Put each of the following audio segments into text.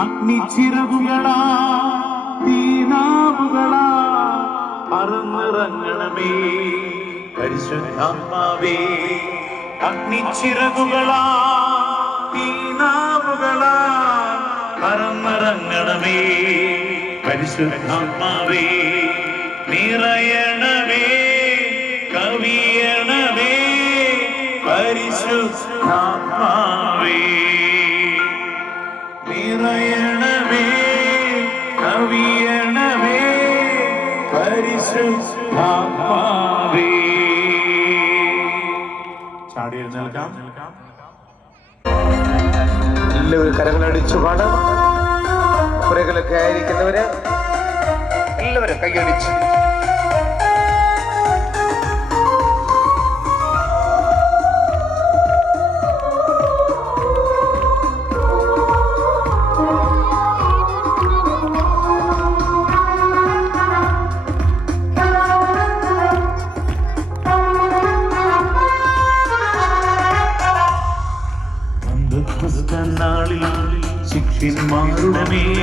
അഗ്നിച്ചിറകുകളാ തീനാവുകളാ പറന്നിറങ്ങണമേ പരിശുദ്ധാത്മാവേ. അഗ്നിച്ചിറകുകളാ തീനാവുകളാ പറന്നിറങ്ങണമേ പരിശുദ്ധാത്മാവേ. നിറയണമേ കവിയണമേ പരിശുദ്ധാത്മാവേ. നിറയണമേ കവിയണമേ പരിശുദ്ധാത്മാവേ. ചാടി എഴുന്നേൽക്കാം. എല്ലാവരും കരങ്ങളടിച്ചു പാടാം. പുറകിലൊക്കെ ആയിരിക്കുന്നവര് എല്ലാവരും കൈയടിച്ച് നാളിൽ ശിഷ്യന്മാരുടെ മേൽ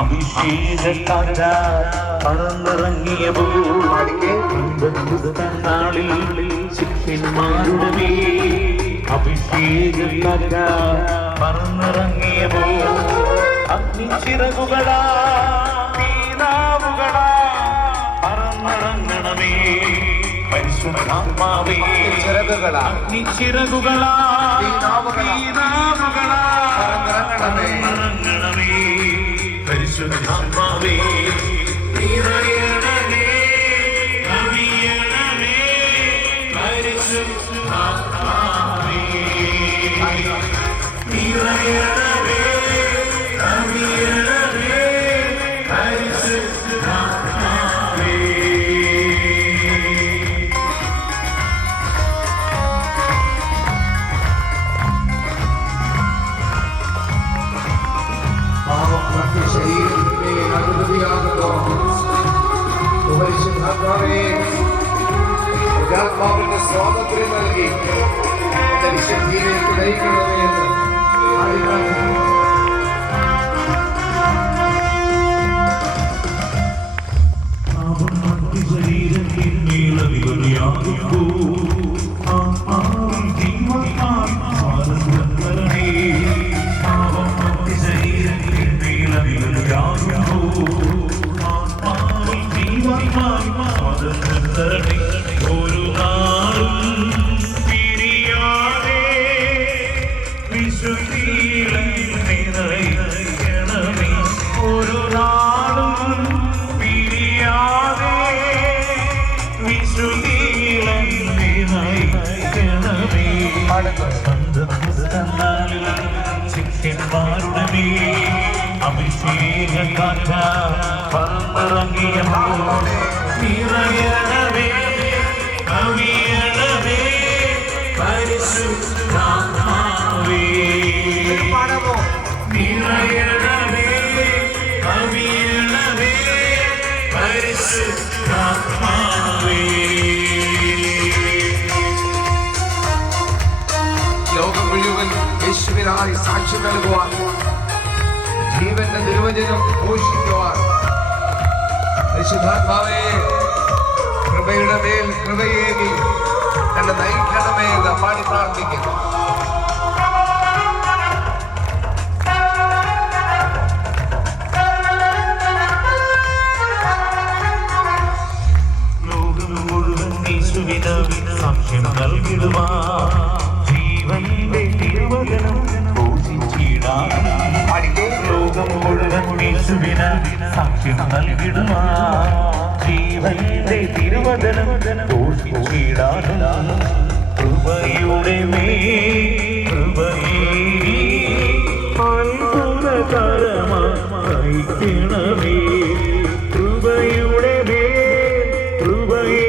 അഭിഷേകക്കാറ്റ പറന്നിറങ്ങിയപ്പോൾ നാളിൽ ശിഷ്യന്മാരുടെ മേൽ അഭിഷേകക്കാറ്റ പറന്നിറങ്ങിയപ്പോൾ അഗ്നിച്ചിറകുകളാ തീനാവുകളാ പറന്നിറങ്ങണമേ പരിശുദ്ധാത്മാവേ. ചിറകുകളാ അഗ്നിച്ചിറകുകളാ തീനാവുകളാ പറന്നിറങ്ങണമേ പരിശുദ്ധാത്മാവേ. നിറയണമേ കവിയണമേ പരിശുദ്ധാത്മാവേ. നിറയണമേ കവിയണമേ പരിശുദ്ധാത്മാവേ. പരിശുദ്ധാത്മാവിന്റെ സ്വാതന്ത്ര്യം നൽകി എന്റെ വിശുദ്ധിയിലേക്ക് നയിക്കണമേ എന്ന് ഒരു നാളും പിരിയാതെ വിശുദ്ധിയിലണമേ. ഒരു നാളും പിരിയാതെ വിശുദ്ധിയിലണമേ. ശിഷ്യന്മാരുടെ മേൽ അഭിഷേകക്കാറ്റ പറന്നിറങ്ങിയപ്പോൾ നിറയണമേ കവിയണമേ പരിശുദ്ധാത്മാവേ. നിറയണമേ കവിയണമേ പരിശുദ്ധാത്മാവേ. ലോകം മുഴുവൻ യേശുവിനായി സാക്ഷ്യം നൽകുവാൻ ജീവന്റെ നിർവചനം ഘോഷിക്കുവാൻ പരിശുദ്ധാത്മാവേ കൃപയുടെ മേൽ കൃപയേകി എന്നെ നയിക്കണമേ എന്ന് പാടി പ്രാർത്ഥിക്കുന്നു. ലോകം മുഴുവൻ യേശുവിന് സാക്ഷ്യം നൽകിടുവാൻ ജീവന്റെ തിരുവചനം ഘോഷിച്ചിടാൻ. ലോകം മുഴുവൻ യേശുവിന് സാക്ഷ്യം നൽകിടുവാൻ ജീവന്റെ തിരുവചനം ഘോഷിച്ചിടാൻ. കൃപയുടെ മേൽ കൃപയേ അത്ഭുതകരമായി നയിക്കണമേ. കൃപയുടെ മേൽ കൃപയേ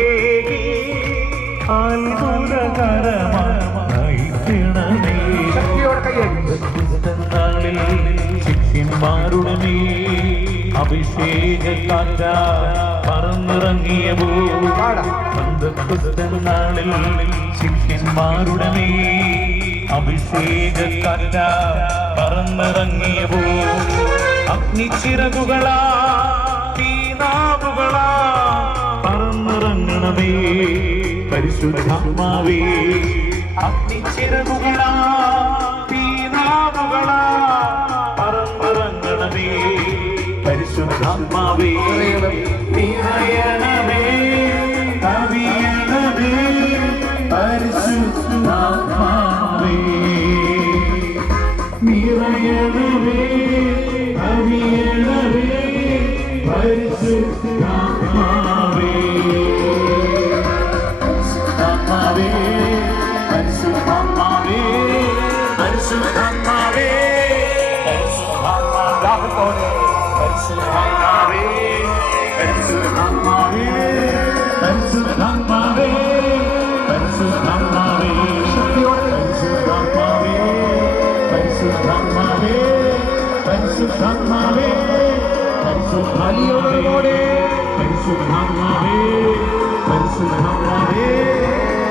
അത്ഭുതകരമായി നയിക്കണമേ. നാളിൽ ശിഷ്യന്മാരുടെ മേൽ അഭിഷേകക്കാറ്റ പറന്നിറങ്ങിയപ്പോൾ നാളിൽ ശിഷ്യന്മാരുടെ മേൽ അഭിഷേകക്കാറ്റ പറന്നിറങ്ങിയപ്പോൾ അഗ്നിച്ചിറകുകളാ തീനാവുകളാ പറന്നിറങ്ങണമേ പരിശുദ്ധാത്മാവേ അഗ്നിച്ചിറകുകളാ തീനാവുകളാ പറന്നിറങ്ങണമേ പരിശുദ്ധാത്മാവേ നിറയണമേ കവിയണമേ പരിശുദ്ധാത്മാവേ നിറയണമേ കവിയണമേ പരിശുദ്ധാത്മാവേ പരിശുദ്ധാത്മാവേ പരിശുദ്ധാത്മാവേ പരിശുദ്ധാത്മാവേ പരിശുദ്ധാത്മാവേ പരിശുദ്ധാത്മാവേ പരിശുദ്ധാത്മാവേ പരിശുദ്ധാത്മാവേ പരിശുദ്ധാത്മാവേ പരിശുദ്ധാത്മാവേ പരിശുദ്ധാത്മാവേ പരിശുദ്ധാത്മാവേ പരിശുദ്ധാത്മാവേ പരിശുദ്ധാത്മാവേ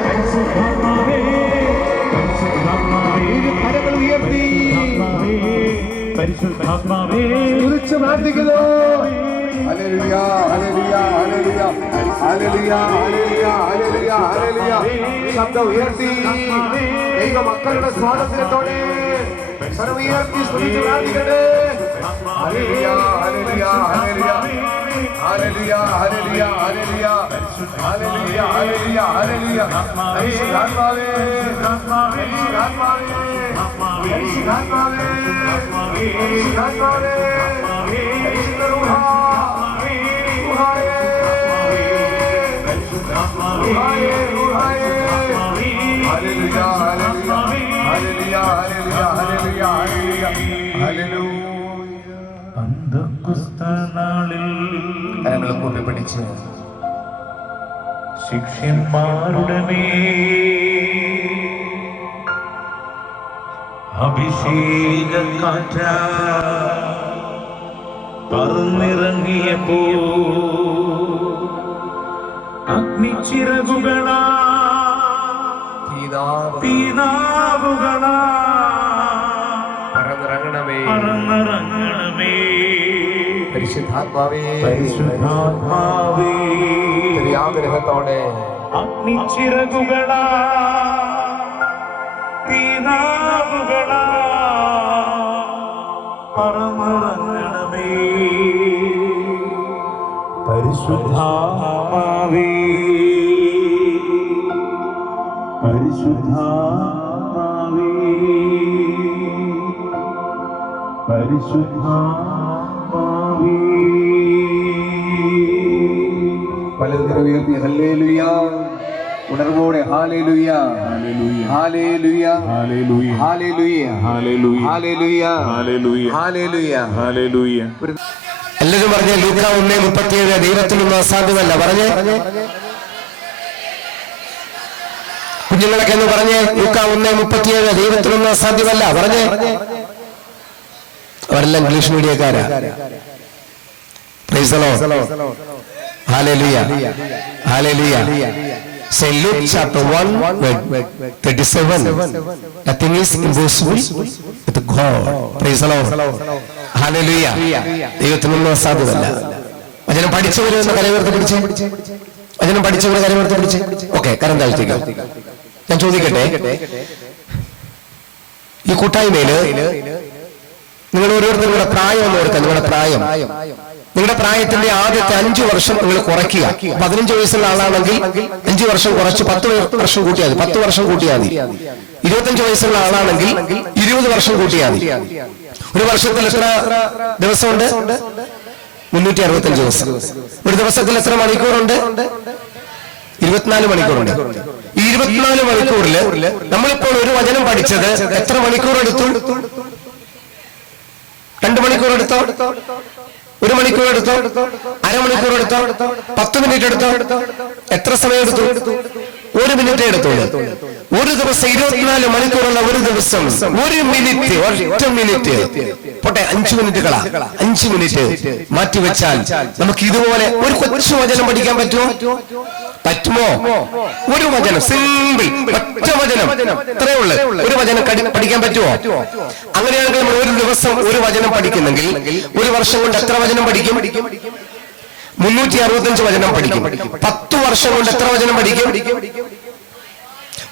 പരിശുദ്ധാത്മാവേ പരിശുദ്ധാത്മാവേ കരങ്ങൾ ഉയർത്തി പരിശുദ്ധാത്മാവേ കുറിച്ച് പ്രാർത്ഥിക്കുന്നു. ഹല്ലേലൂയ ഹല്ലേലൂയ ഹല്ലേലൂയ ഹല്ലേലൂയ ഹല്ലേലൂയ ഹല്ലേലൂയ ഹല്ലേലൂയ. ശബ്ദം ഉയർത്തി ദൈവ മക്കളുടെ സ്വാതന്ത്ര്യത്തോടെ സ്വരം ഉയർത്തി സ്തുതിച്ച് പ്രാർത്ഥിക്കട്ടെ. ഹല്ലേലൂയ ഹല്ലേലൂയ ഹല്ലേലൂയ ഹല്ലേലൂയ ഹല്ലേലൂയ ഹല്ലേലൂയ ഹല്ലേലൂയ ഹല്ലേലൂയ ഹല്ലേലൂയ. പരിശുദ്ധാത്മാവേ പരിശുദ്ധാത്മാവേ പരിശുദ്ധാത്മാവേ പരിശുദ്ധാത്മാവേ പരിശുദ്ധ റൂഹാ റൂഹായേ റൂഹായേ റൂഹായേ. ഹല്ലേലൂയ ഹല്ലേലൂയ ഹല്ലേലൂയ ഹല്ലേലൂയ ഹല്ലേലൂയ ഹല്ലേലൂയ. അന്തഃകുസ്തനാളിൽ കരങ്ങൾ കൂപ്പി പിടിച്ച് ശിഷ്യന്മാരുടെ അഭിഷേക കാറ്റ പറന്നിറങ്ങിയപ്പോ അഗ്നിച്ചിറകുകളാ തീനാവുകളാ പറന്നിറങ്ങണമേ പറന്നിറങ്ങണമേ പരിശുദ്ധാത്മാവേ പരിശുദ്ധാത്മാവേ ആഗ്രഹത്തോടെ അഗ്നിച്ചിറകുകളാ തീനാവുകളാ പറന്നിറങ്ങണമേ പരിശുദ്ധാത്മാവേ പരിശുദ്ധാത്മാവേ പരിശുദ്ധാത്മാവേ. പലതരം ഉയർത്തി ഹല്ലേലൂയ ഉണർവോടെ ഹല്ലേലൂയ ഹല്ലേലൂയ ഹല്ലേലൂയ ഹല്ലേലൂയ ഹല്ലേലൂയ ഹല്ലേലൂയ ഹല്ലേലൂയ ഹല്ലേലൂയ. എല്ലാവരും പറഞ്ഞ ലൂക്ക 1:37 ദൈവത്തിനൊന്നും അസാധ്യമല്ല പറഞ്ഞേ. കുഞ്ഞുങ്ങളൊക്കെ എന്ന് പറഞ്ഞേ ലൂക്ക 1:37 ദൈവത്തിനൊന്നും അസാധ്യമല്ല പറഞ്ഞേ. അവരെല്ലാം ഇംഗ്ലീഷ് മീഡിയക്കാരാ. Praise the lord. ഹല്ലേലൂയ ഹല്ലേലൂയ. Say Luke chapter 1:37. Nothing is impossible with God. Praise the Lord. Hallelujah. ദൈവത്തിനൊന്നും അസാധ്യമല്ല. വചനം പഠിച്ചവരെന്ന് കരവേർത്ത് പിടിച്ചേ. വചനം പഠിച്ചവരെ കരവേർത്ത് പിടിച്ചേ. ഓക്കെ, കരം താഴ്ത്തിക്കാം. ഞാൻ ചോദിക്കട്ടെ, ഈ കൂട്ടായ്മയില് നിങ്ങൾ ഓരോരുത്തരുടെ പ്രായം എന്ന് ഓർക്കുക. നിങ്ങളുടെ പ്രായത്തിന്റെ ആദ്യത്തെ 5 വർഷം നിങ്ങൾ കുറയ്ക്കുക. 15 വയസ്സുള്ള ആളാണെങ്കിൽ 5 വർഷം കുറച്ച് 10 വർഷം കൂട്ടിയാൽ മതി. 10 വർഷം കൂട്ടിയാൽ മതി. 25 വയസ്സുള്ള ആളാണെങ്കിൽ 20 വർഷം കൂട്ടിയാൽ മതി. ഒരു വർഷത്തിൽ എത്ര ദിവസമുണ്ട്? 365 ദിവസം. ഒരു ദിവസത്തിൽ എത്ര മണിക്കൂറുണ്ട്? 24 മണിക്കൂറുണ്ട്. ഈ 24 മണിക്കൂറിൽ നമ്മളിപ്പോൾ ഒരു വചനം പഠിച്ചത് എത്ര മണിക്കൂർ എടുത്തു? 2 മണിക്കൂർ എടുത്തോ? 1 മണിക്കൂർ എടുത്തോ? അരമണിക്കൂർ എടുത്തോ? 10 മിനിറ്റ് എടുത്തോ? എത്ര സമയം എടുത്തു? 1 മിനിറ്റ് എടുത്തോളൂ. ഒരു ദിവസം 24 മണിക്കൂറുള്ള ഒരു ദിവസം 1 മിനിറ്റ്, ഒറ്റ മിനിറ്റ് പോട്ടെ, 5 മിനിറ്റുകളാ, 5 മിനിറ്റ് മാറ്റിവെച്ചാൽ നമുക്ക് ഇതുപോലെ ഒരു കൊച്ചു വചനം പഠിക്കാൻ പറ്റുമോ? ഒരു വചനം, സിമ്പിൾ, ഒറ്റ വചനം, ഇത്രയേ ഉള്ളൂ. ഒരു വചനം പഠിക്കാൻ പറ്റുമോ? അങ്ങനെയാണെങ്കിൽ നമ്മൾ ഒരു ദിവസം ഒരു വചനം പഠിക്കുന്നെങ്കിൽ ഒരു വർഷം കൊണ്ട് എത്ര വചനം പഠിക്കും? 365 വചനം പഠിക്കും. 10 വർഷം കൊണ്ട് എത്ര വചനം പഠിക്കും?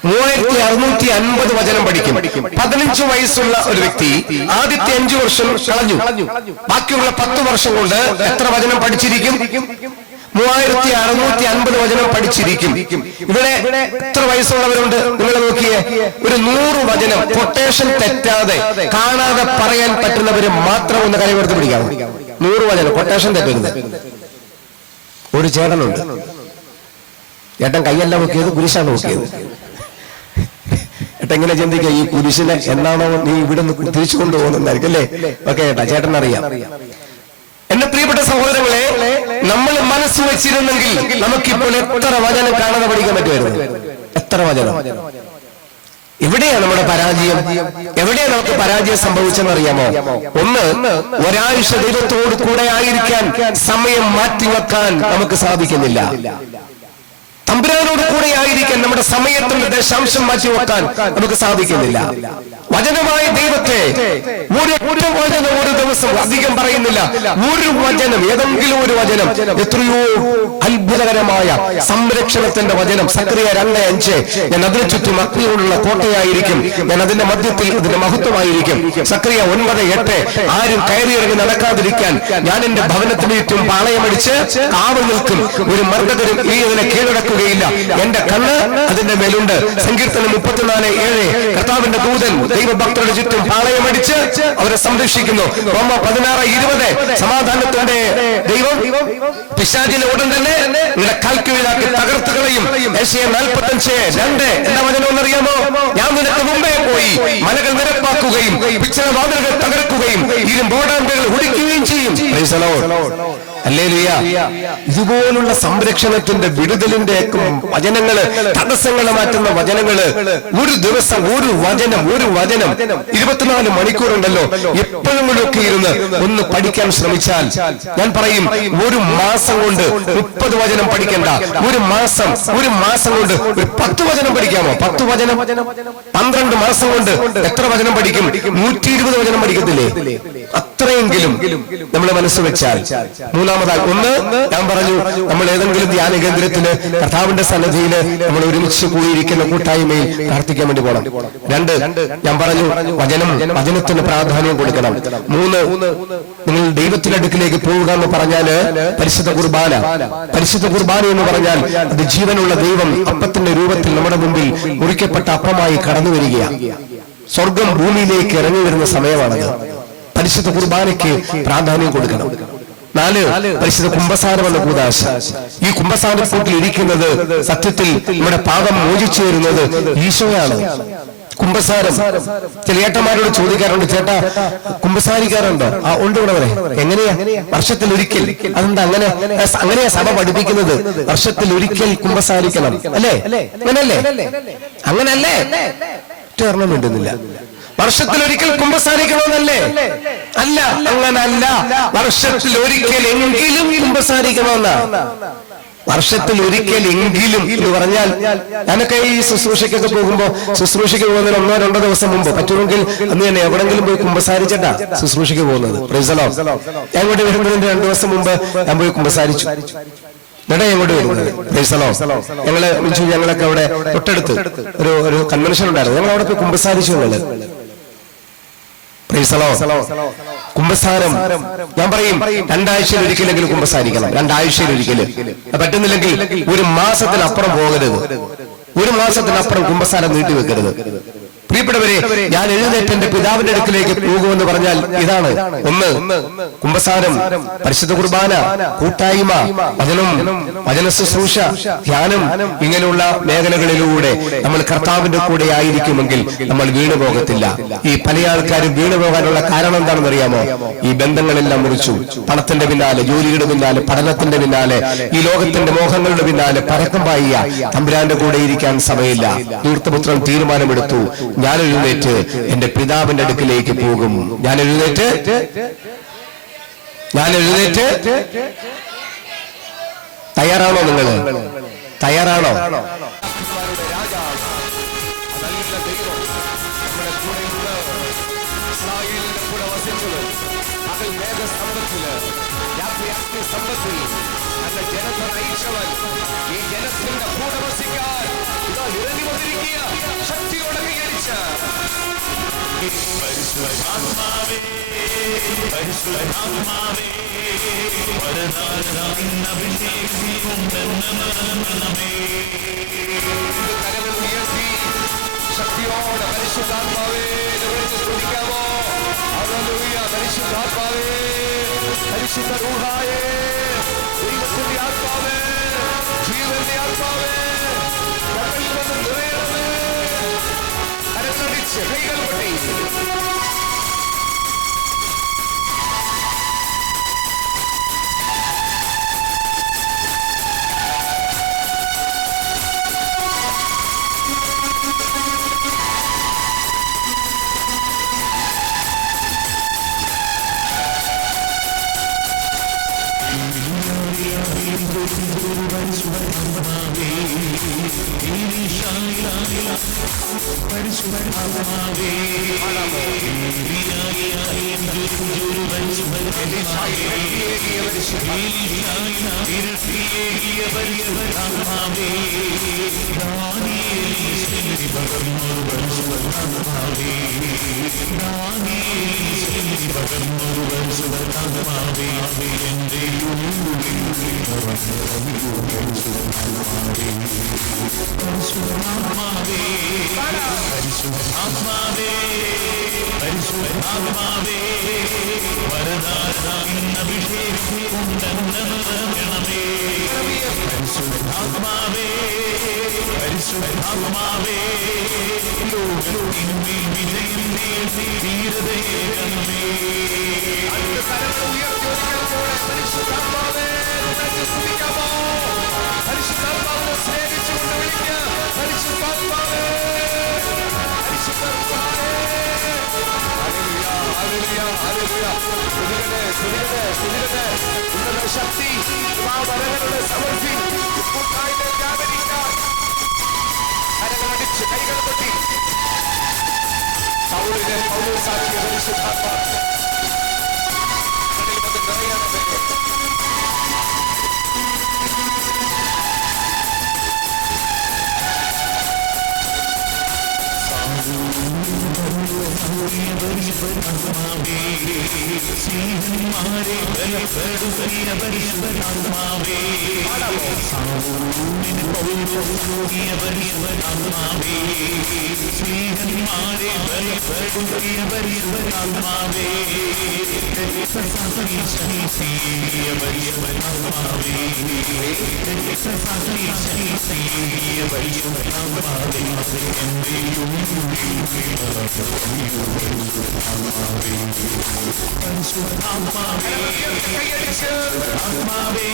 3650 വചനം പഠിക്കും. 15 വയസ്സുള്ള ഒരു വ്യക്തി ആദ്യത്തെ 5 വർഷം കളഞ്ഞു. ബാക്കിയുള്ള 10 വർഷം കൊണ്ട് എത്ര വചനം പഠിച്ചിരിക്കും? 3650 വചനം പഠിച്ചിരിക്കും. ഇവിടെ എത്ര വയസ്സുള്ളവരുണ്ട്? നിങ്ങൾ നോക്കിയേ, ഒരു 100 വചനം കൊട്ടേഷൻ തെറ്റാതെ കാണാതെ പറയാൻ പറ്റുന്നവര് മാത്രം ഒന്ന് കൈവർത്ത് പിടിക്കാം. 100 വചനം കൊട്ടേഷൻ തെറ്റരുത്. ഒരു ചേട്ടനുണ്ട്, ചേട്ടൻ കൈയല്ല നോക്കിയത്, കുരിശാണ് നോക്കിയത്. ഏട്ടൻ എങ്ങനെ ചിന്തിക്കുക, ഈ കുരിശിനെ എന്നാണോ നീ ഇവിടെ നിന്ന് തിരിച്ചു കൊണ്ടുപോകുന്നതായിരിക്കും അല്ലേ? ഓക്കെ ഏട്ടാ, ചേട്ടൻ അറിയാം. എന്റെ പ്രിയപ്പെട്ട സഹോദരങ്ങളെ, നമ്മൾ മനസ്സ് വെച്ചിരുന്നെങ്കിൽ നമുക്കിപ്പോൾ എത്ര വചനം കാണാതെ പഠിക്കാൻ പറ്റുമായിരുന്നു? എത്ര വചനം? എവിടെയാണ് നമ്മുടെ പരാജയം? എവിടെയാണ് നമുക്ക് പരാജയം സംഭവിച്ചെന്ന് അറിയാമോ? ഒന്ന്, ഒരാഴ്ച ദൈവത്തോട് കൂടെ ആയിരിക്കാൻ സമയം മാറ്റിവെക്കാൻ നമുക്ക് സാധിക്കുന്നില്ല. തമ്പുരാനോട് കൂടെ ആയിരിക്കാൻ നമ്മുടെ സമയത്തിന്റെ ദശാംശം മാറ്റിവെക്കാൻ നമുക്ക് സാധിക്കുന്നില്ല. വചനമായ ദൈവത്തെ ഒരു വചനം ഒരു ദിവസം, അധികം പറയുന്നില്ല, ഒരു വചനം, ഏതെങ്കിലും ഒരു വചനം, എത്രയോ അത്ഭുതകരമായ സംരക്ഷണത്തിന്റെ വചനം. സക്രിയ 2:5, ഞാൻ അതിനു ചുറ്റും അഗ്നിയോടുള്ള കോട്ടയായിരിക്കും, ഞാൻ അതിന്റെ മധ്യത്തിൽ അതിന്റെ മഹത്വമായിരിക്കും. സക്രിയ 9:8, ആരും കയറിയിറങ്ങി നടക്കാതിരിക്കാൻ ഞാൻ എന്റെ ഭവനത്തിന് ചുറ്റും പാളയമടിച്ച് കാവൽ നിൽക്കും, ഒരു മർദ്ദകരും ഈ ഇതിനെ കീഴടക്കുകയില്ല, എന്റെ കണ്ണ് അതിന്റെ മേലുണ്ട്. സങ്കീർത്തനം 34:7, കർത്താവിന്റെ ദൂതൻ ദൈവഭക്തരുടെ ചുറ്റും പാളയമടിച്ച് അവരെ സംരക്ഷിക്കുന്നു. റോമ 16:20, സമാധാനത്തിന്റെ ദൈവം പിശാചിനെ ഉടൻ തന്നെ നിങ്ങളുടെ കാൽക്കീഴിലാക്കി തകർത്ത് കളയും. യെശയ്യാ 45:2, എന്താ വചനം എന്നറിയാമോ? ഞാൻ നിനക്ക് മുമ്പേ പോയി മലകൾ നിരപ്പാക്കുകയും പിച്ചളവാതിലുകൾ തകർക്കുകയും ഇരുമ്പോടാമ്പുകൾ ഒടിക്കുകയും ചെയ്യും. Price the lord. ഹല്ലേലൂയ. ഇതുപോലുള്ള സംരക്ഷണത്തിന്റെ വിടുതലിന്റെ വചനങ്ങള്, തടസ്സങ്ങളെ മാറ്റുന്ന വചനങ്ങള്, ഒരു ദിവസം ഒരു വചനം 24 മണിക്കൂറുണ്ടല്ലോ, എപ്പോഴെങ്കിലുമൊക്കെ ഇരുന്ന് ഒന്ന് പഠിക്കാൻ ശ്രമിച്ചാൽ, ഞാൻ പറയും, ഒരു മാസം കൊണ്ട് 30 വചനം പഠിക്കണ്ട, ഒരു മാസം കൊണ്ട് ഒരു 10 വചനം പഠിക്കാമോ? 10 വചനം 12 മാസം കൊണ്ട് എത്ര വചനം പഠിക്കും? 120 വചനം പഠിക്കത്തില്ലേ? അത്രയെങ്കിലും നമ്മൾ മനസ്സ് വെച്ചാൽ. മൂന്നാമതായി, ഒന്ന്, ഞാൻ പറഞ്ഞു, നമ്മൾ ഏതെങ്കിലും ധ്യാന കേന്ദ്രത്തില് കർത്താവിന്റെ സന്നിധിയില് നമ്മൾ ഒരുമിച്ച് കൂടിയിരിക്കുന്ന കൂട്ടായ്മയിൽ പ്രാർത്ഥിക്കാൻ വേണ്ടി പോകണം. 2, ഞാൻ പറഞ്ഞു, വചനത്തിന് പ്രാധാന്യം കൊടുക്കണം. 3, നിങ്ങൾ ദൈവത്തിന്റെ അടുക്കിലേക്ക് പോവുക എന്ന് പറഞ്ഞാല് പരിശുദ്ധ കുർബാന എന്ന് പറഞ്ഞാൽ അത് ജീവനുള്ള ദൈവം അപ്പത്തിന്റെ രൂപത്തിൽ നമ്മുടെ മുമ്പിൽ മുറിക്കപ്പെട്ട അപ്പമായി കടന്നു വരികയാണ്. സ്വർഗം ഭൂമിയിലേക്ക് ഇറങ്ങി വരുന്ന സമയമാണത്. പരിശുദ്ധ കുർബാനയ്ക്ക് പ്രാധാന്യം കൊടുക്കണം. 4, പരിശുദ്ധ കുംഭസാരം എന്ന കൂദാശ. ഈ കുംഭസാരക്കൂട്ടിൽ ഇരിക്കുന്നത് സത്യത്തിൽ നമ്മുടെ പാപം മോചിച്ചു വരുന്നത് ഈശോയാണ്. കുംഭസാരം, ചില ഏട്ടന്മാരോട് ചോദിക്കാറുണ്ട്, ചേട്ടാ കുംഭസാരിക്കാറുണ്ടോ? ഉണ്ട് ഇവിടെ വരെ. എങ്ങനെയാ? വർഷത്തിൽ ഒരിക്കൽ. അതെന്താ അങ്ങനെയാ സഭ പഠിപ്പിക്കുന്നത്? വർഷത്തിൽ ഒരിക്കൽ കുംഭസാരിക്കണം അല്ലേ? അങ്ങനല്ലേ? ഒറ്റ വേണ്ടുന്നില്ല. വർഷത്തിൽ ഒരിക്കൽ കുംഭസാരിക്കണമെന്നല്ലേ? അല്ല, അങ്ങനല്ല. വർഷത്തിൽ ഒരിക്കലെങ്കിലും കുംഭസാരിക്കണമെന്നാ. വർഷത്തിൽ ഒരിക്കലെങ്കിലും എന്ന് പറഞ്ഞാൽ, ഞാനൊക്കെ ഈ ശുശ്രൂഷയ്ക്കൊക്കെ പോകുമ്പോ, ശുശ്രൂഷയ്ക്ക് പോകുന്നതിന് 1-2 ദിവസം മുമ്പ് പറ്റുമെങ്കിൽ അന്ന് തന്നെ എവിടെങ്കിലും പോയി കുംഭസാരിച്ചിട്ടാ ശുശ്രൂഷയ്ക്ക് പോകുന്നത്. Price the Lord. ഞാൻ ഇങ്ങോട്ട് വരുന്നതിന് 2 ദിവസം മുമ്പ് ഞാൻ പോയി കുംഭസാരിച്ചു. എന്നിട്ട് ഞങ്ങോട്ട് വരുന്നത്. Price the Lord. ഞങ്ങളൊക്കെ അവിടെ തൊട്ടടുത്ത് ഒരു കൺവെൻഷൻ ഉണ്ടായിരുന്നു, ഞങ്ങൾ അവിടെ പോയി കുംഭസാരിച്ചു. കുംഭസാരം, ഞാൻ പറയും, 2 ആഴ്ചയിൽ ഒരിക്കലെങ്കിലും കുംഭസാരിക്കണം. 2 ആഴ്ചയിൽ ഒരിക്കല്. പറ്റുന്നില്ലെങ്കിൽ 1 മാസത്തിനപ്പുറം പോകരുത്. 1 മാസത്തിനപ്പുറം കുംഭസാരം നീട്ടിവെക്കരുത്. പ്രിയപ്പെട്ടവരെ, ഞാൻ എഴുന്നേറ്റ് എന്റെ പിതാവിന്റെ അടുക്കിലേക്ക് പോകുമെന്ന് പറഞ്ഞാൽ ഇതാണ്: ഒന്ന്, കുമ്പസാരം, പരിശുദ്ധ കുർബാന, കൂട്ടായ്മ, വചന ശുശ്രൂഷ, ധ്യാനം, ഇങ്ങനെയുള്ള മേഖലകളിലൂടെ നമ്മൾ കർത്താവിന്റെ കൂടെ ആയിരിക്കുമെങ്കിൽ നമ്മൾ വീണുപോകത്തില്ല. ഈ പല ആൾക്കാരും വീണുപോകാനുള്ള കാരണം എന്താണെന്ന് അറിയാമോ? ഈ ബന്ധങ്ങളെല്ലാം മുറിച്ചു, പണത്തിന്റെ പിന്നാലെ, ജോലിയുടെ പിന്നാലെ, പഠനത്തിന്റെ പിന്നാലെ, ഈ ലോകത്തിന്റെ മോഹങ്ങളുടെ പിന്നാലെ പരക്കം പായ തമ്പുരാന്റെ കൂടെ ഇരിക്കാൻ സമയമില്ല. ധൂർത്തപുത്രൻ തീരുമാനമെടുത്തു: ഞാൻ എഴുന്നേറ്റ് എന്റെ പിതാവിന്റെ അടുക്കിലേക്ക് പോകും. ഞാൻ എഴുന്നേറ്റ് തയ്യാറാണോ? നിങ്ങൾ തയ്യാറാണോ? ശക്തിയോടെ പരിശുദ്ധാത്മാവേ സ്തുതിക്കാമോ? ഹല്ലേലൂയ. പരിശുദ്ധാത്മാവേ, പരിശുദ്ധ റൂഹായേ, ദൈവത്തിന്റെ ആത്മാവേ, ജീവന്റെ ആത്മാവേ, ഞങ്ങളിൽ വന്ന് നിറയണമേ. കരങ്ങളടിച്ച് കൈകൾ കൊട്ടി ശക്തി സമർപ്പി കരങ്ങളടിച്ച് കൈകൾ കൊട്ടി പൗരനെ പൗരസാക്കിയ പരിശുദ്ധാത്മാ സ്നേഹന്മാരെ ബലപ്പെടുത്തിയ പരിശുദ്ധാത്മാവേ, പൗരോഹിയ പരിശുദ്ധാത്മാവേ, സ്നേഹന്മാരെ ബലപ്പെടുത്തിയ പരിശുദ്ധാത്മാവേ, പരിശുദ്ധാത്മാവേ,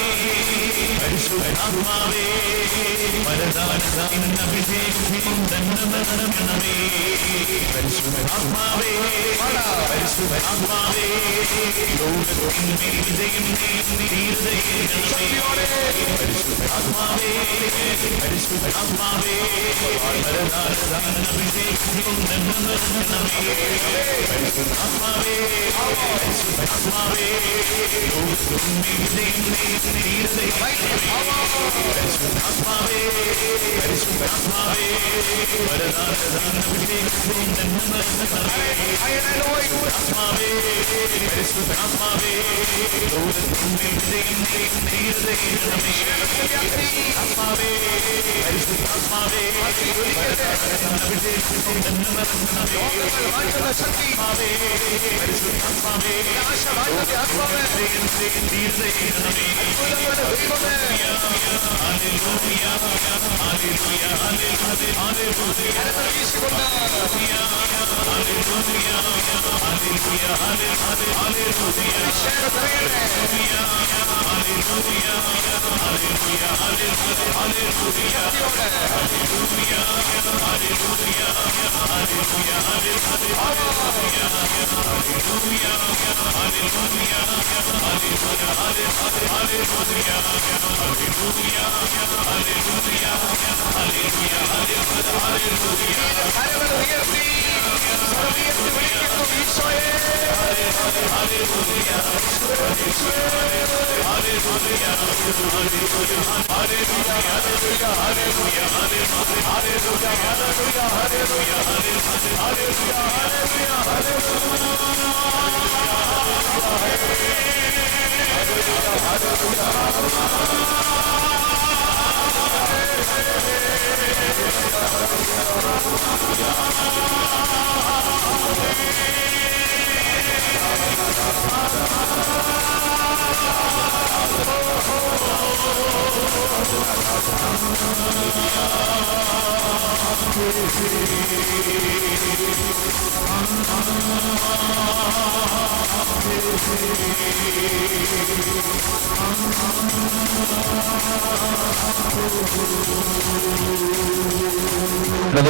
പരിശുദ്ധാത്മാവേ, വരദാനഭിഷേകം തന്നെ നിറയണമേ. പരിശുദ്ധാത്മാവേ, പരിശുദ്ധാത്മാവേ, ലോകത്തിന്മേൽ വിജയം തീർച്ചയാണമേ. പരിശുദ്ധാത്മാവേ, പരിശുദ്ധാത്മാവേ, വരദാനഭിഷേകം തന്നെ നിറയണമേ. പരിശുദ്ധാത്മാവേ, പരിശുദ്ധാത്മാവേ, ലോകത്തിന്മേൽ വിജയം പരിശുദ്ധാത്മാവേ, പരിശുദ്ധാത്മാവേ, വരദാനഭിഷേകം തന്നെ നിറയണമേ. ആത്മാവേ, പരിശുദ്ധാത്മാവേ, പരിശുദ്ധാത്മാവേ ലോകത്തിന്മേൽ വിജയം ചെയ്യണമേ ആത്മാവേ പരിശുദ്ധാത്മാവേ ആത്മാവേ പരിശുദ്ധാത്മാവേ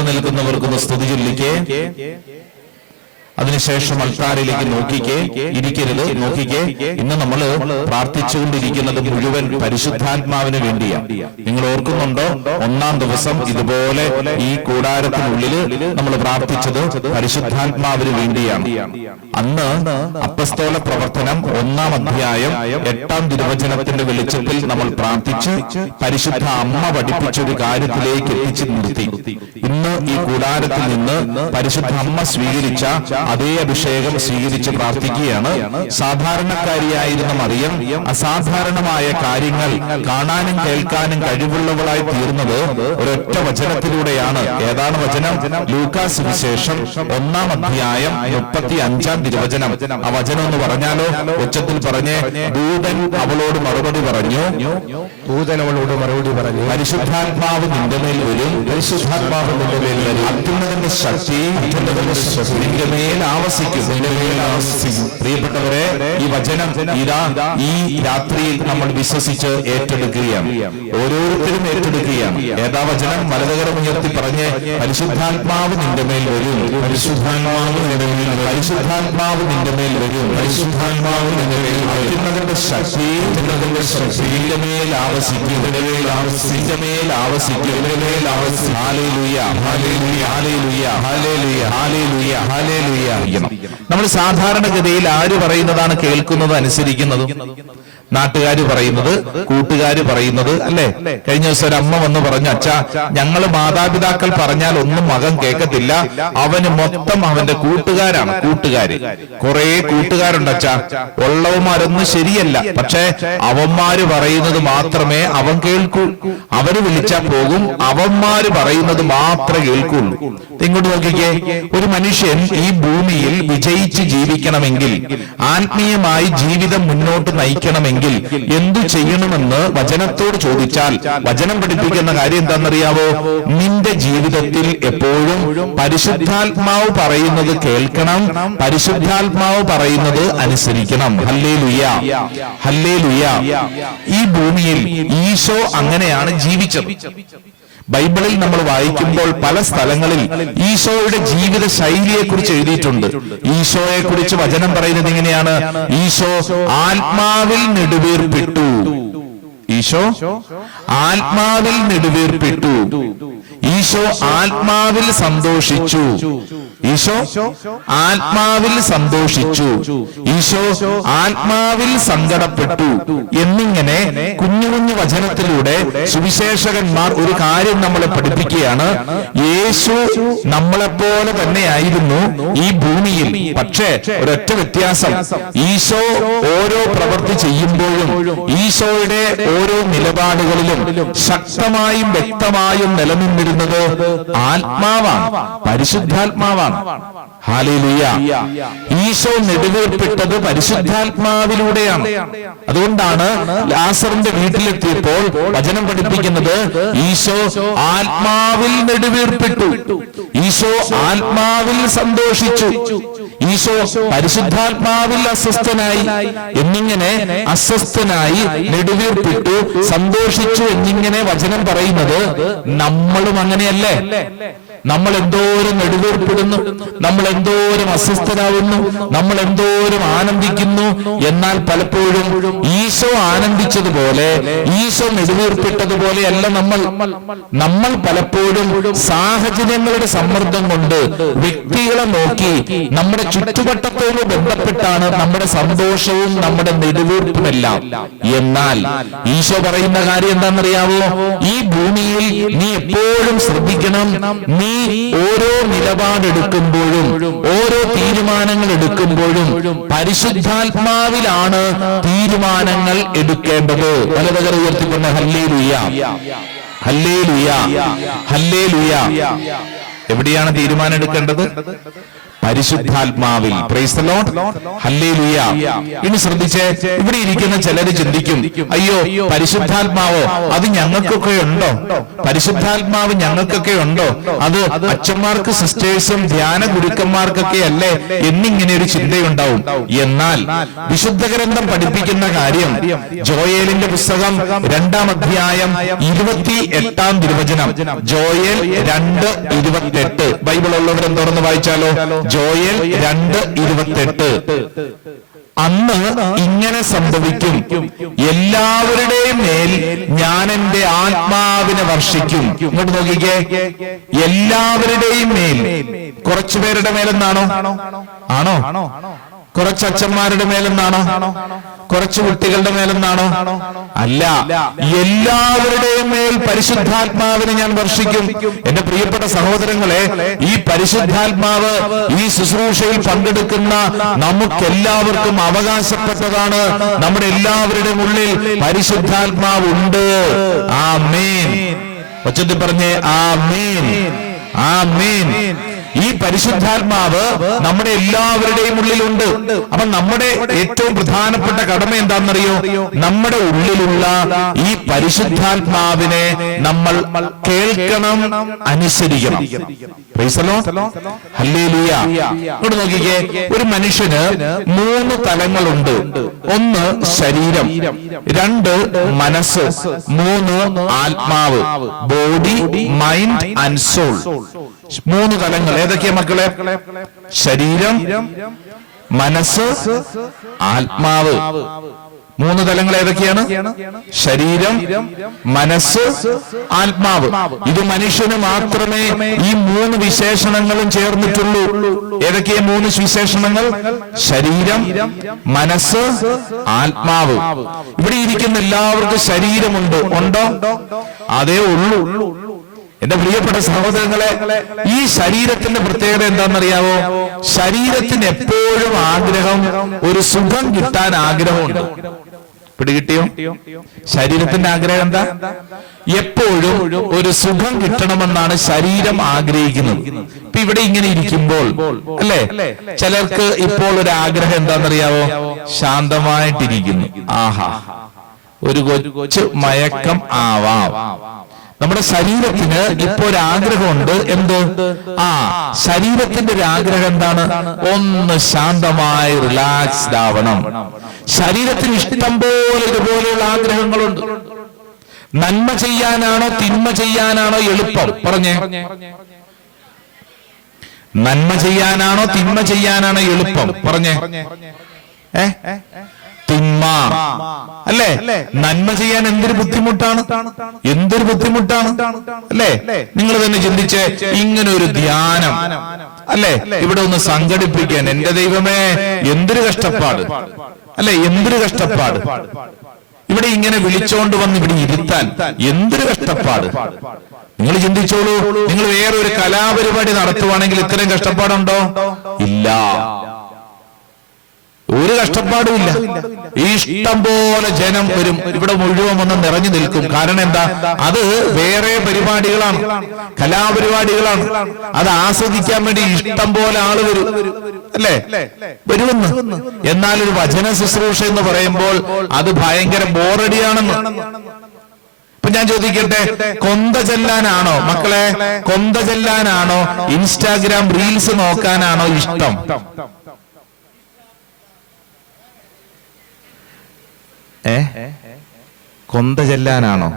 നിൽക്കുന്നവർക്കൊന്ന് സ്തുതി ചൊല്ലിക്കേ. അതിനുശേഷം അൾത്താരയിലേക്ക് നോക്കിക്കേ, ഇരിക്കരുത്, നോക്കിക്കേ. ഇന്ന് നമ്മൾ പ്രാർത്ഥിച്ചുകൊണ്ടിരിക്കുന്നത് മുഴുവൻ പരിശുദ്ധാത്മാവിന് വേണ്ടിയാണ്. നിങ്ങൾ ഓർക്കുന്നുണ്ടോ? ഒന്നാം ദിവസം ഇതുപോലെ ഈ കൂടാരത്തിനുള്ളിൽ നമ്മൾ പ്രാർത്ഥിച്ചത് പരിശുദ്ധാത്മാവിന് വേണ്ടിയാണ്. അന്ന് അപ്പസ്തോല പ്രവർത്തനം 1-ാം അധ്യായം 8-ാം തിരുവചനത്തിന്റെ വെളിച്ചത്തിൽ നമ്മൾ പ്രാർത്ഥിച്ച് പരിശുദ്ധ അമ്മ പഠിപ്പിച്ചൊരു കാര്യത്തിലേക്ക് എത്തിച്ചു നിർത്തി. ഇന്ന് ഈ കൂടാരത്തിൽ നിന്ന് പരിശുദ്ധ അമ്മ സ്വീകരിച്ച അതേ അഭിഷേകം സ്വീകരിച്ച് പ്രാർത്ഥിക്കുകയാണ്. സാധാരണക്കാരിയായിരുന്ന മറിയം അസാധാരണമായ കാര്യങ്ങൾ കാണാനും കേൾക്കാനും കഴിവുള്ളവളായി തീർന്നത് ഒരൊറ്റ വചനത്തിലൂടെയാണ്. ഏതാണ് വചനം? ലൂക്കാസ് വിശേഷം 1-ാം അധ്യായം 35-ാം തിരുവചനം. ആ വചനം എന്ന് പറഞ്ഞാലോ? ഉച്ചത്തിൽ പറഞ്ഞേ. ദൂതൻ അവളോട് മറുപടി പറഞ്ഞു, പരിശുദ്ധാത്മാവ് നിന്റെ മേൽ വരും, പരിശുദ്ധാത്മാവ് നിന്റെ മേൽ വരും, അത്യുന്നതന്റെ ശക്തി നിന്റെ മേൽ ആവസിക്കും. പ്രിയപ്പെട്ടവരെ, ഈ വചനം ഇതാ ഈ രാത്രിയിൽ നമ്മൾ വിശ്വസിച്ച് ഏറ്റെടുക്കുകയാണ്. ഓരോരുത്തരും ഏറ്റെടുക്കുകയാണ്. ഏതാ വചനം? വലതുകരം ഉയർത്തി പറഞ്ഞ്, പരിശുദ്ധാത്മാവ് നിന്റെ മേൽ വരും, പരിശുദ്ധാത്മാവ് നിന്റെ മേൽ, പരിശുദ്ധാത്മാവ് നിന്റെ മേൽ വരും, പരിശുദ്ധാത്മാവ് നിന്റെ മേൽ, അത്യുന്നതന്റെ ശക്തി നിന്റെ മേൽ ആവസിക്കും, നിന്റെ മേൽ ആവസിക്കും, നിന്റെ മേൽ ആവസിക്കും. ഹല്ലേലൂയ, ഹല്ലേലൂയ, ഹല്ലേലൂയ, ഹല്ലേലൂയ, ഹല്ലേലൂയ, ഹല്ലേലൂയ. നമ്മൾ സാധാരണഗതിയിൽ ആര് പറയുന്നതാണ് കേൾക്കുന്നത്, അനുസരിക്കുന്നതും? നാട്ടുകാര് പറയുന്നത്, കൂട്ടുകാര് പറയുന്നത്, അല്ലേ? കഴിഞ്ഞ ദിവസം ഒരു അമ്മ വന്ന് പറഞ്ഞു, അച്ഛാ, ഞങ്ങള് മാതാപിതാക്കൾ പറഞ്ഞാൽ ഒന്നും മകൻ കേൾക്കത്തില്ല, അവന് മൊത്തം അവന്റെ കൂട്ടുകാരാണ്. കൂട്ടുകാര്, കുറെ കൂട്ടുകാരുണ്ട് അച്ഛാ, ഉള്ളവന്മാരൊന്നും ശരിയല്ല, പക്ഷെ അവന്മാര് പറയുന്നത് മാത്രമേ അവൻ കേൾക്കൂ. അവര് വിളിച്ചാൽ പോകും, അവന്മാര് പറയുന്നത് മാത്രമേ കേൾക്കുള്ളൂ. ഇങ്ങോട്ട് നോക്കിക്കേ. ഒരു മനുഷ്യൻ ഈ ഭൂമിയിൽ വിജയിച്ച് ജീവിക്കണമെങ്കിൽ, ആത്മീയമായി ജീവിതം മുന്നോട്ട് നയിക്കണമെങ്കിൽ എന്തു ചെയ്യണമെന്ന് വചനത്തോട് ചോദിച്ചാൽ വചനം പഠിപ്പിക്കുന്ന കാര്യം എന്താണെന്നറിയാവോ? നിന്റെ ജീവിതത്തിൽ എപ്പോഴും പരിശുദ്ധാത്മാവ് പറയുന്നത് കേൾക്കണം, പരിശുദ്ധാത്മാവ് പറയുന്നത് അനുസരിക്കണം. Hallelujah, hallelujah. ഈ ഭൂമിയിൽ ഈശോ അങ്ങനെയാണ് ജീവിച്ചത്. ബൈബിളിൽ നമ്മൾ വായിക്കുമ്പോൾ പല സ്ഥലങ്ങളിൽ ഈശോയുടെ ജീവിത ശൈലിയെ കുറിച്ച് എഴുതിയിട്ടുണ്ട്. ഈശോയെ കുറിച്ച് വചനം പറയുന്നത് ഇങ്ങനെയാണ്: ഈശോ ആത്മാവിൽ നെടുവീർപ്പിട്ടു. ഈശോ ആത്മാവിൽ നെടുവീർപ്പിട്ടു. ഈശോ ആത്മാവിൽ സന്തോഷിച്ചു. ഈശോ ആത്മാവിൽ സന്തോഷിച്ചു, ഈശോ ആത്മാവിൽ സങ്കടപ്പെട്ടു എന്നിങ്ങനെ കുഞ്ഞു കുഞ്ഞു വചനത്തിലൂടെ സുവിശേഷകന്മാർ ഒരു കാര്യം നമ്മളെ പഠിപ്പിക്കുകയാണ്. യേശു നമ്മളെപ്പോലെ തന്നെയായിരുന്നു ഈ ഭൂമിയിൽ. പക്ഷേ ഒരൊറ്റ വ്യത്യാസം, ഈശോ ഓരോ പ്രവൃത്തി ചെയ്യുമ്പോഴും ഈശോയുടെ ഓരോ നിലപാടുകളിലും ശക്തമായും വ്യക്തമായും നിലനിന്നിരുന്നത് ആത്മാവാണ്, പരിശുദ്ധാത്മാവാണ്. ഹല്ലേലൂയ. ഈശോ നെടുവേർപ്പെട്ടത് പരിശുദ്ധാത്മാവിലൂടെയാണ്. അതുകൊണ്ടാണ് ലാസറിന്റെ വീട്ടിലെത്തിയപ്പോൾ വചനം പഠിപ്പിക്കുന്നത് ഈശോ ആത്മാവിൽ നെടുവേർപ്പെട്ടു, ഈശോ ആത്മാവിൽ സന്തോഷിച്ചു, ഈശോ പരിശുദ്ധാത്മാവിൽ അസ്വസ്ഥനായി എന്നിങ്ങനെ അസ്വസ്ഥനായി നെടുവീർപ്പിട്ടു സന്തോഷിച്ചു എന്നിങ്ങനെ വചനം പറയുന്നത് നമ്മളും അങ്ങനെയല്ലേ? നമ്മൾ എന്തോരം നെടുവീർപ്പിടുന്നു, നമ്മൾ എന്തോരം അസ്വസ്ഥനാവുന്നു, നമ്മൾ എന്തോരം ആനന്ദിക്കുന്നു. എന്നാൽ പലപ്പോഴും ഈശോ ആനന്ദിച്ചതുപോലെ, ഈശോ നെടുവീർപ്പിട്ടതുപോലെയല്ല നമ്മൾ പലപ്പോഴും സാഹചര്യങ്ങളുടെ സമ്മർദ്ദം കൊണ്ട് വ്യക്തികളെ നോക്കി നമ്മുടെ ചുറ്റുവട്ടത്തോട് ബന്ധപ്പെട്ടാണ് നമ്മുടെ സന്തോഷവും നമ്മുടെ നെടുവീർപ്പുമെല്ലാം. എന്നാൽ ഈശോ പറയുന്ന കാര്യം എന്താണെന്നറിയാവോ? ഈ ഭൂമിയിൽ നീ എപ്പോഴും ശ്രദ്ധിക്കണം, നീ ഓരോ നിലപാടെടുക്കുമ്പോഴും ഓരോ തീരുമാനങ്ങൾ എടുക്കുമ്പോഴും പരിശുദ്ധാത്മാവിലാണ് തീരുമാനങ്ങൾ എടുക്കേണ്ടത്. വലതുകര ഉയർത്തിക്കൊണ്ട് ഹല്ലേലൂയ, ഹല്ലേലൂയ, ഹല്ലേലൂയ. എവിടെയാണ് തീരുമാനം എടുക്കേണ്ടത്? പരിശുദ്ധാത്മാവിൽ. Price the lord, hallelujah. ഇനി ശ്രദ്ധിച്ചേ, ഇവിടെ ഇരിക്കുന്ന ചിലര് ചിന്തിക്കും, അയ്യോ പരിശുദ്ധാത്മാവോ അത് ഞങ്ങൾക്കൊക്കെ ഉണ്ടോ? പരിശുദ്ധാത്മാവ് ഞങ്ങൾക്കൊക്കെ ഉണ്ടോ? അത് അച്ഛന്മാർക്ക് സിസ്റ്റേഴ്സും ധ്യാന ഗുരുക്കന്മാർക്കൊക്കെ അല്ലേ എന്നിങ്ങനെ ഒരു ചിന്തയുണ്ടാവും. എന്നാൽ വിശുദ്ധ ഗ്രന്ഥം പഠിപ്പിക്കുന്ന കാര്യം, ജോയേലിന്റെ പുസ്തകം 2-ാം അധ്യായം 28-ാം തിരുവചനം, ജോയേൽ 2:28. ബൈബിൾ ഉള്ളവരെ തുറന്ന് വായിച്ചാലോ? ജോയേൽ 2:28. അന്ന് ഇങ്ങനെ സംഭവിക്കും, എല്ലാവരുടെയും മേൽ ഞാൻ എന്റെ ആത്മാവിനെ വർഷിക്കും. ഇങ്ങോട്ട് നോക്കിക്കേ, എല്ലാവരുടെയും മേൽ. കുറച്ചുപേരുടെ മേലെന്നാണോ? ആണോ? കുറച്ച് അച്ഛന്മാരുടെ മേലെന്നാണോ? കുറച്ച് കുട്ടികളുടെ മേലെന്നാണോ? അല്ല, എല്ലാവരുടെയും മേൽ പരിശുദ്ധാത്മാവിനെ ഞാൻ വർഷിക്കും. എന്റെ പ്രിയപ്പെട്ട സഹോദരങ്ങളെ, ഈ പരിശുദ്ധാത്മാവ് ഈ ശുശ്രൂഷയിൽ പങ്കെടുക്കുന്ന നമുക്കെല്ലാവർക്കും അവകാശപ്പെട്ടതാണ്. നമ്മുടെ എല്ലാവരുടെയും ഉള്ളിൽ പരിശുദ്ധാത്മാവുണ്ട്. ആമേൻ. ഉച്ചത്തിൽ പറഞ്ഞേ ആമേൻ, ആമേൻ. ഈ പരിശുദ്ധാത്മാവ് നമ്മുടെ എല്ലാവരുടെയും ഉള്ളിലുണ്ട്. അപ്പൊ നമ്മുടെ ഏറ്റവും പ്രധാനപ്പെട്ട കടമ എന്താണെന്നറിയോ? നമ്മുടെ ഉള്ളിലുള്ള ഈ പരിശുദ്ധാത്മാവിനെ നമ്മൾ കേൾക്കണം, അനുസരിക്കണം. Price the lord, hallelujah. ഇങ്ങോട്ട് നോക്കിക്കേ, ഒരു മനുഷ്യന് 3 തലങ്ങളുണ്ട്. 1 ശരീരം, 2 മനസ്സ്, 3 ആത്മാവ്. Body, mind and soul. 3 തലങ്ങൾ. ഏതൊക്കെയാ മക്കളെ? ശരീരം, മനസ്സ്, ആത്മാവ്. 3 തലങ്ങൾ ഏതൊക്കെയാണ്? ശരീരം, മനസ്സ്, ആത്മാവ്. ഇത് മനുഷ്യന് മാത്രമേ ഈ 3 വിശേഷണങ്ങളും ചേർന്നിട്ടുള്ളൂ. ഏതൊക്കെയാ 3 വിശേഷണങ്ങൾ? ശരീരം, മനസ്സ്, ആത്മാവ്. ഇവിടെ ഇരിക്കുന്ന എല്ലാവർക്കും ശരീരമുണ്ട്. ഉണ്ടോ? അതേ ഉള്ളൂ. എന്റെ പ്രിയപ്പെട്ട സഹോദരങ്ങളെ, ഈ ശരീരത്തിന്റെ പ്രത്യേകത എന്താണെന്നറിയാവോ? ശരീരത്തിന് എപ്പോഴും ആഗ്രഹം, ഒരു സുഖം കിട്ടാൻ ആഗ്രഹമുണ്ട്. പിടികിട്ടിയോ? ശരീരത്തിന്റെ ആഗ്രഹം എന്താ? എപ്പോഴും ഒരു സുഖം കിട്ടണമെന്നാണ് ശരീരം ആഗ്രഹിക്കുന്നത്. ഇപ്പൊ ഇവിടെ ഇങ്ങനെ ഇരിക്കുമ്പോൾ അല്ലേ, ചിലർക്ക് ഇപ്പോൾ ഒരു ആഗ്രഹം എന്താണെന്നറിയാവോ? ശാന്തമായിട്ടിരിക്കുന്നു. ആഹാ, ഒരു കൊച്ചു മയക്കം ആവാം. നമ്മുടെ ശരീരത്തിന് ഇപ്പോ ഒരു ആഗ്രഹമുണ്ട്. എന്ത്? ശരീരത്തിന്റെ ഒരു ആഗ്രഹം എന്താണ്? ഒന്ന് ശാന്തമായി റിലാക്സ്ഡ് ആവണം. ശരീരത്തിന് ഇഷ്ടം പോലെ ഇതുപോലെയുള്ള ആഗ്രഹങ്ങളുണ്ട്. നന്മ ചെയ്യാനാണോ തിന്മ ചെയ്യാനാണോ എളുപ്പം? പറഞ്ഞേ, നന്മ ചെയ്യാനാണോ തിന്മ ചെയ്യാനാണോ എളുപ്പം? പറഞ്ഞേ. തിന്മ അല്ലേ? നന്മ ചെയ്യാൻ എന്തൊരു ബുദ്ധിമുട്ടാണ്, എന്തൊരു ബുദ്ധിമുട്ടാണ് അല്ലേ? നിങ്ങൾ തന്നെ ചിന്തിച്ച്, ഇങ്ങനെ ഒരു ധ്യാനം അല്ലെ? ഇവിടെ ഒന്ന് സംഘടിപ്പിക്കാൻ, എന്റെ ദൈവമേ എന്തൊരു കഷ്ടപ്പാട് അല്ലെ, എന്തൊരു കഷ്ടപ്പാട്. ഇവിടെ ഇങ്ങനെ വിളിച്ചോണ്ട് വന്ന് ഇവിടെ ഇരുത്താൻ എന്തൊരു കഷ്ടപ്പാട്. നിങ്ങൾ ചിന്തിച്ചോളൂ, നിങ്ങൾ വേറൊരു കലാപരിപാടി നടത്തുവാണെങ്കിൽ ഇത്രയും കഷ്ടപ്പാടുണ്ടോ? ഇല്ല, ഒരു കഷ്ടപ്പാടും ഇല്ല. ഇഷ്ടം പോലെ ജനം വരും, ഇവിടെ മുഴുവൻ വന്ന് നിറഞ്ഞു നിൽക്കും. കാരണം എന്താ? അത് വേറെ പരിപാടികളാണ്, കലാപരിപാടികളാണ്. അത് ആസ്വദിക്കാൻ വേണ്ടി ഇഷ്ടം പോലെ ആള് വരും, അല്ലേ? വരുമെന്ന്. എന്നാൽ ഒരു വചന ശുശ്രൂഷ എന്ന് പറയുമ്പോൾ അത് ഭയങ്കര ബോറടിയാണെന്ന്. ഇപ്പൊ ഞാൻ ചോദിക്കട്ടെ, കൊന്ത ചെല്ലാനാണോ മക്കളെ, കൊന്ത ചെല്ലാനാണോ ഇൻസ്റ്റാഗ്രാം റീൽസ് നോക്കാനാണോ ഇഷ്ടം? കൊന്ത ചെല്ലാനാണോ?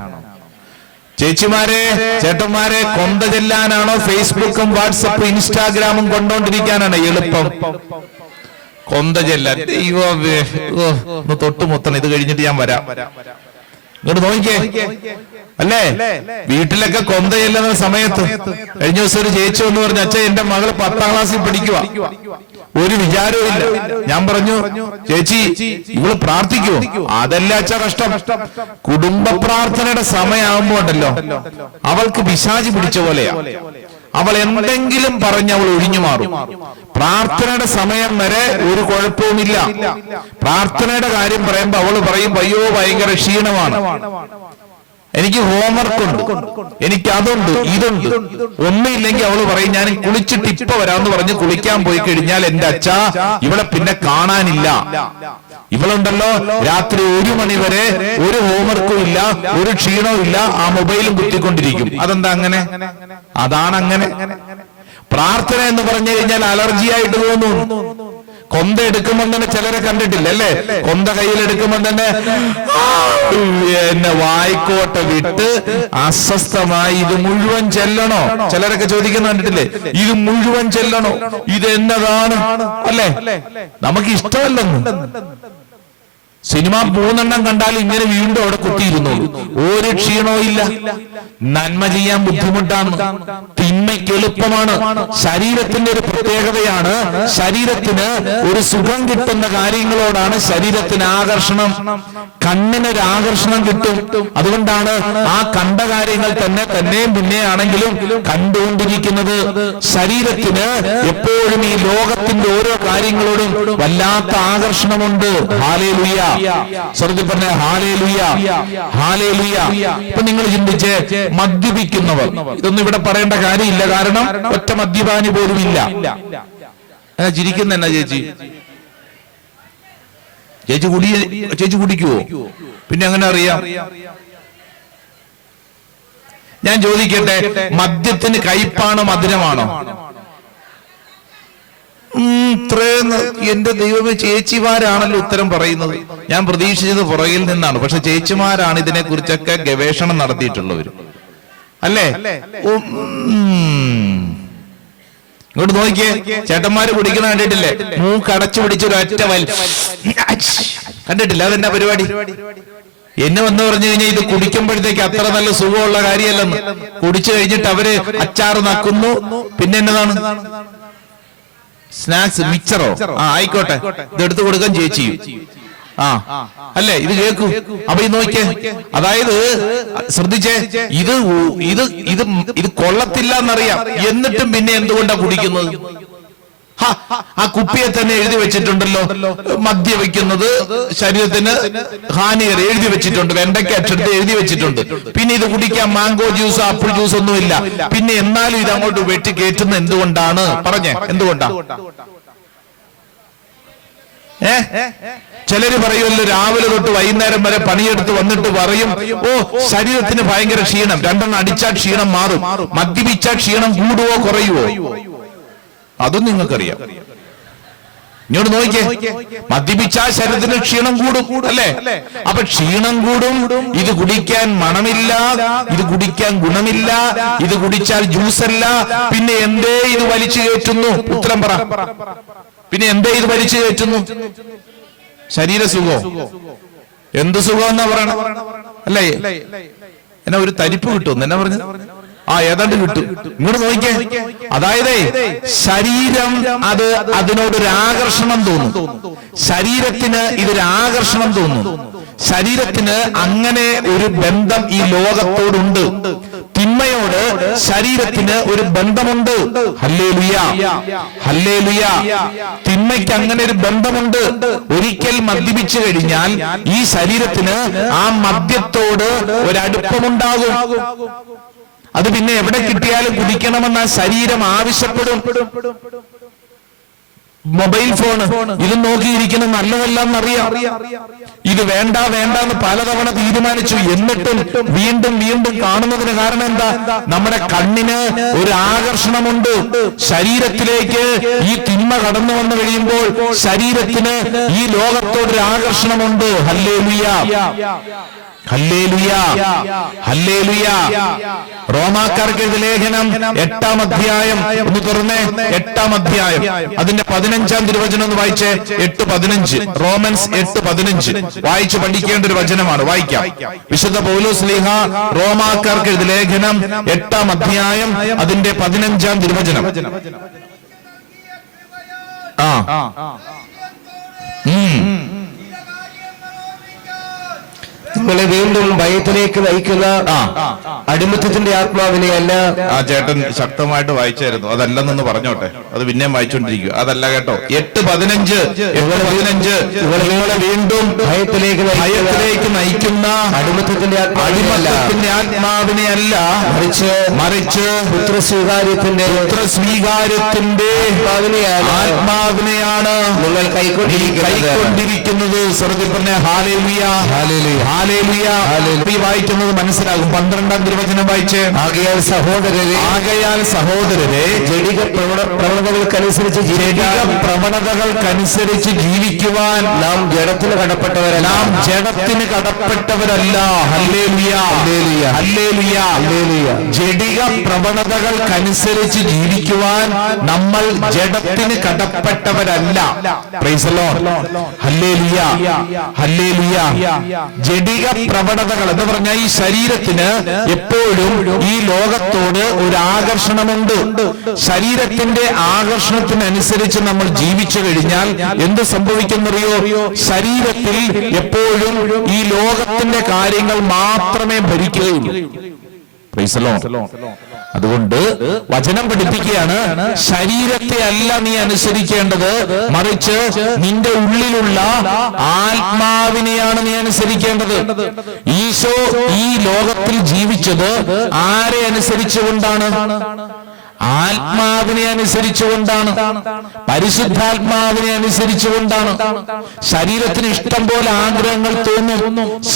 ചേച്ചിമാരെ, ചേട്ടന്മാരെ, കൊന്ത ചെല്ലാനാണോ ഫേസ്ബുക്കും വാട്സപ്പും ഇൻസ്റ്റാഗ്രാമും കൊണ്ടോണ്ടിരിക്കാനാണ് എളുപ്പം? കൊന്ത ചെല്ലാൻ ഒന്ന് തൊട്ടുമുത്തണം, ഇത് കഴിഞ്ഞിട്ട് ഞാൻ വരാം. ഇങ്ങോട്ട് നോക്കിക്കേ, അല്ലേ? വീട്ടിലൊക്കെ കൊന്ത ചെല്ലുന്ന സമയത്ത് കഴിഞ്ഞ ദിവസം ഒരു ചേച്ചി എന്ന് പറഞ്ഞു, അച്ഛൻ എന്റെ മകള് 10ാം ക്ലാസ്സിൽ പഠിക്കുക, ഒരു വിചാരവും ഇല്ല. ഞാൻ പറഞ്ഞു, ചേച്ചി ഇവള് പ്രാർത്ഥിക്കുവോ? അതല്ല അച്ഛാ കഷ്ടം. കുടുംബ പ്രാർത്ഥനയുടെ സമയമാകുമ്പോ ഉണ്ടല്ലോ, അവൾക്ക് പിശാചി പിടിച്ച പോലെയാ. അവൾ എന്തെങ്കിലും പറഞ്ഞ് അവൾ ഒഴിഞ്ഞു മാറും. പ്രാർത്ഥനയുടെ സമയം വരെ ഒരു കുഴപ്പവുമില്ല. പ്രാർത്ഥനയുടെ കാര്യം പറയുമ്പോ അവള് പറയും, അയ്യോ ഭയങ്കര ക്ഷീണമാണ്, എനിക്ക് ഹോംവർക്ക് ഉണ്ട്, എനിക്ക് അതുണ്ട്, ഇതുണ്ട്. ഒന്നുമില്ലെങ്കിൽ അവള് പറയും, ഞാൻ കുളിച്ചിട്ട് ഇപ്പൊ വരാമെന്ന് പറഞ്ഞ് കുളിക്കാൻ പോയി കഴിഞ്ഞാൽ എന്റെ അച്ഛാ ഇവളെ പിന്നെ കാണാനില്ല. ഇവളുണ്ടല്ലോ രാത്രി 1 മണി വരെ ഒരു ഹോംവർക്കും ഇല്ല, ഒരു ക്ഷീണവും ഇല്ല, ആ മൊബൈലും കുത്തിക്കൊണ്ടിരിക്കും. അതെന്താ അങ്ങനെ? അതാണ് അങ്ങനെ. പ്രാർത്ഥന എന്ന് പറഞ്ഞു കഴിഞ്ഞാൽ അലർജിയായിട്ട് തോന്നുന്നു. കൊന്ത എടുക്കുമ്പോൾ തന്നെ ചിലരെ കണ്ടിട്ടില്ല അല്ലേ? കൊന്ത കയ്യിലെടുക്കുമ്പോൾ തന്നെ എന്നെ വായിക്കോട്ടെ വിട്ട് അസ്വസ്ഥമായി ഇത് മുഴുവൻ ചെല്ലണോ? ചിലരൊക്കെ ചോദിക്കുന്ന കണ്ടിട്ടില്ലേ, ഇത് മുഴുവൻ ചെല്ലണോ, ഇത് എന്നതാണ് അല്ലേ? നമുക്ക് ഇഷ്ടമല്ലെന്ന്. സിനിമ 3 കണ്ടാൽ ഇങ്ങനെ വീണ്ടും അവിടെ കുത്തിയിരുന്നു, ഒരു ക്ഷീണവും ഇല്ല. നന്മ ചെയ്യാൻ ബുദ്ധിമുട്ടാണ്, തിന്മയ്ക്ക് എളുപ്പമാണ്. ശരീരത്തിന്റെ ഒരു പ്രത്യേകതയാണ്, ശരീരത്തിന് ഒരു സുഖം കിട്ടുന്ന കാര്യങ്ങളോടാണ് ശരീരത്തിന് ആകർഷണം. കണ്ണിനൊരു ആകർഷണം കിട്ടും. അതുകൊണ്ടാണ് ആ കണ്ട കാര്യങ്ങൾ തന്നെയും പിന്നെയാണെങ്കിലും കണ്ടുകൊണ്ടിരിക്കുന്നത്. ശരീരത്തിന് എപ്പോഴും ഈ ലോകത്തിന്റെ ഓരോ കാര്യങ്ങളോടും വല്ലാത്ത ആകർഷണമുണ്ട്. ഹല്ലേലൂയ, സ്വർഗ്ഗത്തിൽ പറഞ്ഞ ഹല്ലേലൂയ, ഹല്ലേലൂയ. ഇപ്പൊ നിങ്ങൾ ചിന്തിച്ച്, മദ്യപിക്കുന്നവർ, ഇതൊന്നും ഇവിടെ പറയേണ്ട കാര്യമില്ല, കാരണം ഒറ്റ മദ്യപാനി പോലും ഇല്ല. ചിരിക്കുന്ന എന്നാ ചേച്ചി? ചേച്ചി കുടിക്കുവോ? പിന്നെ അങ്ങനെ അറിയാം? ഞാൻ ചോദിക്കട്ടെ, മദ്യത്തിന് കയ്പാണോ മധുരമാണോ? എന്റെ ദൈവമേ, ചേച്ചിമാരാണല്ലോ ഉത്തരം പറയുന്നത്. ഞാൻ പ്രതീക്ഷിച്ചത് പുറകിൽ നിന്നാണ്, പക്ഷെ ചേച്ചിമാരാണ് ഇതിനെ കുറിച്ചൊക്കെ ഗവേഷണം നടത്തിയിട്ടുള്ളവര്, അല്ലേ? ഇങ്ങോട്ട് നോക്കിയേ, ചേട്ടന്മാര് കുടിക്കുന്ന കണ്ടിട്ടില്ലേ? മൂക്കടച്ചു പിടിച്ചൊരു ഒറ്റ കണ്ടിട്ടില്ല? അതെന്നാ പരിപാടി? എന്നെ വന്ന് പറഞ്ഞു കഴിഞ്ഞാൽ ഇത് കുടിക്കുമ്പോഴത്തേക്ക് അത്ര നല്ല സുഖമുള്ള കാര്യമല്ലെന്ന്. കുടിച്ചു കഴിഞ്ഞിട്ട് അവര് അച്ചാറ് നക്കുന്നു, പിന്നെ എന്നതാണ് സ്നാക്സ്, മിച്ചറോ, ആയിക്കോട്ടെ, ഇത് എടുത്തു കൊടുക്കാൻ ചേച്ചിയും. അല്ലേ? ഇത് കേൾക്കൂ. അപ്പൊ ഇത് നോക്കിയേ, അതായത് ശ്രദ്ധിച്ചേ, ഇത് ഇത് ഇത് ഇത് കൊള്ളത്തില്ല എന്നറിയാം, എന്നിട്ടും പിന്നെ എന്തുകൊണ്ടാ കുടിക്കുന്നത്? ആ കുപ്പിയെ തന്നെ എഴുതി വെച്ചിട്ടുണ്ടല്ലോ, മദ്യപിക്കുന്നത് ശരീരത്തിന് ഹാനികരം എഴുതി വെച്ചിട്ടുണ്ട്, വെണ്ടയ്ക്ക അക്ഷരത്തിൽ എഴുതി വെച്ചിട്ടുണ്ട്. പിന്നെ ഇത് കുടിക്കാൻ മാംഗോ ജ്യൂസ്, ആപ്പിൾ ജ്യൂസ് ഒന്നുമില്ല. പിന്നെ എന്നാലും ഇത് അങ്ങോട്ട് വെട്ടി കയറ്റുന്ന എന്തുകൊണ്ടാണ്? പറഞ്ഞേ, എന്തുകൊണ്ടാ? ചിലര് പറയുമല്ലോ, രാവിലെ തൊട്ട് വൈകുന്നേരം വരെ പണിയെടുത്ത് വന്നിട്ട് പറയും, ഓ ശരീരത്തിന് ഭയങ്കര ക്ഷീണം, 2 അടിച്ചാൽ ക്ഷീണം മാറും. മദ്യപിച്ചാൽ ക്ഷീണം കൂടുവോ കുറയുവോ? അതും നിങ്ങൾക്കറിയാം. ഇങ്ങോട്ട് നോക്കിയേ, മദ്യപിച്ചാൽ ശരീരത്തിന് ക്ഷീണം കൂടും, അല്ലേ? അപ്പൊ ക്ഷീണം കൂടും. ഇത് കുടിക്കാൻ മണമില്ല, ഇത് കുടിക്കാൻ ഗുണമില്ല, ഇത് കുടിച്ചാൽ ജ്യൂസല്ല. പിന്നെ എന്തേ ഇത് വലിച്ചു കയറ്റുന്നു? ഉത്തരം പറ. പിന്നെ എന്തേ ഇത് വലിച്ചു കയറ്റുന്നു? ശരീരസുഖോ? എന്ത് സുഖം എന്നാ പറയണ? അല്ലേ? എന്നാ ഒരു തരിപ്പ് കിട്ടും എന്നാ പറഞ്ഞു? ഏതാണ്ട് കിട്ടും. ഇങ്ങോട്ട് നോക്കിക്കേ. അതായത് ശരീരം അതിനോടൊരു ആകർഷണം തോന്നും. ശരീരത്തിന് ഇതൊരു ആകർഷണം തോന്നും. ശരീരത്തിന് അങ്ങനെ ഒരു ബന്ധം ഈ ലോകത്തോടുണ്ട്. തിന്മയോട് ശരീരത്തിന് ഒരു ബന്ധമുണ്ട്. ഹല്ലേലൂയ, ഹല്ലേലൂയ. തിന്മയ്ക്ക് അങ്ങനെ ഒരു ബന്ധമുണ്ട്. ഒരിക്കൽ മദ്യപിച്ചു കഴിഞ്ഞാൽ ഈ ശരീരത്തിന് ആ മദ്യത്തോട് ഒരടുപ്പമുണ്ടാകും. അത് പിന്നെ എവിടെ കിട്ടിയാലും കുടിക്കണമെന്ന് ആ ശരീരം ആവശ്യപ്പെടും. മൊബൈൽ ഫോൺ ഇത് നോക്കിയിരിക്കുന്നത് നല്ലതല്ലെന്നറിയാം. ഇത് വേണ്ട എന്ന് പലതവണ തീരുമാനിച്ചു. എന്നിട്ടും വീണ്ടും വീണ്ടും കാണുന്നതിന് കാരണം എന്താ? നമ്മുടെ കണ്ണിന് ഒരു ആകർഷണമുണ്ട്. ശരീരത്തിലേക്ക് ഈ തിന്മ കടന്നു വന്നു കഴിയുമ്പോൾ ശരീരത്തിന് ഈ ലോകത്തോടൊരു ആകർഷണമുണ്ട്. ഹല്ലേലൂയ, ഹല്ലേലൂയ, ഹല്ലേലൂയ. റോമാക്കാർക്ക് എഴുതിയ ലേഖനം 8-ാം അധ്യായം ഒന്ന് തുറന്നേ. 8-ാം അധ്യായം അതിന്റെ 15-ാം തിരുവചനം ഒന്ന് വായിച്ചേ. 8:15 റോമൻസ് 8:15 വായിച്ചു പഠിക്കേണ്ട ഒരു വചനമാണ്. വായിക്കാം. വിശുദ്ധ പൗലോസ് ശ്ലീഹ റോമാക്കാർക്ക് എഴുതിയ ലേഖനം 8-ാം അധ്യായം അതിന്റെ 15-ാം തിരുവചനം. നിങ്ങളെ വീണ്ടും ഭയത്തിലേക്ക് നയിക്കുന്ന അടിമത്തത്തിന്റെ ആത്മാവിനെ അല്ല. ചേട്ടൻ ശക്തമായിട്ട് വായിച്ചായിരുന്നു. അതല്ലെന്നൊന്ന് പറഞ്ഞോട്ടെ, അത് പിന്നെയും വായിച്ചോണ്ടിരിക്കുക. അതല്ല കേട്ടോ. 8:15 നിങ്ങളെ വീണ്ടും ഭയത്തിലേക്ക് നയിക്കുന്ന അടിമത്തത്തിന്റെ ആത്മാവിനെ അല്ല, മറിച്ച് പുത്രസ്വീകാര്യത്തിന്റെ ആത്മാവിനെയാണ് നിങ്ങൾ കൈക്കൊണ്ടിരിക്കുന്നത്. സ്വർഗ്ഗത്തിൽ പറഞ്ഞ ഹല്ലേലൂയ, ഹല്ലേലൂയ, ഹല്ലേലൂയ. വായിക്കുന്നത് മനസ്സിലാകും. 12-ാം തിരുവചനം വായിച്ച്. ആകയാൽ സഹോദരരെ ജഡിക പ്രവണതകൾക്കനുസരിച്ച് ജീവിക്കുവാൻ നാം ജഡത്തിന് കടപ്പെട്ടവരല്ല. ഹല്ലേലൂയ, ഹല്ലേലൂയ, ഹല്ലേലൂയ. ജഡിക പ്രവണതകൾക്കനുസരിച്ച് ജീവിക്കുവാൻ നമ്മൾ ജഡത്തിന് കടപ്പെട്ടവരല്ല. Praise the lord. ഹല്ലേലൂയ, ഹല്ലേലൂയ. ജഡിക പ്രവണതകൾ എന്ന് പറഞ്ഞാൽ ഈ ശരീരത്തിന് എപ്പോഴും ഈ ലോകത്തോട് ഒരു ആകർഷണമുണ്ട്. ശരീരത്തിന്റെ ആകർഷണത്തിനനുസരിച്ച് നമ്മൾ ജീവിച്ചു കഴിഞ്ഞാൽ എന്ത് സംഭവിക്കുന്നറിയോ? ശരീരത്തിൽ എപ്പോഴും ഈ ലോകത്തിന്റെ കാര്യങ്ങൾ മാത്രമേ ഭരിക്കുകയുള്ളൂ. Price the Lord. അതുകൊണ്ട് വചനം പഠിപ്പിക്കുകയാണ്, ശരീരത്തെ അല്ല നീ അനുസരിക്കേണ്ടത്, മറിച്ച് നിന്റെ ഉള്ളിലുള്ള ആത്മാവിനെയാണ് നീ അനുസരിക്കേണ്ടത്. ഈശോ ഈ ലോകത്തിൽ ജീവിച്ചത് ആരെ അനുസരിച്ചുകൊണ്ടാണ്? ആത്മാവിനെ അനുസരിച്ചുകൊണ്ടാണ്, പരിശുദ്ധാത്മാവിനെ അനുസരിച്ചുകൊണ്ടാണ്. ശരീരത്തിന് ഇഷ്ടം പോലെ ആഗ്രഹങ്ങൾ തോന്നും.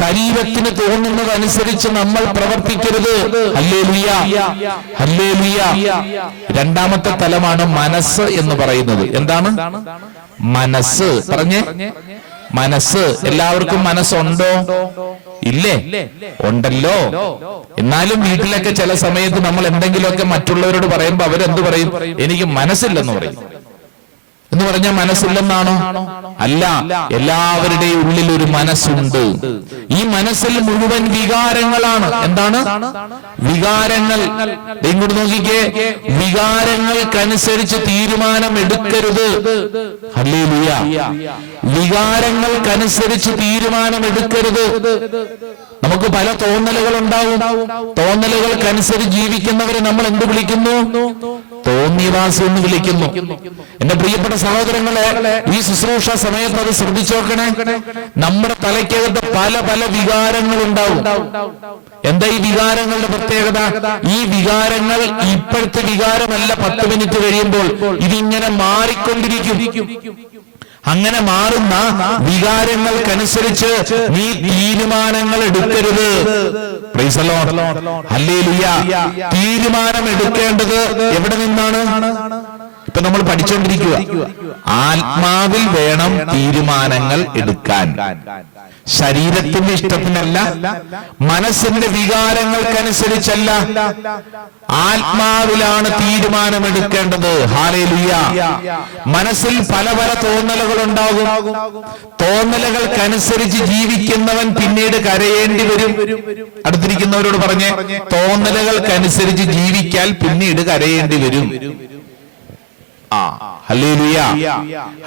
ശരീരത്തിന് തോന്നുന്നതനുസരിച്ച് നമ്മൾ പ്രവർത്തിക്കരുത്. Hallelujah, hallelujah. രണ്ടാമത്തെ തലമാണ് മനസ്സ് എന്ന് പറയുന്നത്. എന്താണ് മനസ്സ്? പറഞ്ഞേ. മനസ്സ്. എല്ലാവർക്കും മനസ്സുണ്ടോ? ഇല്ലേ? ഉണ്ടല്ലോ. എന്നാലും വീട്ടിലൊക്കെ ചില സമയത്ത് നമ്മൾ എന്തെങ്കിലുമൊക്കെ മറ്റുള്ളവരോട് പറയുമ്പോ അവരെന്ത് പറയും? എനിക്ക് മനസ്സില്ലെന്ന് പറയും. എന്ന് പറഞ്ഞാൽ മനസ്സില്ലെന്നാണോ? അല്ല, എല്ലാവരുടെയും ഉള്ളിൽ ഒരു മനസ്സുണ്ട്. ഈ മനസ്സിൽ മുഴുവൻ വികാരങ്ങളാണ്. എന്താണ് വികാരങ്ങൾ? ഇങ്ങോട്ട് നോക്കിക്കേ. വികാരങ്ങൾക്കനുസരിച്ച് തീരുമാനം എടുക്കരുത്. ഹല്ലേലൂയ. വികാരങ്ങൾക്കനുസരിച്ച് തീരുമാനം എടുക്കരുത്. നമുക്ക് പല തോന്നലുകൾ ഉണ്ടാവും. തോന്നലുകൾക്കനുസരിച്ച് ജീവിക്കുന്നവരെ നമ്മൾ എന്ത് വിളിക്കുന്നു? തോന്നിവാസി എന്ന് വിളിക്കുന്നു. എന്റെ പ്രിയപ്പെട്ട സഹോദരങ്ങളെ, ഈ ശുശ്രൂഷ സമയത്ത് അത് ശ്രദ്ധിച്ചു നോക്കണേ. നമ്മുടെ തലയ്ക്കകത്ത് പല പല വികാരങ്ങൾ ഉണ്ടാവും. എന്താ ഈ വികാരങ്ങളുടെ പ്രത്യേകത? ഈ വികാരങ്ങൾ ഇപ്പോഴത്തെ വികാരമല്ല. 10 മിനിറ്റ് കഴിയുമ്പോൾ ഇതിങ്ങനെ മാറിക്കൊണ്ടിരിക്കും. അങ്ങനെ മാറുന്ന വികാരങ്ങൾക്കനുസരിച്ച് നീ തീരുമാനങ്ങൾ എടുക്കരുത്. Price the lord. ഹല്ലേലൂയ. തീരുമാനം എടുക്കേണ്ടത് എവിടെ നിന്നാണ്? ഇപ്പൊ നമ്മൾ പഠിച്ചുകൊണ്ടിരിക്കുക. ആത്മാവിൽ വേണം തീരുമാനങ്ങൾ എടുക്കാൻ. ശരീരത്തിന്റെ ഇഷ്ടത്തിനല്ല, മനസ്സിന്റെ വികാരങ്ങൾക്കനുസരിച്ചല്ല, ആത്മാവിലാണ് തീരുമാനമെടുക്കേണ്ടത്. ഹല്ലേലൂയ. മനസ്സിൽ പല പല തോന്നലുകൾ ഉണ്ടാകും. തോന്നലുകൾക്കനുസരിച്ച് ജീവിക്കുന്നവൻ പിന്നീട് കരയേണ്ടി വരും. അടുത്തിരിക്കുന്നവരോട് പറഞ്ഞേ, തോന്നലുകൾക്കനുസരിച്ച് ജീവിക്കാൻ പിന്നീട് കരയേണ്ടി വരും. Hallelujah,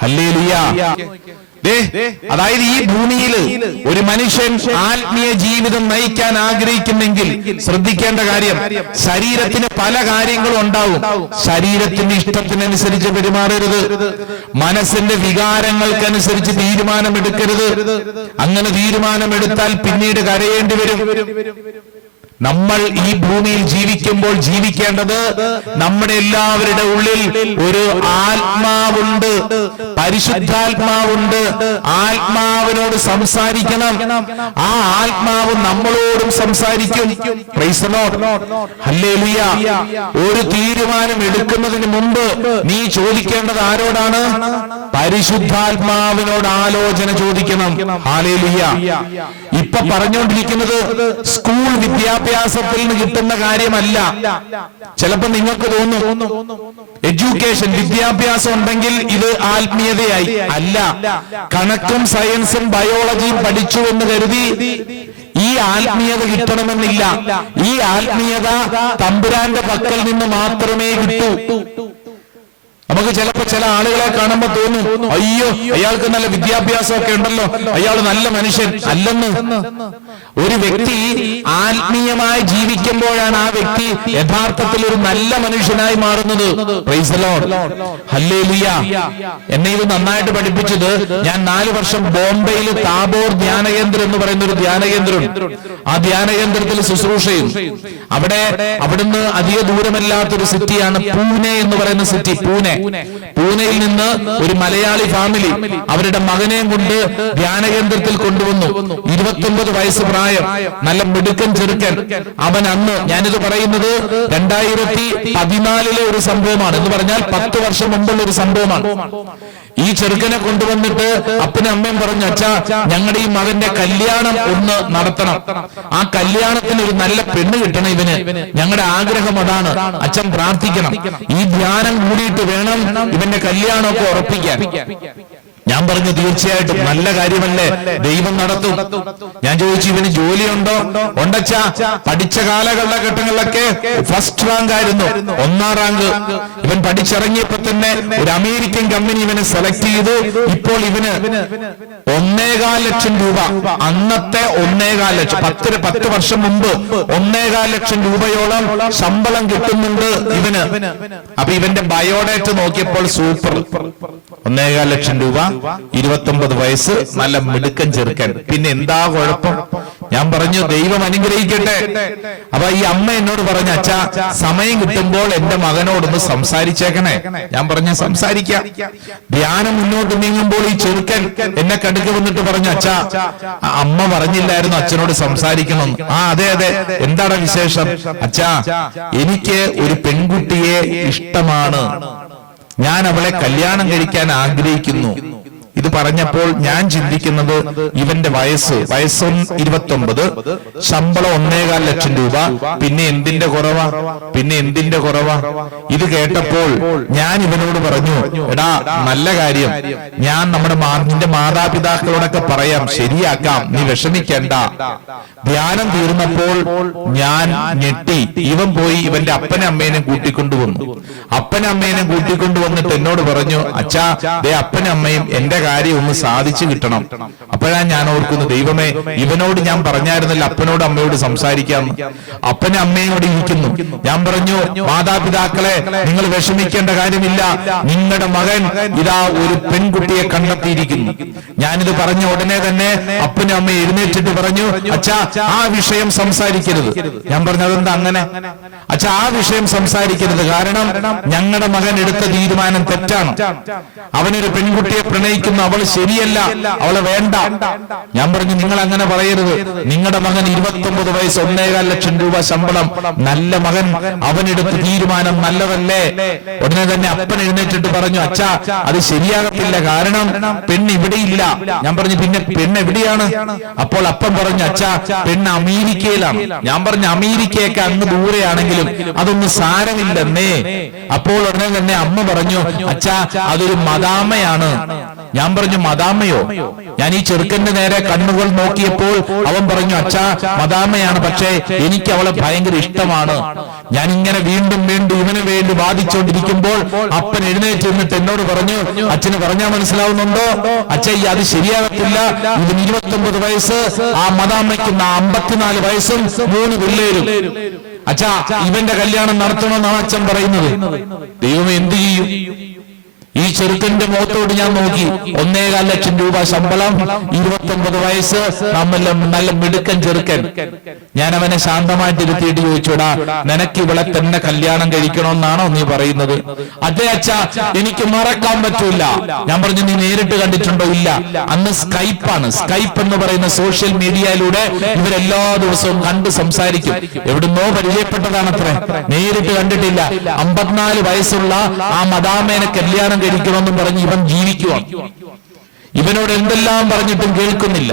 hallelujah. അതായത് ഈ ഭൂമിയിൽ ഒരു മനുഷ്യൻ ആത്മീയ ജീവിതം നയിക്കാൻ ആഗ്രഹിക്കുന്നെങ്കിൽ ശ്രദ്ധിക്കേണ്ട കാര്യം, ശരീരത്തിന് പല കാര്യങ്ങളും ഉണ്ടാവും. ശരീരത്തിന്റെ ഇഷ്ടത്തിനനുസരിച്ച് പെരുമാറരുത്. മനസ്സിന്റെ വികാരങ്ങൾക്കനുസരിച്ച് തീരുമാനമെടുക്കരുത്. അങ്ങനെ തീരുമാനമെടുത്താൽ പിന്നീട് കരയേണ്ടി വരും. നമ്മൾ ഈ ഭൂമിയിൽ ജീവിക്കുമ്പോൾ ജീവിക്കേണ്ടത്, നമ്മുടെ എല്ലാവരുടെ ഉള്ളിൽ ഒരു ആത്മാവുണ്ട്, പരിശുദ്ധാത്മാവുണ്ട്. ആത്മാവിനോട് സംസാരിക്കണം. ആ ആത്മാവ് നമ്മളോടും സംസാരിക്കും. Price the lord, hallelujah. ഒരു തീരുമാനം എടുക്കുന്നതിന് മുമ്പ് നീ ചോദിക്കേണ്ടത് ആരോടാണ്? പരിശുദ്ധാത്മാവിനോട് ആലോചന ചോദിക്കണം. ഹല്ലേലൂയ. ഇപ്പൊ പറഞ്ഞുകൊണ്ടിരിക്കുന്നത് സ്കൂൾ വിദ്യാഭ്യാസത്തിൽ നിന്ന് കിട്ടുന്ന കാര്യമല്ല. ചിലപ്പോ നിങ്ങൾക്ക് തോന്നും എഡ്യൂക്കേഷൻ, വിദ്യാഭ്യാസം ഉണ്ടെങ്കിൽ ഇത് ആത്മീയതയായി. അല്ല, കണക്കും സയൻസും ബയോളജിയും പഠിച്ചു എന്ന് കരുതി ഈ ആത്മീയത കിട്ടണമെന്നില്ല. ഈ ആത്മീയത തമ്പുരാന്റെ പക്കൽ നിന്ന് മാത്രമേ കിട്ടൂ. നമുക്ക് ചിലപ്പോ ചില ആളുകളെ കാണുമ്പോ തോന്നും, അയ്യോ അയാൾക്ക് നല്ല വിദ്യാഭ്യാസമൊക്കെ ഉണ്ടല്ലോ, അയാൾ നല്ല മനുഷ്യൻ. അല്ലെന്ന്. ഒരു വ്യക്തി ആത്മീയമായി ജീവിക്കുമ്പോഴാണ് ആ വ്യക്തി യഥാർത്ഥത്തിൽ ഒരു നല്ല മനുഷ്യനായി മാറുന്നത്. Price the lord, hallelujah. എന്നെ ഇത് നന്നായിട്ട് പഠിപ്പിച്ചത്, ഞാൻ 4 വർഷം ബോംബെയിൽ താബോർ ധ്യാനകേന്ദ്രം എന്ന് പറയുന്ന ഒരു ധ്യാനകേന്ദ്രം. ആ ധ്യാനകേന്ദ്രത്തിൽ ശുശ്രൂഷയും. അവിടുന്ന് അധിക ദൂരമല്ലാത്തൊരു സിറ്റിയാണ് പൂനെ എന്ന് പറയുന്ന സിറ്റി. പൂനെയിൽ നിന്ന് ഒരു മലയാളി ഫാമിലി അവരുടെ മകനെയും കൊണ്ട് ധ്യാനകേന്ദ്രത്തിൽ കൊണ്ടുവന്നു. 29 വയസ്സ് പ്രായം, നല്ല മിടുക്കൻ ചെറുക്കൻ. അവൻ അന്ന്, ഞാനിത് പറയുന്നത് 2014 ഒരു സംഭവമാണ്, എന്ന് പറഞ്ഞാൽ 10 വർഷം മുമ്പുള്ള ഒരു സംഭവമാണ്. ഈ ചെറുക്കനെ കൊണ്ടുവന്നിട്ട് അപ്പനും അമ്മയും പറഞ്ഞു, അച്ഛാ ഞങ്ങളുടെ ഈ മകന്റെ കല്യാണം ഒന്ന് നടത്തണം. ആ കല്യാണത്തിന് ഒരു നല്ല പെണ്ണ് കിട്ടണം ഇവന്. ഞങ്ങളുടെ ആഗ്രഹം അതാണ്. അച്ഛൻ പ്രാർത്ഥിക്കണം. ഈ ധ്യാനം കൂടിയിട്ട് വേണം ഇവന്റെ കല്യാണമൊക്കെ ഉറപ്പിക്കാൻ. ഞാൻ പറഞ്ഞു, തീർച്ചയായിട്ടും നല്ല കാര്യമല്ലേ, ദൈവം നടത്തും. ഞാൻ ചോദിച്ചു, ഇവന് ജോലിയുണ്ടോ? ഉണ്ടച്ചാ. പഠിച്ച കാലഘട്ടങ്ങളിലൊക്കെ ഫസ്റ്റ് റാങ്ക് ആയിരുന്നു, 1ാം റാങ്ക്. ഇവൻ പഠിച്ചിറങ്ങിയപ്പോ തന്നെ ഒരു അമേരിക്കൻ കമ്പനി ഇവനെ സെലക്ട് ചെയ്തു. ഇപ്പോൾ ഇവന് 1.25 ലക്ഷം രൂപ, അന്നത്തെ 1.25 ലക്ഷം, 10 വർഷം മുമ്പ് 1.25 ലക്ഷം രൂപയോളം ശമ്പളം കിട്ടുന്നുണ്ട് ഇവന്. അപ്പൊ ഇവന്റെ ബയോഡേറ്റ് നോക്കിയപ്പോൾ സൂപ്പർ. 1.25 ലക്ഷം രൂപ, 29 വയസ്സ്, നല്ല മിടുക്കൻ ചെറുക്കൻ. പിന്നെ എന്താ കുഴപ്പം? ഞാൻ പറഞ്ഞു, ദൈവം അനുഗ്രഹിക്കട്ടെ. അപ്പൊ ഈ അമ്മ എന്നോട് പറഞ്ഞു, അച്ഛാ സമയം കിട്ടുമ്പോൾ എന്റെ മകനോടൊന്ന് സംസാരിച്ചേക്കണേ. ഞാൻ പറഞ്ഞു, സംസാരിക്കാം. ധ്യാനം മുന്നോട്ട് നീങ്ങുമ്പോൾ ഈ ചെറുക്കൻ എന്നെ കടുക്ക് വന്നിട്ട് പറഞ്ഞു, അച്ഛാ അമ്മ പറഞ്ഞില്ലായിരുന്നു അച്ഛനോട് സംസാരിക്കണം. അതെ അതെ, എന്താണ് വിശേഷം? അച്ഛാ എനിക്ക് ഒരു പെൺകുട്ടിയെ ഇഷ്ടമാണ്, ഞാൻ അവളെ കല്യാണം കഴിക്കാൻ ആഗ്രഹിക്കുന്നു. ഇത് പറഞ്ഞപ്പോൾ ഞാൻ ചിന്തിക്കുന്നത്, ഇവന്റെ വയസ്സ് 29, ശമ്പളം 1.25 ലക്ഷം രൂപ, പിന്നെ എന്തിന്റെ കുറവാ? ഇത് കേട്ടപ്പോൾ ഞാൻ ഇവനോട് പറഞ്ഞു, എടാ നല്ല കാര്യം, ഞാൻ നിന്റെ മാതാപിതാക്കളോടൊക്കെ പറയാം, ശരിയാക്കാം, നീ വിഷമിക്കണ്ട. ധ്യാനം തീർന്നപ്പോൾ ഞാൻ ഞെട്ടി. ഇവൻ പോയി ഇവന്റെ അപ്പനും അമ്മേനെ കൂട്ടിക്കൊണ്ടുവന്നു. അപ്പനും അമ്മേനെ കൂട്ടിക്കൊണ്ടുവന്നിട്ട് എന്നോട് പറഞ്ഞു, അച്ഛാ ദേ അപ്പനും അമ്മയും എന്റെ കാര്യം ഒന്ന് സാധിച്ചു കിട്ടണം. അപ്പോഴാണ് ഞാൻ ഓർക്കുന്നു, ദൈവമേ ഇവനോട് ഞാൻ പറഞ്ഞായിരുന്നല്ലോ അപ്പനോട് അമ്മയോട് സംസാരിക്കാം. അപ്പനും അമ്മയോട് ഇരിക്കുന്നു. ഞാൻ പറഞ്ഞു, മാതാപിതാക്കളെ നിങ്ങൾ വിഷമിക്കേണ്ട കാര്യമില്ല, നിങ്ങളുടെ മകൻ ഇതാ ഒരു പെൺകുട്ടിയെ കണ്ടെത്തിയിരിക്കുന്നു. ഞാനിത് പറഞ്ഞ ഉടനെ തന്നെ അപ്പനും അമ്മ എഴുന്നേറ്റിട്ട് പറഞ്ഞു, അച്ഛാ ആ വിഷയം സംസാരിക്കരുത്. ഞാൻ പറഞ്ഞു, അതെന്താ അങ്ങനെ? അച്ഛാ ആ വിഷയം സംസാരിക്കരുത്, കാരണം ഞങ്ങളുടെ മകൻ എടുത്ത തീരുമാനം തെറ്റാണ്. അവനൊരു പെൺകുട്ടിയെ പ്രണയിക്കുന്നു, കഴിക്കുന്നു, അവൾ ശരിയല്ല, അവളെ വേണ്ട. ഞാൻ പറഞ്ഞു നിങ്ങൾ അങ്ങനെ പറയരുത്. നിങ്ങളുടെ മകൻ 29 വയസ്സ്, 1.25 ലക്ഷം രൂപ ശമ്പളം, നല്ല മകൻ, അവനെടുത്ത തീരുമാനം നല്ലതല്ലേ? ഉടനെ തന്നെ അപ്പൻ എഴുന്നേറ്റിട്ട് പറഞ്ഞു, അച്ഛാ അത് ശരിയാകത്തില്ല, കാരണം പെണ്ണ് ഇവിടെ ഇല്ല. ഞാൻ പറഞ്ഞു പിന്നെ പെണ്ണ് എവിടെയാണ്? അപ്പോൾ അപ്പൻ പറഞ്ഞു, അച്ഛാ പെണ്ണ് അമേരിക്കയിലാണ്. ഞാൻ പറഞ്ഞു അമേരിക്കയൊക്കെ അങ്ങ് ദൂരെയാണെങ്കിലും അതൊന്നും സാരമില്ലെന്നേ. അപ്പോൾ ഉടനെ തന്നെ അമ്മ പറഞ്ഞു, അച്ഛാ അതൊരു മദാമയാണ്. ഞാൻ പറഞ്ഞു മദാമയോ? ഞാൻ ഈ ചെറുക്കന്റെ നേരെ കണ്ണുകൾ നോക്കിയപ്പോൾ അവൻ പറഞ്ഞു, അച്ഛാ മദാമയാണ്, പക്ഷേ എനിക്ക് അവളെ ഭയങ്കര ഇഷ്ടമാണ്. ഞാൻ ഇങ്ങനെ വീണ്ടും വീണ്ടും ഇവന് വേണ്ടി വാദിച്ചുകൊണ്ടിരിക്കുമ്പോൾ അപ്പൻ എഴുന്നേറ്റ് നിന്നിട്ട് എന്നോട് പറഞ്ഞു, അച്ഛന് പറഞ്ഞാൽ മനസ്സിലാവുന്നുണ്ടോ? അച്ഛാ അത് ശരിയാകത്തില്ല, ഇതിന് 29 വയസ്സ്, ആ മദാമയ്ക്ക് 54 വയസ്സും 3 പിള്ളേരും. അച്ഛാ ഇവന്റെ കല്യാണം നടത്തണമെന്നാണ് അച്ഛൻ പറയുന്നത്. ദൈവം എന്ത് ചെയ്യും? ഈ ചെറുക്കന്റെ മുഖത്തോട് ഞാൻ നോക്കി. 1.25 ലക്ഷം രൂപ ശമ്പളം, 29 വയസ്സ്, നമ്മളെല്ലാം നല്ല മിടുക്കൻ ചെറുക്കൻ. ഞാൻ അവനെ ശാന്തമായിട്ട് ഇരുത്തിയിട്ട് ചോദിച്ചോടാ, നിനക്ക് ഇവളെ തന്നെ കല്യാണം കഴിക്കണമെന്നാണോ നീ പറയുന്നത്? അതെ അച്ഛാ, എനിക്ക് മറക്കാൻ പറ്റൂല. ഞാൻ പറഞ്ഞു നീ നേരിട്ട് കണ്ടിട്ടുണ്ടോ? ഇല്ല. അന്ന് സ്കൈപ്പാണ്. സ്കൈപ്പ് എന്ന് പറയുന്ന സോഷ്യൽ മീഡിയയിലൂടെ ഇവരെല്ലാ ദിവസവും കണ്ട് സംസാരിക്കും. എവിടുന്നോ പരിചയപ്പെട്ടതാണത്രേ, നേരിട്ട് കണ്ടിട്ടില്ല. 54 വയസ്സുള്ള ആ മദാമേനെ കല്യാണം കഴിക്കണമെന്നും പറഞ്ഞ് ഇവൻ ജീവിക്കുക. ഇവനോട് എന്തെല്ലാം പറഞ്ഞിട്ടും കേൾക്കുന്നില്ല.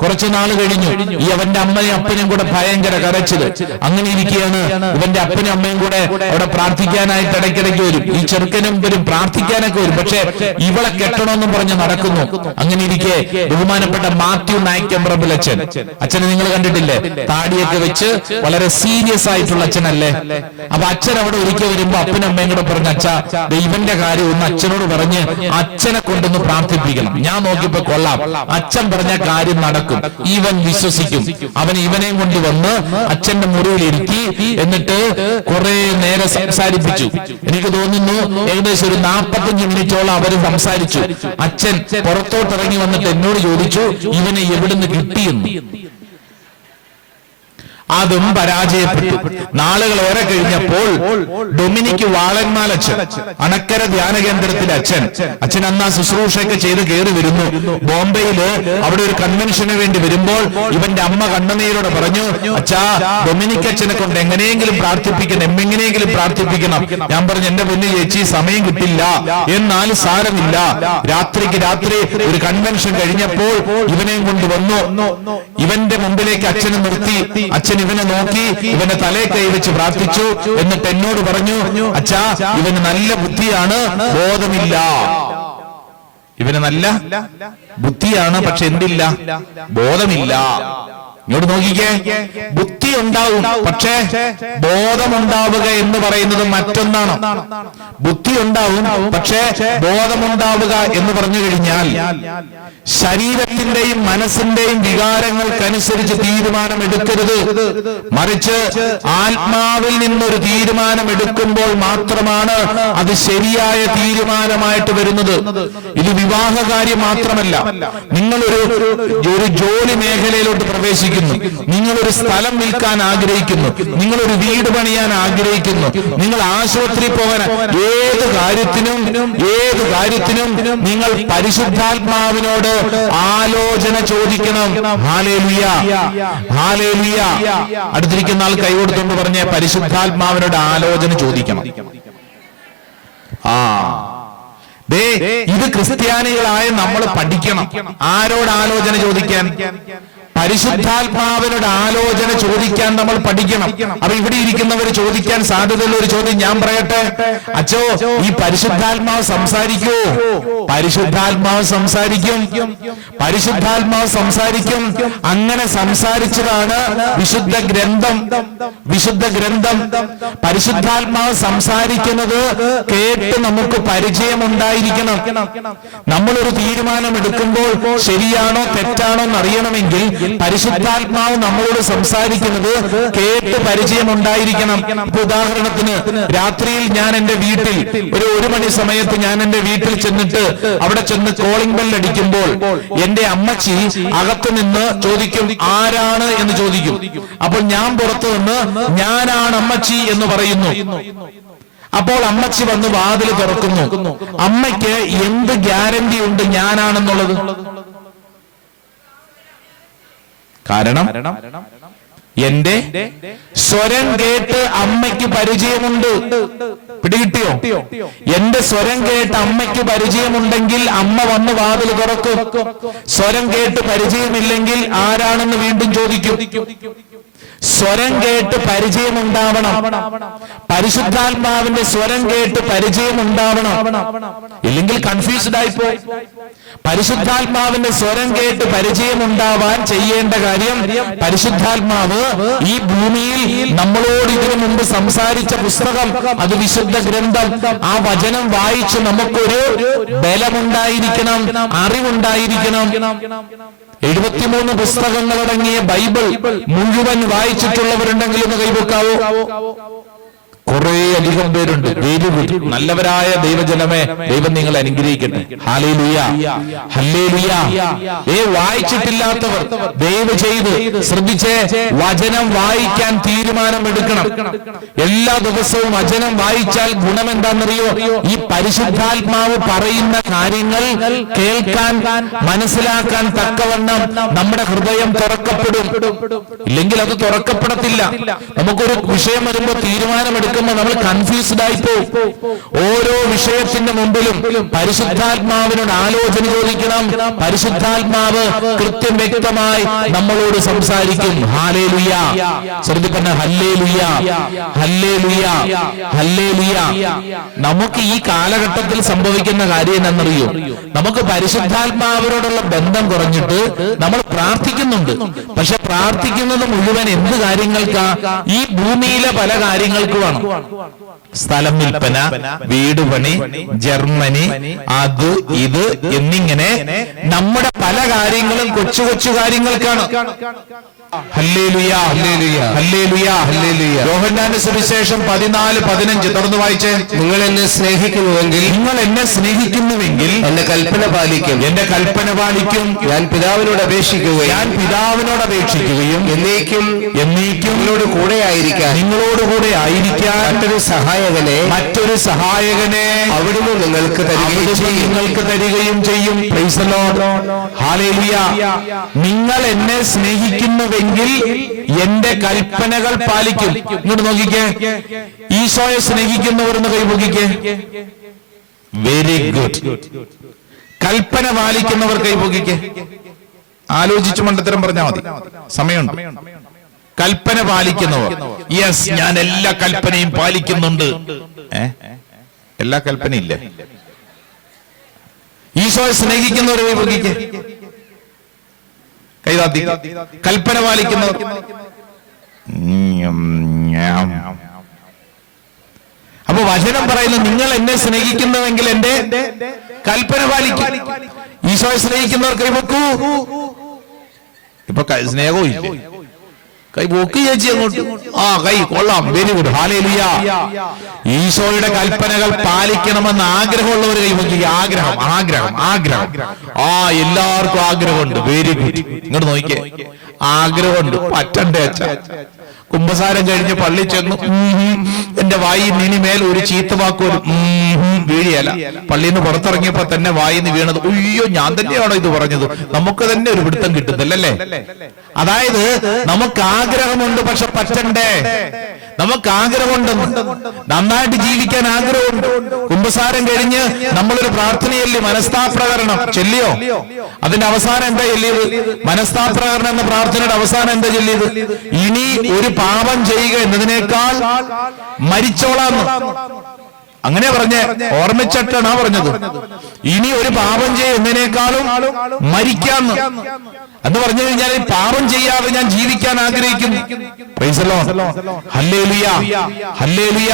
കുറച്ചു നാൾ കഴിഞ്ഞു ഈ അവന്റെ അമ്മയും അപ്പനും കൂടെ ഭയങ്കര കരച്ചില്. അങ്ങനെ ഇരിക്കുകയാണ്. ഇവന്റെ അപ്പനും അമ്മയും കൂടെ അവിടെ പ്രാർത്ഥിക്കാനായിട്ട് ഇടയ്ക്കിടയ്ക്ക് വരും. ഈ ചെറുക്കനും വരും, പ്രാർത്ഥിക്കാനൊക്കെ വരും. പക്ഷെ ഇവളെ കെട്ടണമെന്നും പറഞ്ഞ് നടക്കുന്നു. അങ്ങനെ ഇരിക്കെ ബഹുമാനപ്പെട്ട മാത്യു നായ്ക്കമ്പ്രമ്പിൽ അച്ഛനെ നിങ്ങൾ കണ്ടിട്ടില്ലേ? താടിയൊക്കെ വെച്ച് വളരെ സീരിയസ് ആയിട്ടുള്ള അച്ഛനല്ലേ? അപ്പൊ അച്ഛൻ അവിടെ ഒരിക്കൽ വരുമ്പോ അപ്പനും അമ്മയും കൂടെ പറഞ്ഞ, അച്ഛാ ഇവന്റെ കാര്യം ഒന്ന് അച്ഛനോട് പറഞ്ഞ് അച്ഛനെ കൊണ്ടൊന്ന് പ്രാർത്ഥിപ്പിക്കണം. ഞാൻ നോക്കിയപ്പോ കൊള്ളാം, അച്ഛൻ പറഞ്ഞ കാര്യം നടക്കും, ഇവൻ വിശ്വസിക്കും. അവൻ ഇവനെയും കൊണ്ടുവന്ന് അച്ഛന്റെ മുറിയിലിരുത്തി, എന്നിട്ട് കുറെ നേരം സംസാരിപ്പിച്ചു. എനിക്ക് തോന്നുന്നു ഏകദേശം ഒരു 45 മിനിറ്റോളം അവര് സംസാരിച്ചു. അച്ഛൻ പുറത്തോട്ടിറങ്ങി വന്നിട്ട് എന്നോട് ചോദിച്ചു, ഇവനെ എവിടുന്ന് കിട്ടിയെന്ന്. അതും പരാജയപ്പെട്ടു. നാളുകൾ ഏറെ കഴിഞ്ഞപ്പോൾ ഡൊമിനിക് വാളന്മാൽ അച്ഛൻ, അണക്കര ധ്യാന കേന്ദ്രത്തിലെ അച്ഛൻ അന്ന് ആ ശുശ്രൂഷയൊക്കെ ചെയ്ത് കയറി വരുന്നു. ബോംബെയില് അവിടെ ഒരു കൺവെൻഷന് വേണ്ടി വരുമ്പോൾ ഇവന്റെ അമ്മ കണ്ണുനീരോടെ പറഞ്ഞു, അച്ഛാ ഡൊമിനിക് അച്ഛനെ കൊണ്ട് എങ്ങനെയെങ്കിലും പ്രാർത്ഥിപ്പിക്കണം. ഞാൻ പറഞ്ഞു എന്റെ പൊന്നു ചേച്ചി സമയം കിട്ടില്ല. എന്നാൽ സാരമില്ല, രാത്രിക്ക് രാത്രി ഒരു കൺവെൻഷൻ കഴിഞ്ഞപ്പോൾ ഇവനെയും കൊണ്ടുവന്നു. ഇവന്റെ മുമ്പിലേക്ക് അച്ഛനെ നിർത്തി. അച്ഛൻ ഇവനെ നോക്കി, ഇവന്റെ തലയെ കൈവച്ച് പ്രാർത്ഥിച്ചു. എന്നിട്ട് എന്നോട് പറഞ്ഞു, അച്ഛാ ഇവന് നല്ല ബുദ്ധിയാണ്, ബോധമില്ല. ഇവന് നല്ല ബുദ്ധിയാണ്, പക്ഷെ എന്തില്ല? ബോധമില്ല. ഇങ്ങോട്ട് നോക്കിക്കേ, ബുദ്ധി ഉണ്ടാവും, പക്ഷേ ബോധമുണ്ടാവുക എന്ന് പറയുന്നത് മറ്റൊന്നാണ്. ബുദ്ധി ഉണ്ടാവും, പക്ഷേ ബോധമുണ്ടാവുക എന്ന് പറഞ്ഞു കഴിഞ്ഞാൽ ശരീരത്തിന്റെയും മനസ്സിന്റെയും വികാരങ്ങൾക്കനുസരിച്ച് തീരുമാനമെടുക്കരുത്. മറിച്ച് ആത്മാവിൽ നിന്നൊരു തീരുമാനമെടുക്കുമ്പോൾ മാത്രമാണ് അത് ശരിയായ തീരുമാനമായിട്ട് വരുന്നത്. ഇത് വിവാഹ കാര്യം മാത്രമല്ല. നിങ്ങളൊരു ജോലി മേഖലയിലോട്ട് പ്രവേശിക്കുന്നു, നിങ്ങളൊരു സ്ഥലം വിൽക്കാൻ ആഗ്രഹിക്കുന്നു, നിങ്ങളൊരു വീട് പണിയാൻ ആഗ്രഹിക്കുന്നു, നിങ്ങൾ ആശുപത്രി പോകാൻ, ഏത് കാര്യത്തിനും നിങ്ങൾ പരിശുദ്ധാത്മാവിനോട് ആലോചന ചോദിക്കണം. Hallelujah, hallelujah. അടുത്തിരിക്കുന്ന ആൾ കൈകൊടുത്തുകൊണ്ട് പറഞ്ഞ പരിശുദ്ധാത്മാവിനോട് ആലോചന ചോദിക്കണം. ഇത് ക്രിസ്ത്യാനികളായ നമ്മൾ പഠിക്കണം. ആരോട് ആലോചന ചോദിക്കാൻ? പരിശുദ്ധാത്മാവിനോട് ആലോചന ചോദിക്കാൻ നമ്മൾ പഠിക്കണം. അപ്പൊ ഇവിടെ ഇരിക്കുന്നവർ ചോദിക്കാൻ സാധ്യതയുള്ള ഒരു ചോദ്യം ഞാൻ പറയട്ടെ. അച്ഛോ, ഈ പരിശുദ്ധാത്മാവ് സംസാരിക്കൂ? പരിശുദ്ധാത്മാവ് സംസാരിക്കും. അങ്ങനെ സംസാരിച്ചതാണ് വിശുദ്ധ ഗ്രന്ഥം. പരിശുദ്ധാത്മാവ് സംസാരിക്കുന്നത് കേട്ട് നമുക്ക് പരിചയമുണ്ടായിരിക്കണം. നമ്മളൊരു തീരുമാനം എടുക്കുമ്പോൾ ശരിയാണോ തെറ്റാണോ എന്നറിയണമെങ്കിൽ പരിശുദ്ധാത്മാവ് നമ്മളോട് സംസാരിക്കുന്നത് കേട്ട് പരിചയമുണ്ടായിരിക്കണം. ഇപ്പൊ ഉദാഹരണത്തിന് രാത്രിയിൽ ഞാൻ എന്റെ വീട്ടിൽ ഒരു 1 മണി സമയത്ത് ഞാൻ എന്റെ വീട്ടിൽ ചെന്നിട്ട് അവിടെ ചെന്ന് കോളിംഗ് ബെൽ അടിക്കുമ്പോൾ എന്റെ അമ്മച്ചി അകത്തു നിന്ന് ചോദിക്കും, ആരാണ് എന്ന് ചോദിക്കും. അപ്പോൾ ഞാൻ പുറത്തു നിന്ന് ഞാനാണ് അമ്മച്ചി എന്ന് പറയുന്നു. അപ്പോൾ അമ്മച്ചി വന്ന് വാതിൽ തുറക്കുന്നു. അമ്മയ്ക്ക് എന്ത് ഗ്യാരണ്ടി ഉണ്ട് ഞാനാണെന്നുള്ളത്? കാരണം എന്റെ സ്വരം കേട്ട് അമ്മയ്ക്ക് പരിചയമുണ്ട്. പിടികിട്ടിയോ? എന്റെ സ്വരം കേട്ട് അമ്മയ്ക്ക് പരിചയമുണ്ടെങ്കിൽ അമ്മ വന്ന് വാതിൽ തുറക്കും. സ്വരം കേട്ട് പരിചയമില്ലെങ്കിൽ ആരാണെന്ന് വീണ്ടും ചോദിക്കും. സ്വരം കേട്ട് പരിചയമുണ്ടാവണം. പരിശുദ്ധാത്മാവിന്റെ സ്വരം കേട്ട് പരിചയമുണ്ടാവണം. ഇല്ലെങ്കിൽ കൺഫ്യൂസ്ഡ് ആയിപ്പോ. പരിശുദ്ധാത്മാവിന്റെ സ്വരം കേട്ട് പരിചയമുണ്ടാവാൻ ചെയ്യേണ്ട കാര്യം, പരിശുദ്ധാത്മാവ് ഈ ഭൂമിയിൽ നമ്മളോട് ഇതിനു മുമ്പ് സംസാരിച്ച പുസ്തകം, അത് വിശുദ്ധ ഗ്രന്ഥം, ആ വചനം വായിച്ച് നമുക്കൊരു ബലമുണ്ടായിരിക്കണം, അറിവുണ്ടായിരിക്കണം. 73 പുസ്തകങ്ങളടങ്ങിയ ബൈബിൾ മുഴുവൻ വായിച്ചിട്ടുള്ളവരുണ്ടെങ്കിൽ ഒന്ന് കൈവെക്കാവോ? കുറെ അധികം പേരുണ്ട്. Very good. നല്ലവരായ ദൈവജനമേ, ദൈവം നിങ്ങളെ അനുഗ്രഹിക്കട്ടെ. Hallelujah, hallelujah. വായിച്ചിട്ടില്ലാത്തവർ ദയവ് ചെയ്ത് ശ്രദ്ധിച്ചേ, വചനം വായിക്കാൻ തീരുമാനമെടുക്കണം. എല്ലാ ദിവസവും വചനം വായിച്ചാൽ ഗുണം എന്താണെന്നറിയോ? ഈ പരിശുദ്ധാത്മാവ് പറയുന്ന കാര്യങ്ങൾ കേൾക്കാൻ, മനസ്സിലാക്കാൻ തക്കവണ്ണം നമ്മുടെ ഹൃദയം തുറക്കപ്പെടും. ഇല്ലെങ്കിൽ അത് തുറക്കപ്പെടത്തില്ല. നമുക്കൊരു വിഷയം വരുമ്പോൾ തീരുമാനമെടുക്കും, നമ്മൾ കൺഫ്യൂസ്ഡ് ആയിപ്പോ. ഓരോ വിഷയത്തിന്റെ മുമ്പിലും പരിശുദ്ധാത്മാവിനോട് ആലോചന ചോദിക്കണം. പരിശുദ്ധാത്മാവ് കൃത്യം വ്യക്തമായി നമ്മളോട് സംസാരിക്കും. ഹല്ലേലൂയ. ശ്രദ്ധിപ്പന്ന ഹല്ലേലൂയ, ഹല്ലേലൂയ, ഹല്ലേലൂയ. നമുക്ക് ഈ കാലഘട്ടത്തിൽ സംഭവിക്കുന്ന കാര്യം എന്നറിയോ? നമുക്ക് പരിശുദ്ധാത്മാവിനോടുള്ള ബന്ധം കുറഞ്ഞിട്ട് നമ്മൾ പ്രാർത്ഥിക്കുന്നുണ്ട്. പക്ഷെ പ്രാർത്ഥിക്കുന്നത് മുഴുവൻ എന്ത് കാര്യങ്ങൾക്കാ? ഈ ഭൂമിയിലെ പല കാര്യങ്ങൾക്കുമാണ്. സ്ഥലം വിൽപ്പന, വീട് പണി, ജർമ്മനി, അത് ഇത് എന്നിങ്ങനെ നമ്മുടെ പല കാര്യങ്ങളും കൊച്ചു കൊച്ചു കാര്യങ്ങൾക്കാണ്. ഹല്ലേലൂയ, ഹല്ലേലൂയ, ഹല്ലേലൂയ, ഹല്ലേലൂയ. യോഹന്നാന്റെ സുവിശേഷം 14:15 തുറന്നു വായിച്ചേ. നിങ്ങൾ എന്നെ സ്നേഹിക്കുന്നുവെങ്കിൽ, നിങ്ങൾ എന്നെ സ്നേഹിക്കുന്നുവെങ്കിൽ എന്റെ കൽപ്പന പാലിക്കും. എന്റെ കൽപ്പന പാലിക്കും. ഞാൻ പിതാവിനോട് അപേക്ഷിക്കുകയും, ഞാൻ പിതാവിനോട് അപേക്ഷിക്കുകയും എന്നേക്കും എന്നേക്കും നിങ്ങളോട് കൂടെ ആയിരിക്കാൻ, നിങ്ങളോടുകൂടെ ആയിരിക്കാൻ മറ്റൊരു സഹായകനെ അവിടുന്ന് നിങ്ങൾക്ക് തരികയും ചെയ്യും. Price the lord. ഹല്ലേലൂയ. നിങ്ങൾ എന്നെ സ്നേഹിക്കുന്നുവെങ്കിൽ എന്റെ കൽപ്പനകൾ പാലിക്കും. ഇങ്ങോട്ട് നോക്കിക്കേ, ഈശോയെ സ്നേഹിക്കുന്നവരെന്ന് കൈപൊക്കിക്കേ. Very good. കൽപ്പന പാലിക്കുന്നവർ കൈപൊക്കിക്കേ. ആലോചിച്ച് മണ്ടത്തരം പറഞ്ഞാൽ മതി, സമയമുണ്ട്. കൽപ്പന പാലിക്കുന്നവർ. യെസ്, ഞാൻ എല്ലാ കൽപ്പനയും പാലിക്കുന്നുണ്ട്. എല്ലാ കൽപ്പനയില്ല. ഈശോയെ സ്നേഹിക്കുന്നവർ കൈപൊക്കിക്കേ. കൈതാത്തി. കൽപ്പന പാലിക്കുന്നവർ. അപ്പൊ വചനം പറയുന്നു, നിങ്ങൾ എന്നെ സ്നേഹിക്കുന്നുവെങ്കിൽ എന്റെ കൽപ്പന പാലിക്കും. ഈശോയെ സ്നേഹിക്കുന്നവർ കൈവെക്കൂ. ഇപ്പൊ സ്നേഹവും ഇല്ലേ? കൈ പൊക്കി ചേച്ചി അങ്ങോട്ട്. കൈ കൊള്ളാം, വെരി ഗുഡ്, ഹല്ലേലൂയ. ഈശോയുടെ കൽപ്പനകൾ പാലിക്കണമെന്ന് ആഗ്രഹമുള്ളവർ കൈവെക്കുക. ആഗ്രഹം, ആഗ്രഹം, ആഗ്രഹം. എല്ലാവർക്കും ആഗ്രഹമുണ്ട്. Very good. ഇങ്ങോട്ട് നോക്കിക്കേ, ആഗ്രഹമുണ്ട്. പറ്റണ്ടേ അച്ഛ? കുമ്പസാരം കഴിഞ്ഞ് പള്ളി ചെന്നു, എന്റെ വായിന്ന് ഇനിമേൽ ഒരു ചീത്ത വാക്കൊരു വീഴിയല്ല. പള്ളിയിൽ നിന്ന് പുറത്തിറങ്ങിയപ്പോ തന്നെ വായിന്ന് വീണത്, ഉയ്യോ ഞാൻ തന്നെയാണോ ഇത് പറഞ്ഞത്? നമുക്ക് തന്നെ ഒരു പിടുത്തം കിട്ടുന്നില്ലല്ലേ? അതായത് നമുക്ക് ആഗ്രഹമുണ്ട്, പക്ഷെ പറ്റണ്ടേ? നമുക്ക് ആഗ്രഹമുണ്ട്, നന്നായിട്ട് ജീവിക്കാൻ ആഗ്രഹമുണ്ട്. കുമ്പസാരം കഴിഞ്ഞ് നമ്മളൊരു പ്രാർത്ഥനയല്ലേ, മനസ്താപ്രകരണം ചെല്ലിയോ? അതിന്റെ അവസാനം എന്താ ചൊല്ലിയത്? മനസ്താപ്രകരണം എന്ന പ്രാർത്ഥനയുടെ അവസാനം എന്താ ചൊല്ലിയത്? ഇനി ഒരു പാപം ചെയ്യുക എന്നതിനേക്കാൾ മരിച്ചോളാന്ന്. അങ്ങനെ പറഞ്ഞ് ഓർമ്മിച്ചിട്ടാണ് പറഞ്ഞത്. ഇനി ഒരു പാപം ചെയ്യുന്നതിനേക്കാളും മരിക്കാന്ന് എന്ന് പറഞ്ഞു കഴിഞ്ഞാൽ പാപം ചെയ്യാതെ ഞാൻ ജീവിക്കാൻ ആഗ്രഹിക്കുന്നു. Price the lord. ഹല്ലേലൂയ, ഹല്ലേലൂയ.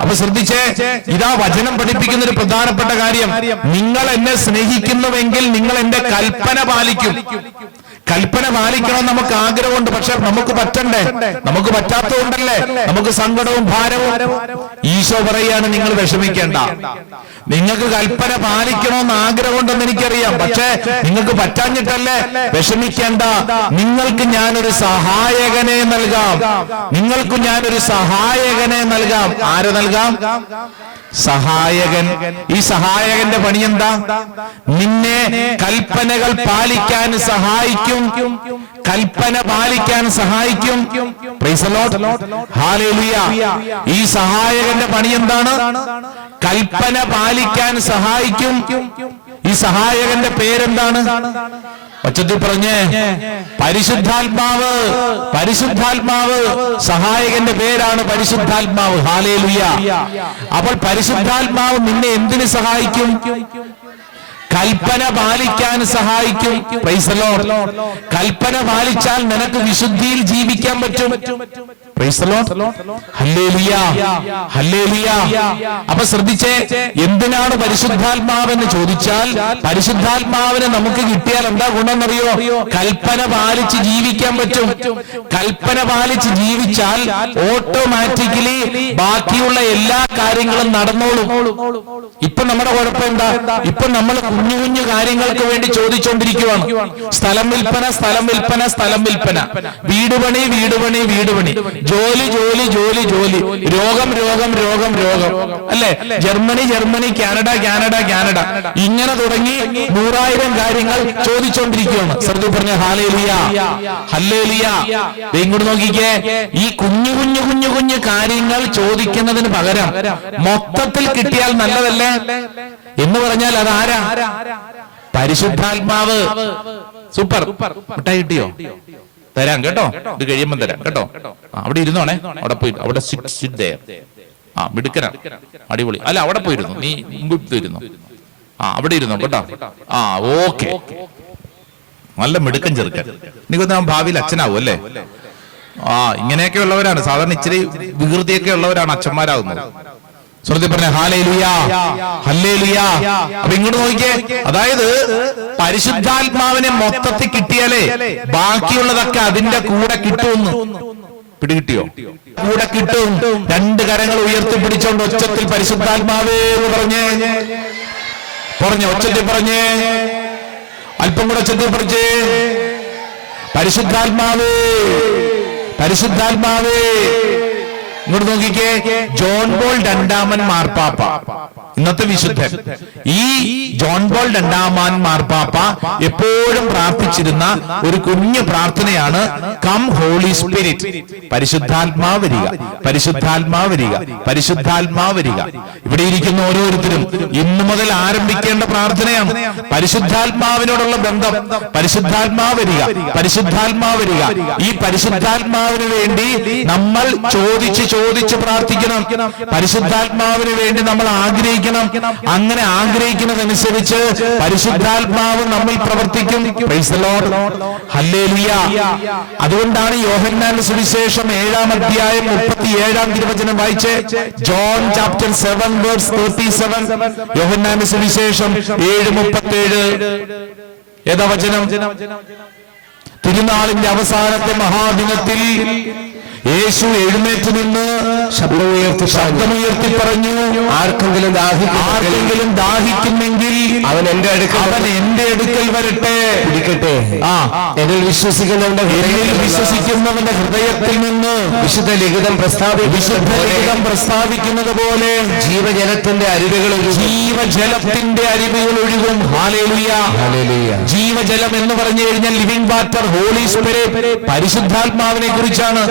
അപ്പൊ ശ്രദ്ധിച്ചേ, ഇതാ വചനം പഠിപ്പിക്കുന്ന ഒരു പ്രധാനപ്പെട്ട കാര്യം. നിങ്ങൾ എന്നെ സ്നേഹിക്കുന്നുവെങ്കിൽ നിങ്ങൾ എന്റെ കൽപ്പന പാലിക്കും. കൽപ്പന പാലിക്കണം നമുക്ക് ആഗ്രഹമുണ്ട്, പക്ഷെ നമുക്ക് പറ്റണ്ടേ? നമുക്ക് പറ്റാത്തതുകൊണ്ടല്ലേ നമുക്ക് സങ്കടവും ഭാരവും. ഈശോ പറയാണ് നിങ്ങൾ വിഷമിക്കേണ്ട, നിങ്ങൾക്ക് കൽപ്പന പാലിക്കണമെന്ന് ആഗ്രഹമുണ്ടെന്ന് എനിക്കറിയാം, പക്ഷേ നിങ്ങൾക്ക് പറ്റാഞ്ഞിട്ടല്ലേ, വിഷമിക്കേണ്ട, നിങ്ങൾക്ക് ഞാനൊരു സഹായകനെ നൽകാം, നിങ്ങൾക്ക് ഞാനൊരു സഹായകനെ നൽകാം. ആര് നൽകാം? സഹായകൻ. ഈ സഹായകന്റെ പണി എന്താ? നിന്നെ കൽപ്പനകൾ പാലിക്കാൻ സഹായിക്കും, കൽപ്പന പാലിക്കാൻ സഹായിക്കും. Praise the lord, hallelujah. ഈ സഹായകന്റെ പണി എന്താണ്? കൽപ്പന പാലിക്കാൻ സഹായിക്കും. ഈ സഹായകന്റെ പേരെന്താണ്? ഒച്ചത്തിൽ പറഞ്ഞേ, പരിശുദ്ധാത്മാവ്. പരിശുദ്ധാത്മാവ്, സഹായകന്റെ പേരാണ് പരിശുദ്ധാത്മാവ്. ഹല്ലേലൂയ. അപ്പോൾ പരിശുദ്ധാത്മാവ് നിന്നെ എന്തിന് സഹായിക്കും? കൽപ്പന പാലിക്കാൻ സഹായിക്കും. Praise the lord. കൽപ്പന പാലിച്ചാൽ നിനക്ക് വിശുദ്ധിയിൽ ജീവിക്കാൻ പറ്റും. പ്രൈസ് ദി ലോർഡ്, ഹല്ലേലൂയ, ഹല്ലേലൂയ. അപ്പൊ ശ്രദ്ധിച്ചേ, എന്തിനാണ് പരിശുദ്ധാത്മാവെന്ന് ചോദിച്ചാൽ, പരിശുദ്ധാത്മാവിനെ നമുക്ക് കിട്ടിയാൽ എന്താ ഗുണമെന്നറിയോ? കൽപ്പന പാലിച്ച് ജീവിക്കാൻ പറ്റും. കൽപ്പന പാലിച്ച് ജീവിച്ചാൽ ഓട്ടോമാറ്റിക്കലി ബാക്കിയുള്ള എല്ലാ കാര്യങ്ങളും നടന്നോളും. ഇപ്പൊ നമ്മുടെ കുഴപ്പം എന്താ? ഇപ്പൊ നമ്മൾ കുഞ്ഞു കുഞ്ഞു കാര്യങ്ങൾക്ക് വേണ്ടി ചോദിച്ചുകൊണ്ടിരിക്കുകയാണ്. സ്ഥലം വിൽപ്പന, സ്ഥലം വിൽപ്പന, സ്ഥലം വിൽപ്പന, വീട് പണി, വീട് പണി, വീട് പണി, ജോലി, ജോലി, ജോലി, ജോലി, രോഗം, രോഗം, രോഗം, രോഗം, അല്ലെ? Germany, Germany, Canada, Canada, Canada, ഇങ്ങനെ തുടങ്ങി 100,000 കാര്യങ്ങൾ ചോദിച്ചുകൊണ്ടിരിക്കുകയാണ്. ശ്രദ്ധ പറഞ്ഞ ഹല്ലേലൂയ, ഹല്ലേലൂയ. ഇങ്ങോട്ട് നോക്കിക്കേ, ഈ കുഞ്ഞു കുഞ്ഞു കുഞ്ഞു കുഞ്ഞു കാര്യങ്ങൾ ചോദിക്കുന്നതിന് പകരം മൊത്തത്തിൽ കിട്ടിയാൽ നല്ലതല്ലേ എന്ന് പറഞ്ഞാൽ അതാരാ? പരിശുദ്ധാത്മാവ്. സൂപ്പർ. മിഠായി കിട്ടിയോ? തരാം കേട്ടോ, ഇത് കഴിയുമ്പോൾ തരാം കേട്ടോ. അവിടെ ഇരുന്നോണേ, അവിടെ പോയി, അവിടെ മിടുക്കനാ, അടിപൊളി. അല്ല, അവിടെ പോയിരുന്നു, നീ മുമ്പ് ഇരുന്നു. അവിടെ ഇരുന്നോ കേട്ടോ. ഓക്കെ, നല്ല മിടുക്കൻ ചെറുക്കൻ. എനിക്കൊന്ന് ഭാവിയിൽ അച്ഛനാവും അല്ലേ? ഇങ്ങനെയൊക്കെ ഉള്ളവരാണ് സാധാരണ, ഇച്ചിരി വികൃതിയൊക്കെ ഉള്ളവരാണ് അച്ഛന്മാരാകുന്നത്. ശ്രുതി പറഞ്ഞ ഹല്ലേലൂയ, ഹല്ലേലൂയ. അപ്പൊ ഇങ്ങോട്ട് നോക്കിയേ, അതായത് പരിശുദ്ധാത്മാവിനെ മൊത്തത്തിൽ കിട്ടിയാലേ ബാക്കിയുള്ളതൊക്കെ അതിന്റെ കൂടെ കിട്ടുമെന്ന്. പിടികിട്ടിയോ? കൂടെ കിട്ടും. 2 കരങ്ങൾ ഉയർത്തിപ്പിടിച്ചോണ്ട് ഒച്ചത്തിൽ പരിശുദ്ധാത്മാവേ എന്ന് പറഞ്ഞേ, ഒച്ചത്തിൽ പറഞ്ഞേ, അല്പം കൂടെ ഒച്ചത്തിൽ പറഞ്ഞേ, പരിശുദ്ധാത്മാവേ, പരിശുദ്ധാത്മാവേ. ഇങ്ങോട്ട് നോക്കിക്കേ, ജോൺ പോൾ 2 മാർപ്പാപ്പ, ഇന്നത്തെ വിശുദ്ധൻ. ഈ ജോൺ പോൾ 2 മാർപ്പാപ്പ എപ്പോഴും പ്രാർത്ഥിച്ചിരുന്ന ഒരു കുഞ്ഞു പ്രാർത്ഥനയാണ് കം ഹോളി സ്പിരിറ്റ്. പരിശുദ്ധാത്മാവ് വരിക, പരിശുദ്ധാത്മാവ് വരിക, പരിശുദ്ധാത്മാവ് വരിക. ഇവിടെ ഇരിക്കുന്ന ഓരോരുത്തരും ഇന്നു മുതൽ ആരംഭിക്കേണ്ട പ്രാർത്ഥനയാണ്. പരിശുദ്ധാത്മാവിനോടുള്ള ബന്ധം. പരിശുദ്ധാത്മാവ് വരിക, പരിശുദ്ധാത്മാവ് വരിക. ഈ പരിശുദ്ധാത്മാവിന് വേണ്ടി നമ്മൾ ചോദിച്ച് പ്രാർത്ഥിക്കണം. പരിശുദ്ധാത്മാവിന് വേണ്ടി നമ്മൾ ആഗ്രഹിക്കണം. അങ്ങനെ ആഗ്രഹിക്കുന്നതനുസരിച്ച് പരിശുദ്ധാത്മാവ് നമ്മിൽ പ്രവർത്തിക്കും. Price the lord, hallelujah. അതുകൊണ്ടാണ് യോഹന്നാന്റെ സുവിശേഷം 7-ാം അധ്യായം 37-ാം തിരുവചനം വായിച്ച്, ജോൺ ചാപ്റ്റർ 7 വേഴ്സ് 37. യോഹന്നാന്റെ സുവിശേഷം 7:37. ഏതാ വചനം? തിരുനാളിന്റെ അവസാനത്തെ മഹാദിനത്തിൽ യേശു എഴുന്നേറ്റ് നിന്ന് ശബ്ദമുയർത്തി പറഞ്ഞു, ആർക്കെങ്കിലും ദാഹിക്കുന്നെങ്കിൽ അവൻ എന്റെ അടുക്കൽ വരട്ടെ, കുടിക്കട്ടെ. എന്നിൽ വിശ്വസിക്കുന്നവന്റെ ഹൃദയത്തിൽ നിന്ന് വിശുദ്ധ ലിഖിതം പ്രസ്താവിക്കുന്നത് പോലെ ജീവജലത്തിന്റെ അരുവികൾ ഒഴുകും. ഹല്ലേലൂയ, ഹല്ലേലൂയ. ജീവജലം എന്ന് പറഞ്ഞു കഴിഞ്ഞാൽ ലിവിംഗ് വാട്ടർ, ഹോളി സ്പിരിറ്റ്, പരിശുദ്ധാത്മാവിനെ കുറിച്ചാണ്.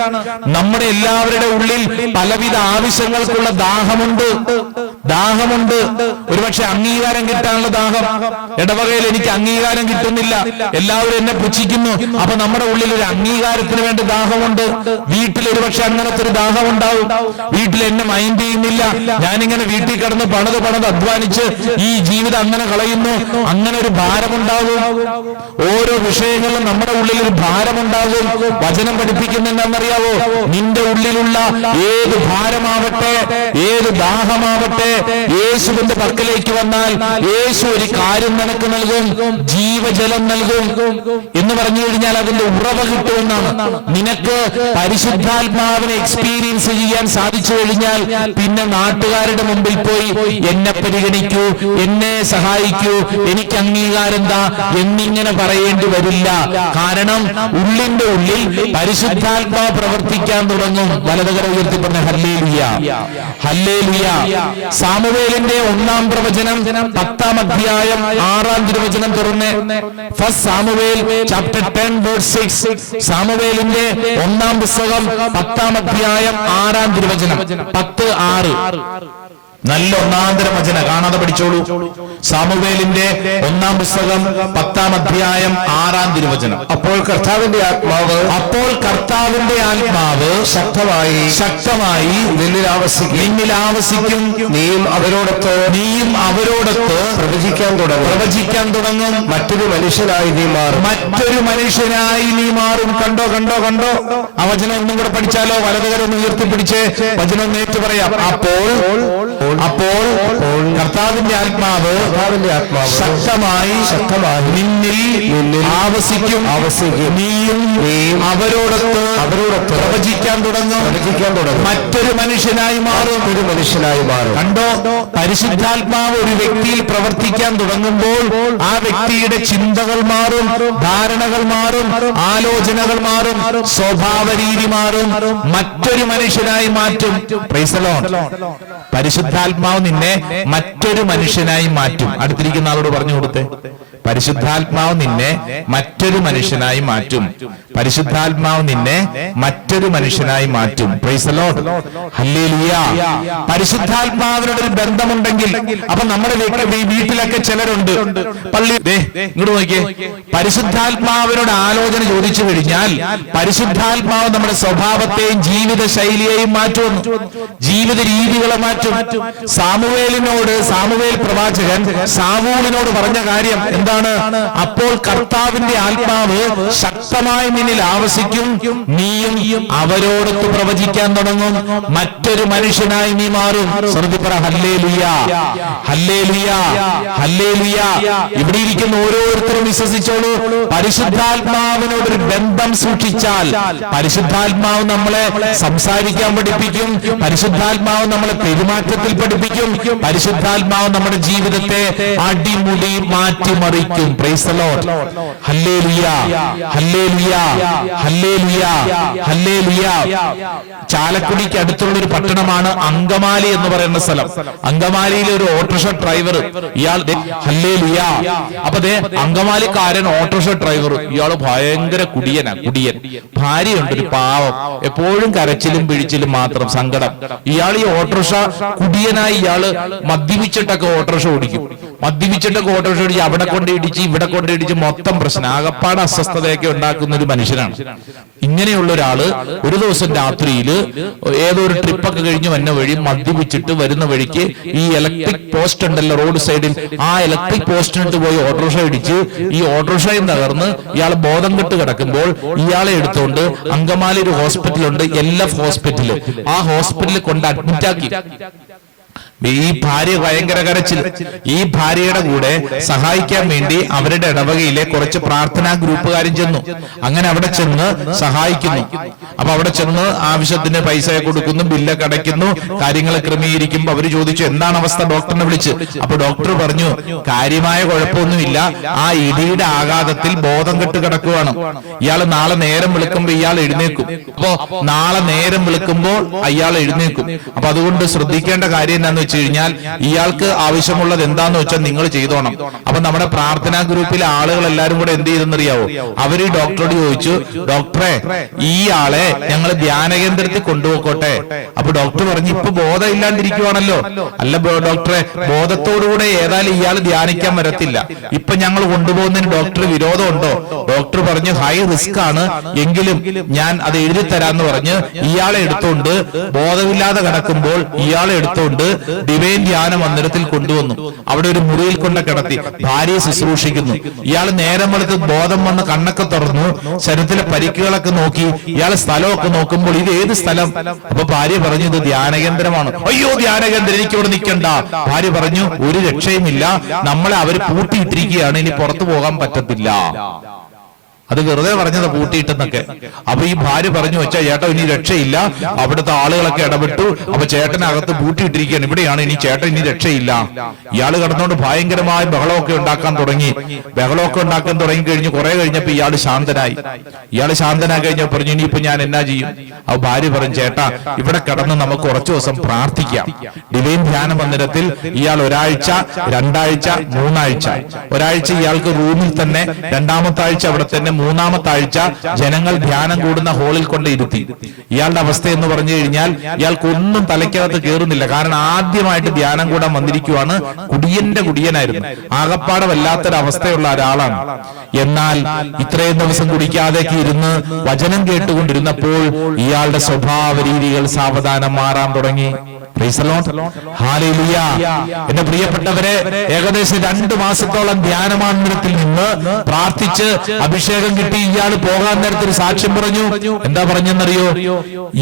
നമ്മുടെ എല്ലാവരുടെ ഉള്ളിൽ പലവിധ ആവശ്യങ്ങൾക്കുള്ള ദാഹമുണ്ട്. ഒരുപക്ഷെ അംഗീകാരം കിട്ടാനുള്ള ദാഹം. ഇടവകയിൽ എനിക്ക് അംഗീകാരം കിട്ടുന്നില്ല, എല്ലാവരും എന്നെ പുച്ഛിക്കുന്നു. അപ്പൊ നമ്മുടെ ഉള്ളിൽ ഒരു അംഗീകാരത്തിന് വേണ്ടി ദാഹമുണ്ട്. വീട്ടിൽ ഒരുപക്ഷെ അങ്ങനത്തെ ഒരു ദാഹം ഉണ്ടാവും. വീട്ടിൽ എന്നെ മൈൻഡ് ചെയ്യുന്നില്ല, ഞാനിങ്ങനെ വീട്ടിൽ കിടന്ന് പണത് അധ്വാനിച്ച് ഈ ജീവിതം അങ്ങനെ കളയുന്നു. അങ്ങനെ ഒരു ഭാരമുണ്ടാകും. ഓരോ വിഷയങ്ങളിലും നമ്മുടെ ഉള്ളിൽ ഒരു ഭാരമുണ്ടാകും. വചനം പഠിപ്പിക്കുന്നുണ്ടെന്നറിയാവോ? നിന്റെ ഉള്ളിലുള്ള ഏത് ഭാരമാവട്ടെ, ഏത് ദാഹമാവട്ടെ, യേശുവിന്റെ പക്കലേക്ക് വന്നാൽ യേശു ഒരു കാര്യം നിനക്ക് നൽകും, ജീവജലം നൽകും. എന്ന് പറഞ്ഞു കഴിഞ്ഞാൽ അതിന്റെ ഉറവ കിട്ടുമെന്നാണ്. നിനക്ക് പരിശുദ്ധാത്മാവിനെ എക്സ്പീരിയൻസ് ചെയ്യാൻ സാധിച്ചു കഴിഞ്ഞാൽ പിന്നെ നാട്ടുകാരുടെ മുമ്പിൽ പോയി എന്നെ പരിഗണിക്കൂ, എന്നെ സഹായിക്കൂ, എനിക്ക് അംഗീകാരം എന്താ എന്നിങ്ങനെ പറയേണ്ടി വരില്ല. കാരണം ഉള്ളിന്റെ ഉള്ളിൽ പരിശുദ്ധാത്മാവ് പ്രവർത്തിക്കാൻ തുടങ്ങും. വലതുകര ഉയർത്തി പറഞ്ഞ ഹല്ലേലൂയ, ഹല്ലേലൂയ. സാമുവേലിന്റെ 1-ാം പ്രവചനം 10-ാം അധ്യായം 6-ാം തിരുവചനം തുറന്ന് ഫസ്റ്റ് സാമുവേൽ ചാപ്റ്റർ 10 വേഴ്സ് 6. സാമുവേലിന്റെ 1-ാം പുസ്തകം 10-ാം അധ്യായം 6-ാം തിരുവചനം 10:6. നല്ല ഒന്നാന്തര വചന, കാണാതെ പഠിച്ചോളൂ. സാമുവേലിന്റെ 1-ാം പുസ്തകം 10-ാം അധ്യായം 6-ാം തിരുവചനം. അപ്പോൾ കർത്താവിന്റെ ആത്മാവ് ശക്തമായി നിന്നിൽ ആവസിക്കും. നീയും അവരോടൊത്ത് പ്രവചിക്കാൻ തുടങ്ങും. മറ്റൊരു മനുഷ്യനായി നീ മാറും. കണ്ടോ ആ വചനം ഒന്നും കൂടെ പഠിച്ചാലോ? വലതുകരം ഉയർത്തിപ്പിടിച്ച് വചനം നേരിട്ട് പറയാം. അപ്പോൾ കർത്താവിന്റെ ആത്മാവ് ശക്തമായി നിന്നിൽ ആവസിക്കും. നീയും അവരോടൊത്ത് പ്രവചിക്കാൻ തുടങ്ങും. മറ്റൊരു മനുഷ്യനായി മാറും. കണ്ടോ, പരിശുദ്ധാത്മാവ് ഒരു വ്യക്തിയിൽ പ്രവർത്തിക്കാൻ തുടങ്ങുമ്പോൾ ആ വ്യക്തിയുടെ ചിന്തകൾ മാറും, ധാരണകൾ മാറും, ആലോചനകൾ മാറും, സ്വഭാവ രീതി മാറും, മറ്റൊരു മനുഷ്യനായി മാറ്റും. Praise the Lord. പരിശുദ്ധാത്മാവ് നിന്നെ മറ്റൊരു മനുഷ്യനായി മാറ്റും. അടുത്തിരിക്കുന്ന ആളോട് പറഞ്ഞു കൊടുത്തേ, പരിശുദ്ധാത്മാവ് നിന്നെ മറ്റൊരു മനുഷ്യനായി മാറ്റും. പരിശുദ്ധാത്മാവ് നിന്നെ മറ്റൊരു മനുഷ്യനായി മാറ്റും. പ്രൈസ് ദി ലോർഡ്, ഹല്ലേലൂയ. പരിശുദ്ധാത്മാവിനോട് ഒരു ബന്ധമുണ്ടെങ്കിൽ, അപ്പൊ നമ്മുടെ വീട്ടിലൊക്കെ ചിലരുണ്ട്, പള്ളി ഇങ്ങോട്ട് നോക്കിയേ, പരിശുദ്ധാത്മാവിനോട് ആലോചന ചോദിച്ചു കഴിഞ്ഞാൽ പരിശുദ്ധാത്മാവ് നമ്മുടെ സ്വഭാവത്തെയും ജീവിത ശൈലിയെയും മാറ്റും, ജീവിത രീതികളെ മാറ്റും. സാമുവേൽ പ്രവാചകൻ സാവൂളിനോട് പറഞ്ഞ കാര്യം എന്താണ്? അപ്പോൾ കർത്താവിന്റെ ആത്മാവ് ശക്തമായി നിന്നിൽ ആവസിക്കും. നീയും അവരോടൊത്ത് പ്രവചിക്കാൻ തുടങ്ങും. മറ്റൊരു മനുഷ്യനായി നീ മാറും. ശ്രദ്ധിപ്പറ, ഹല്ലേലൂയ, ഹല്ലേലൂയ, ഹല്ലേലൂയ. ഇവിടെ ഇരിക്കുന്ന ഓരോരുത്തരും വിശ്വസിച്ചോളൂ. പരിശുദ്ധാത്മാവിനോടൊരു ബന്ധം സൂക്ഷിച്ചാൽ പരിശുദ്ധാത്മാവ് നമ്മളെ സംസാരിക്കാൻ പഠിപ്പിക്കും. പരിശുദ്ധാത്മാവ് നമ്മളെ പെരുമാറ്റത്തിൽ പഠിപ്പിക്കും. പരിശുദ്ധാത്മാവ് നമ്മുടെ ജീവിതത്തെ അടിമുടി മാറ്റിമറിക്കും. പ്രൈസ് ദി ലോർഡ്, ഹല്ലേലൂയ, ഹല്ലേലൂയ, ഹല്ലേലൂയ, ഹല്ലേലൂയ. ചാലക്കുടിക്ക് അടുത്തുള്ള ഒരു പട്ടണമാണ് അങ്കമാലി എന്ന് പറയുന്ന സ്ഥലം. അങ്കമാലിയിലെ ഒരു ഓട്ടോറിക്ഷ ഡ്രൈവർ, ഇയാൾ ഹല്ലേലൂയ. അപ്പൊ അങ്കമാലിക്കാരൻ ഓട്ടോറിക്ഷ ഡ്രൈവർ, ഇയാള് ഭയങ്കര കുടിയൻ. ഭാര്യയുണ്ട്, ഒരു പാവം, എപ്പോഴും കരച്ചിലും പിഴിച്ചിലും മാത്രം, സങ്കടം. ഇയാൾ ഈ ഓട്ടോറിക്ഷ കുടിയനായി ഇയാള് മദ്യപിച്ചിട്ടൊക്കെ ഓട്ടോറിക്ഷ ഓടിക്കും. അവിടെ കൊണ്ടിടിച്ച് ഇവിടെ കൊണ്ടിടിച്ച് മൊത്തം പ്രശ്നം, ആകപ്പാട് അസ്വസ്ഥതയൊക്കെ ഉണ്ടാക്കുന്ന ഒരു മനുഷ്യനാണ്. ഇങ്ങനെയുള്ള ഒരാള് ഒരു ദിവസം രാത്രിയിൽ ഏതോ ഒരു ട്രിപ്പൊക്കെ കഴിഞ്ഞ് മദ്യപിച്ചിട്ട് വരുന്ന വഴിക്ക് ഈ ഇലക്ട്രിക് പോസ്റ്റ് ഉണ്ടല്ലോ റോഡ് സൈഡിൽ, ആ ഇലക്ട്രിക് പോസ്റ്റിനിട്ട് പോയി ഓട്ടോറിക്ഷ ഇടിച്ച് ഈ ഓട്ടോറിക്ഷയും തകർന്ന് ഇയാൾ ബോധം കെട്ട് കിടക്കുമ്പോൾ ഇയാളെ എടുത്തുകൊണ്ട് അങ്കമാലി ഒരു ഹോസ്പിറ്റലുണ്ട്, LF ഹോസ്പിറ്റല്, ആ ഹോസ്പിറ്റലിൽ കൊണ്ട് അഡ്മിറ്റാക്കി. ഈ ഭാര്യ ഭയങ്കര കരച്ചിൽ. ഈ ഭാര്യയുടെ കൂടെ സഹായിക്കാൻ വേണ്ടി അവരുടെ ഇടവകയിലെ കുറച്ച് പ്രാർത്ഥനാ ഗ്രൂപ്പുകാരും ചെന്നു. അങ്ങനെ അവിടെ ചെന്ന് സഹായിക്കുന്നു. അപ്പൊ അവിടെ ചെന്ന് ആവശ്യത്തിന് പൈസ കൊടുക്കുന്നു, ബില്ലൊക്കെ അടയ്ക്കുന്നു, കാര്യങ്ങളെ ക്രമീകരിക്കുമ്പോൾ അവര് ചോദിച്ചു എന്താണ് അവസ്ഥ, ഡോക്ടറിനെ വിളിച്ച്. അപ്പൊ ഡോക്ടർ പറഞ്ഞു കാര്യമായ കുഴപ്പമൊന്നുമില്ല, ആ ഇടിയുടെ ആഘാതത്തിൽ ബോധം കെട്ട് കിടക്കുവാണ്. ഇയാള് നാളെ നേരം വിളിക്കുമ്പോ ഇയാൾ എഴുന്നേക്കും. അപ്പോ നാളെ നേരം വിളിക്കുമ്പോൾ അയാൾ എഴുന്നേക്കും. അപ്പൊ അതുകൊണ്ട് ശ്രദ്ധിക്കേണ്ട കാര്യം എന്താന്ന് കഴിഞ്ഞാൽ ഇയാൾക്ക് ആവശ്യമുള്ളത് എന്താന്ന് വെച്ചാൽ നിങ്ങൾ ചെയ്തോണം. അപ്പൊ നമ്മുടെ പ്രാർത്ഥനാ ഗ്രൂപ്പിലെ ആളുകൾ എല്ലാരും കൂടെ എന്ത് ചെയ്തെന്നറിയാവോ? അവര് ഡോക്ടറോട് ചോദിച്ചു, ഡോക്ടറെ ഈ ആളെ ഞങ്ങൾ ധ്യാന കേന്ദ്രത്തിൽ കൊണ്ടുപോക്കോട്ടെ? അപ്പൊ ഡോക്ടർ പറഞ്ഞു ഇപ്പൊ ബോധം ഇല്ലാണ്ടിരിക്കുവാണല്ലോ. അല്ല ഡോക്ടറെ, ബോധത്തോടുകൂടെ ഏതായാലും ഇയാൾ ധ്യാനിക്കാൻ വരത്തില്ല, ഇപ്പൊ ഞങ്ങൾ കൊണ്ടുപോകുന്നതിന് ഡോക്ടർ വിരോധമുണ്ടോ? ഡോക്ടർ പറഞ്ഞു ഹൈ റിസ്ക് ആണ്, എങ്കിലും ഞാൻ അത് എഴുതി തരാന്ന് പറഞ്ഞ് ഇയാളെ എടുത്തോണ്ട് ബോധമില്ലാതെ കിടക്കുമ്പോൾ ഇയാളെ എടുത്തോണ്ട് ഡിവൈൻ ധ്യാന മന്ദിരത്തിൽ കൊണ്ടുവന്നു. അവിടെ ഒരു മുറിയിൽ കൊണ്ട് കിടത്തി ഭാര്യയെ ശുശ്രൂഷിക്കുന്നു. ഇയാൾ നേരം വെളുത്ത് ബോധം വന്ന് കണ്ണൊക്കെ തുറന്നു, ശരീരത്തിലെ പരിക്കുകളൊക്കെ നോക്കി, ഇയാൾ സ്ഥലമൊക്കെ നോക്കുമ്പോൾ ഇത് ഏത് സ്ഥലം? അപ്പൊ ഭാര്യ പറഞ്ഞു ഇത് ധ്യാനകേന്ദ്രമാണ്. അയ്യോ ധ്യാനകേന്ദ്രം, എനിക്ക് ഇവിടെ നിൽക്കണ്ട. ഭാര്യ പറഞ്ഞു ഒരു രക്ഷയുമില്ല, നമ്മളെ അവര് പൂട്ടിയിട്ടിരിക്കുകയാണ്, ഇനി പുറത്തു പോകാൻ പറ്റത്തില്ല. അത് വെറുതെ പറഞ്ഞത് പൂട്ടിയിട്ടെന്നൊക്കെ. അപ്പൊ ഈ ഭാര്യ പറഞ്ഞു വെച്ചാ ചേട്ടാ ഇനി രക്ഷയില്ല, അവിടുത്തെ ആളുകളൊക്കെ ഇടപെട്ടു, അപ്പൊ ചേട്ടനകത്ത് പൂട്ടിയിട്ടിരിക്കുകയാണ്, ഇവിടെയാണ് ഇനി ചേട്ടൻ ഇനി രക്ഷയില്ല. ഇയാൾ കിടന്നുകൊണ്ട് ഭയങ്കരമായ ബഹളമൊക്കെ ഉണ്ടാക്കാൻ തുടങ്ങി. ബഹളമൊക്കെ ഉണ്ടാക്കാൻ തുടങ്ങി കഴിഞ്ഞ് കുറെ കഴിഞ്ഞപ്പോ ഇയാൾ ശാന്തനായി. കഴിഞ്ഞപ്പോ പറഞ്ഞു ഇനിയിപ്പോ ഞാൻ എന്നാ ചെയ്യും? അപ്പൊ ഭാര്യ പറഞ്ഞു ചേട്ടാ ഇവിടെ കിടന്ന് നമുക്ക് കുറച്ചു ദിവസം പ്രാർത്ഥിക്കാം. ഡിവൈൻ ധ്യാന മന്ദിരത്തിൽ ഇയാൾ ഒരാഴ്ച, 2 ആഴ്ച, 3 ആഴ്ച, ഒരാഴ്ച ഇയാൾക്ക് റൂമിൽ തന്നെ, 2-ാമത്തെ ആഴ്ച അവിടെ തന്നെ, 3-ാമത്തെ ആഴ്ച ജനങ്ങൾ ധ്യാനം കൂടുന്ന ഹാളിൽ കൊണ്ട് ഇരുത്തി. ഇയാളുടെ അവസ്ഥ എന്ന് പറഞ്ഞു കഴിഞ്ഞാൽ ഇയാൾക്കൊന്നും തലയ്ക്കകത്ത് കയറുന്നില്ല. കാരണം ആദ്യമായിട്ട് ധ്യാനം കൂടാൻ വന്നിരിക്കുവാണ്. കുടിയനായിരുന്നു, ആകപ്പാടെ വല്ലാത്തൊരു അവസ്ഥയുള്ള ഒരാളാണ്. എന്നാൽ ഇത്രയും ദിവസം കുടിക്കാതേക്ക് ഇരുന്ന് വചനം കേട്ടുകൊണ്ടിരുന്നപ്പോൾ ഇയാളുടെ സ്വഭാവ രീതികൾ സാവധാനം മാറാൻ തുടങ്ങി. എന്റെ പ്രിയപ്പെട്ടവരെ, ഏകദേശം 2 മാസത്തോളം ധ്യാനമന്ദിരത്തിൽ നിന്ന് പ്രാർത്ഥിച്ച് അഭിഷേകം കിട്ടി ഇയാൾ പോകാൻ നേരത്തെ ഒരു സാക്ഷ്യം പറഞ്ഞു. എന്താ പറഞ്ഞെന്നറിയോ?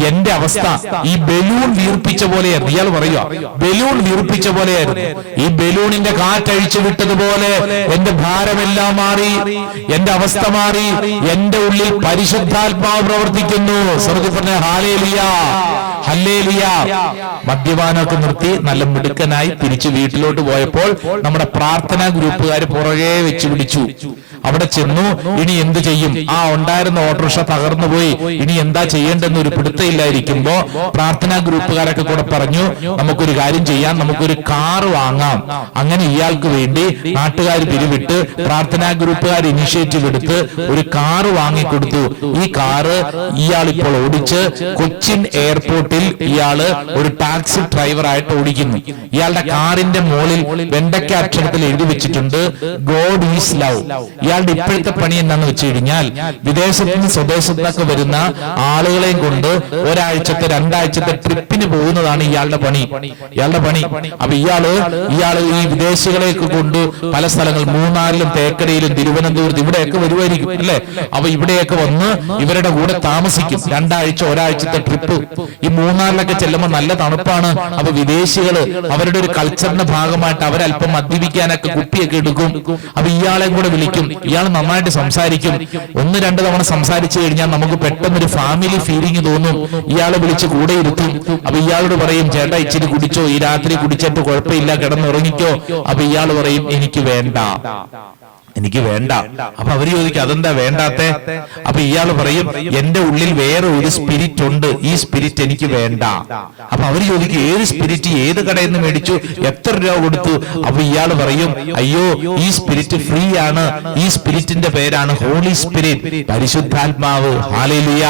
എന്റെ അവസ്ഥ ഈ ബലൂൺ വീർപ്പിച്ച പോലെയായിരുന്നു. ഇയാൾ പറയുക ബലൂൺ വീർപ്പിച്ച പോലെയായിരുന്നു. ഈ ബലൂണിന്റെ കാറ്റഴിച്ചു വിട്ടതുപോലെ എന്റെ ഭാരമെല്ലാം മാറി, എന്റെ അവസ്ഥ മാറി, എന്റെ ഉള്ളിൽ പരിശുദ്ധാത്മാവ് പ്രവർത്തിക്കുന്നു. സ്വർഗ്ഗത്തിൽ പറഞ്ഞ ഹല്ലേലൂയ, ഹല്ലേലൂയ. മദ്യപാനമൊക്കെ നിർത്തി നല്ല മിടുക്കനായി തിരിച്ചു വീട്ടിലോട്ട് പോയപ്പോൾ നമ്മുടെ പ്രാർത്ഥനാ ഗ്രൂപ്പുകാർ പുറകെ വെച്ച് പിടിച്ചു. അവിടെ ചെന്നു, ഇനി എന്ത് ചെയ്യും? ഉണ്ടായിരുന്ന ഓട്ടോറിക്ഷ തകർന്നു പോയി, ഇനി എന്താ ചെയ്യേണ്ടെന്ന് ഒരു പിടുത്തമില്ലായിരിക്കുമ്പോ പ്രാർത്ഥനാ ഗ്രൂപ്പുകാരൊക്കെ കൂടെ പറഞ്ഞു നമുക്കൊരു കാര്യം ചെയ്യാം, നമുക്കൊരു കാർ വാങ്ങാം. അങ്ങനെ ഇയാൾക്ക് വേണ്ടി നാട്ടുകാർ പിരിവിട്ട് പ്രാർത്ഥനാ ഗ്രൂപ്പുകാർ ഇനിഷ്യേറ്റീവ് എടുത്ത് ഒരു കാറ് വാങ്ങിക്കൊടുത്തു. ഈ കാറ് ഇയാൾ ഇപ്പോൾ ഓടിച്ച് കൊച്ചിൻ എയർപോർട്ടിൽ ഇയാള് ഒരു ടാക്സി ഡ്രൈവറായിട്ട് ഓടിക്കുന്നു. ഇയാളുടെ കാറിന്റെ മുകളിൽ വെണ്ടയ്ക്ക അക്ഷരത്തിൽ എഴുതി വെച്ചിട്ടുണ്ട് ഗോഡ് ഈസ് ലവ്. ഇയാളുടെ ഇപ്പോഴത്തെ പണി എന്താണെന്ന് വെച്ച് കഴിഞ്ഞാൽ വിദേശത്തു നിന്ന് സ്വദേശത്തൊക്കെ വരുന്ന ആളുകളെയും കൊണ്ട് ഒരാഴ്ചത്തെ 2 ആഴ്ചത്തെ ട്രിപ്പിന് പോകുന്നതാണ് ഇയാളുടെ പണി. അപ്പൊ ഇയാള് ഈ വിദേശികളെയൊക്കെ കൊണ്ട് പല സ്ഥലങ്ങൾ, മൂന്നാറിലും തേക്കടിയിലും തിരുവനന്തപുരത്ത് ഇവിടെയൊക്കെ വരുമായിരിക്കും അല്ലെ. അപ്പൊ ഇവിടെയൊക്കെ വന്ന് ഇവരുടെ കൂടെ താമസിക്കും. 2 ആഴ്ച, ഒരാഴ്ചത്തെ ട്രിപ്പ്. ഈ മൂന്നാറിലൊക്കെ ചെല്ലുമ്പോൾ നല്ല തണുപ്പാണ്. അപ്പൊ വിദേശികള് അവരുടെ ഒരു കൾച്ചറിന്റെ ഭാഗമായിട്ട് അവരല്പം മദ്യപിക്കാനൊക്കെ കുപ്പിയൊക്കെ എടുക്കും. അപ്പൊ ഇയാളെ കൂടെ വിളിക്കും. ഇയാൾ നന്നായിട്ട് സംസാരിക്കും. 1-2 തവണ സംസാരിച്ചു കഴിഞ്ഞാൽ നമുക്ക് പെട്ടെന്നൊരു ഫാമിലി ഫീലിംഗ് തോന്നും. ഇയാളെ വിളിച്ച് കൂടെ ഇരുത്തും. അപ്പൊ ഇയാളോട് പറയും ചേട്ടാ ഇച്ചിരി കുടിച്ചോ, ഈ രാത്രി കുടിച്ചിട്ട് കുഴപ്പമില്ല, കിടന്നുറങ്ങിക്കോ. അപ്പൊ ഇയാൾ പറയും എനിക്ക് വേണ്ട. അപ്പൊ അവര് ചോദിക്കും അതെന്താ വേണ്ടാത്തെ? അപ്പൊ ഇയാൾ പറയും എന്റെ ഉള്ളിൽ വേറെ ഒരു സ്പിരിറ്റ് ഉണ്ട്, ഈ സ്പിരിറ്റ് എനിക്ക് വേണ്ട. അപ്പൊ അവര് ചോദിക്കും ഏത് സ്പിരിറ്റ്, ഏത് കടയിൽ നിന്ന് മേടിച്ചു, എത്ര രൂപ കൊടുത്തു? അപ്പൊ ഇയാൾ പറയും അയ്യോ ഈ സ്പിരിറ്റ് ഫ്രീ ആണ്, ഈ സ്പിരിറ്റിന്റെ പേരാണ് ഹോളി സ്പിരിറ്റ്, പരിശുദ്ധാത്മാവ്. ഹല്ലേലൂയ.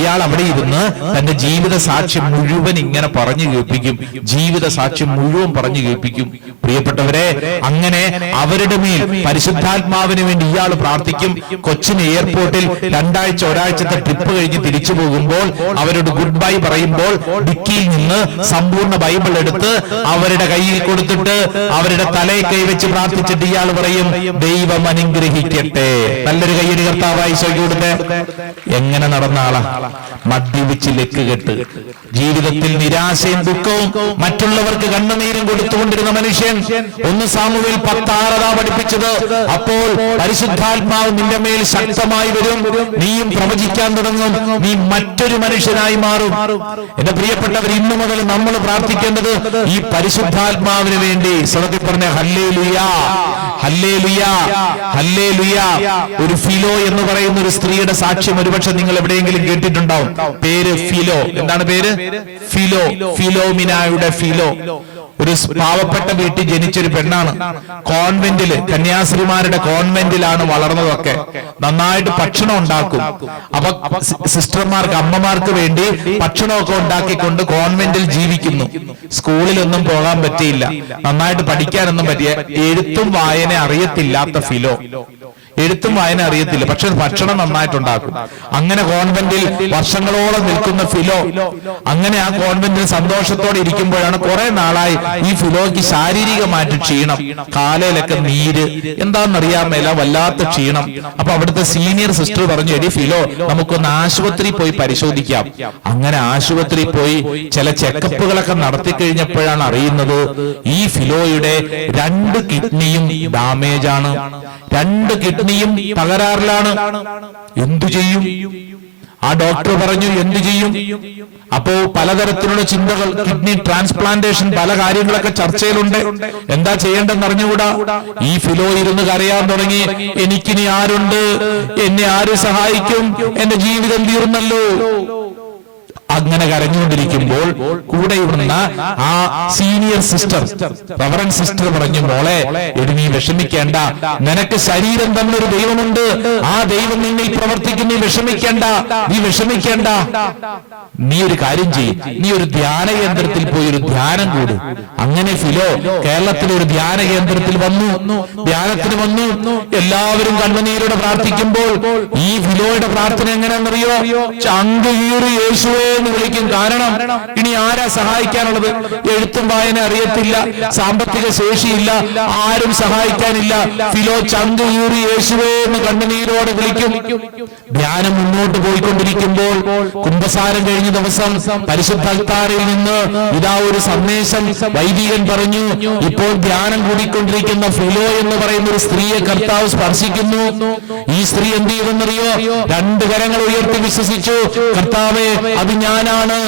ഇയാൾ അവിടെ ഇരുന്ന് തന്റെ ജീവിത സാക്ഷ്യം മുഴുവൻ ഇങ്ങനെ പറഞ്ഞു കേൾപ്പിക്കും. പ്രിയപ്പെട്ടവരെ, അങ്ങനെ അവരുടെ മേൽ പരിശുദ്ധാത്മാവിന് വേണ്ടി ഇയാൾ പ്രാർത്ഥിക്കും. കൊച്ചിൻ എയർപോർട്ടിൽ 2 ആഴ്ച, ഒരാഴ്ചത്തെ ട്രിപ്പ് കഴിഞ്ഞ് തിരിച്ചു പോകുമ്പോൾ അവരോട് ഗുഡ് ബൈ പറയുമ്പോൾ ഡിക്കിയിൽ നിന്ന് സമ്പൂർണ്ണ ബൈബിൾ എടുത്ത് അവരുടെ കയ്യിൽ കൊടുത്തിട്ട് അവരുടെ തലയിൽ കൈവച്ച് പ്രാർത്ഥിച്ചിട്ട് ഇയാൾ പറയും ദൈവം അനുഗ്രഹിക്കട്ടെ. നല്ലൊരു കയ്യടി കർത്താവായി കൊടുത്തേ. എങ്ങനെ നടന്ന ആളാ? മദ്യപിച്ച് ലക്കുകെട്ട്, ജീവിതത്തിൽ നിരാശയും ദുഃഖവും മറ്റുള്ളവർക്ക് കണ്ണുനീരും കൊടുത്തുകൊണ്ടിരുന്ന മനുഷ്യൻ. 1 സാമുവേൽ 10:6 പഠിപ്പിച്ചത്, അപ്പോൾ പരിശുദ്ധാത്മാവ് നിന്റെ മേൽ ശക്തമായി വരും, നീയും പ്രവചിക്കാൻ തുടങ്ങും, നീ മറ്റൊരു മനുഷ്യനായി മാറും. എന്റെ പ്രിയപ്പെട്ടവർ, ഇന്നു മുതൽ നമ്മൾ പ്രാർത്ഥിക്കേണ്ടത് ഈ പരിശുദ്ധാത്മാവിന് വേണ്ടി. സ്വർഗ്ഗത്തിൽ പറഞ്ഞ ഹല്ലേലൂയ, ഹല്ലേലൂയ, ഹല്ലേലൂയ. ഒരു ഫിലോ എന്ന് പറയുന്ന ഒരു സ്ത്രീയുടെ സാക്ഷ്യം ഒരുപക്ഷെ നിങ്ങൾ എവിടെയെങ്കിലും കേട്ടിട്ടുണ്ടാവും. പേര് ഫിലോ. എന്താണ് പേര്? ഫിലോ. ഫിലോമിനായുടെ ഫിലോ. ഒരു പാവപ്പെട്ട വീട്ടിൽ ജനിച്ചൊരു പെണ്ണാണ്. കോൺവെന്റില്, കന്യാസ്ത്രീമാരുടെ കോൺവെന്റിലാണ് വളർന്നതൊക്കെ. നന്നായിട്ട് ഭക്ഷണം ഉണ്ടാക്കും. അപ്പൊ സിസ്റ്റർമാർക്ക്, അമ്മമാർക്ക് വേണ്ടി ഭക്ഷണമൊക്കെ ഉണ്ടാക്കിക്കൊണ്ട് കോൺവെന്റിൽ ജീവിക്കുന്നു. സ്കൂളിലൊന്നും പോകാൻ പറ്റിയില്ല, നന്നായിട്ട് പഠിക്കാനൊന്നും പറ്റിയ, എഴുത്തും വായന അറിയത്തില്ലാത്ത ഫിലോ. എഴുത്തും വായന അറിയത്തില്ല, പക്ഷെ ഭക്ഷണം നന്നായിട്ടുണ്ടാക്കും. അങ്ങനെ കോൺവെന്റിൽ വർഷങ്ങളോളം നിൽക്കുന്ന ഫിലോ അങ്ങനെ ആ കോൺവെന്റിൽ സന്തോഷത്തോടെ ഇരിക്കുമ്പോഴാണ് കുറെ നാളായി ഈ ഫിലോയ്ക്ക് ശാരീരികമായിട്ട് ക്ഷീണം, കാലയിലൊക്കെ നീര്, എന്താണെന്നറിയാൻ മേല വല്ലാത്ത ക്ഷീണം. അപ്പൊ അവിടുത്തെ സീനിയർ സിസ്റ്റർ പറഞ്ഞു, എടി ഫിലോ, നമുക്കൊന്ന് ആശുപത്രി പോയി പരിശോധിക്കാം. അങ്ങനെ ആശുപത്രി പോയി ചില ചെക്കപ്പുകളൊക്കെ നടത്തി കഴിഞ്ഞപ്പോഴാണ് അറിയുന്നത് ഈ ഫിലോയുടെ 2 കിഡ്നിയും ഡാമേജ് ആണ്, 2 കിഡ്നിയും തകരാറിലാണ്. എന്തു ചെയ്യും? ആ ഡോക്ടർ പറഞ്ഞു എന്തു ചെയ്യും? അപ്പോ പലതരത്തിലുള്ള ചിന്തകൾ, കിഡ്നി ട്രാൻസ്പ്ലാന്റേഷൻ, പല കാര്യങ്ങളൊക്കെ ചർച്ചയിലുണ്ട്. എന്താ ചെയ്യേണ്ടെന്ന് അറിഞ്ഞുകൂടാ. ഈ ഫിലോ ഇരുന്ന് കരയാൻ തുടങ്ങി, എനിക്കിനി ആരുണ്ട്, എന്നെ ആര് സഹായിക്കും, എന്റെ ജീവിതം തീർന്നല്ലോ. അങ്ങനെ കരഞ്ഞുകൊണ്ടിരിക്കുമ്പോൾ കൂടെ ഇരുന്ന ആ സീനിയർ സിസ്റ്റർ, റവറൻഡ് സിസ്റ്റർ പറഞ്ഞു, മോളെ എടി നീ വിഷമിക്കേണ്ട, നിനക്ക് ശരീരം തന്നൊരു ദൈവമുണ്ട്, ആ ദൈവം നിന്നിൽ പ്രവർത്തിക്കും, നീ വിഷമിക്കേണ്ട, നീ വിഷമിക്കേണ്ട. നീ ഒരു കാര്യം ചെയ്യും, നീ ഒരു ധ്യാന കേന്ദ്രത്തിൽ പോയി ഒരു ധ്യാനം കൂടു. അങ്ങനെ ഫിലോ കേരളത്തിലെ ഒരു ധ്യാന കേന്ദ്രത്തിൽ വന്നു, ധ്യാനത്തിന് വന്നു. എല്ലാവരും കണ്ണുനീരോടെ പ്രാർത്ഥിക്കുമ്പോൾ ഈ ഫിലോയുടെ പ്രാർത്ഥന എങ്ങനെയാണെന്നറിയോ? ചങ്കുകീറി യേശുവേ എന്ന് വിളിക്കും. കാരണം ഇനി ആരാ സഹായിക്കാനുള്ളത്? എഴുത്തും വായന അറിയത്തില്ല, സാമ്പത്തിക ശേഷിയില്ല, ആരും സഹായിക്കാനില്ല. ഫിലോ ചങ്കുകീറി യേശുവേ എന്ന് കണ്ണുനീരോടെ വിളിക്കും. ധ്യാനം മുന്നോട്ട് പോയിക്കൊണ്ടിരിക്കുമ്പോൾ കുംഭസാരം കഴിഞ്ഞ ദിവസം പരിശുദ്ധ അൽത്താരയിൽ നിന്ന് ഇതാ ഒരു സന്ദേശം വൈദികൻ പറഞ്ഞു, ഇപ്പോൾ ധ്യാനം കൂടിക്കൊണ്ടിരിക്കുന്ന ഫിലോ എന്ന് പറയുന്ന ഒരു സ്ത്രീയെ കർത്താവ് സ്പർശിക്കുന്നു. ഈ സ്ത്രീ എന്ത് ചെയ്തെന്നറിയോ? 2 കരങ്ങൾ ഉയർത്തി വിശ്വസിച്ചു, കർത്താവേ അത് ഞാനാണ്,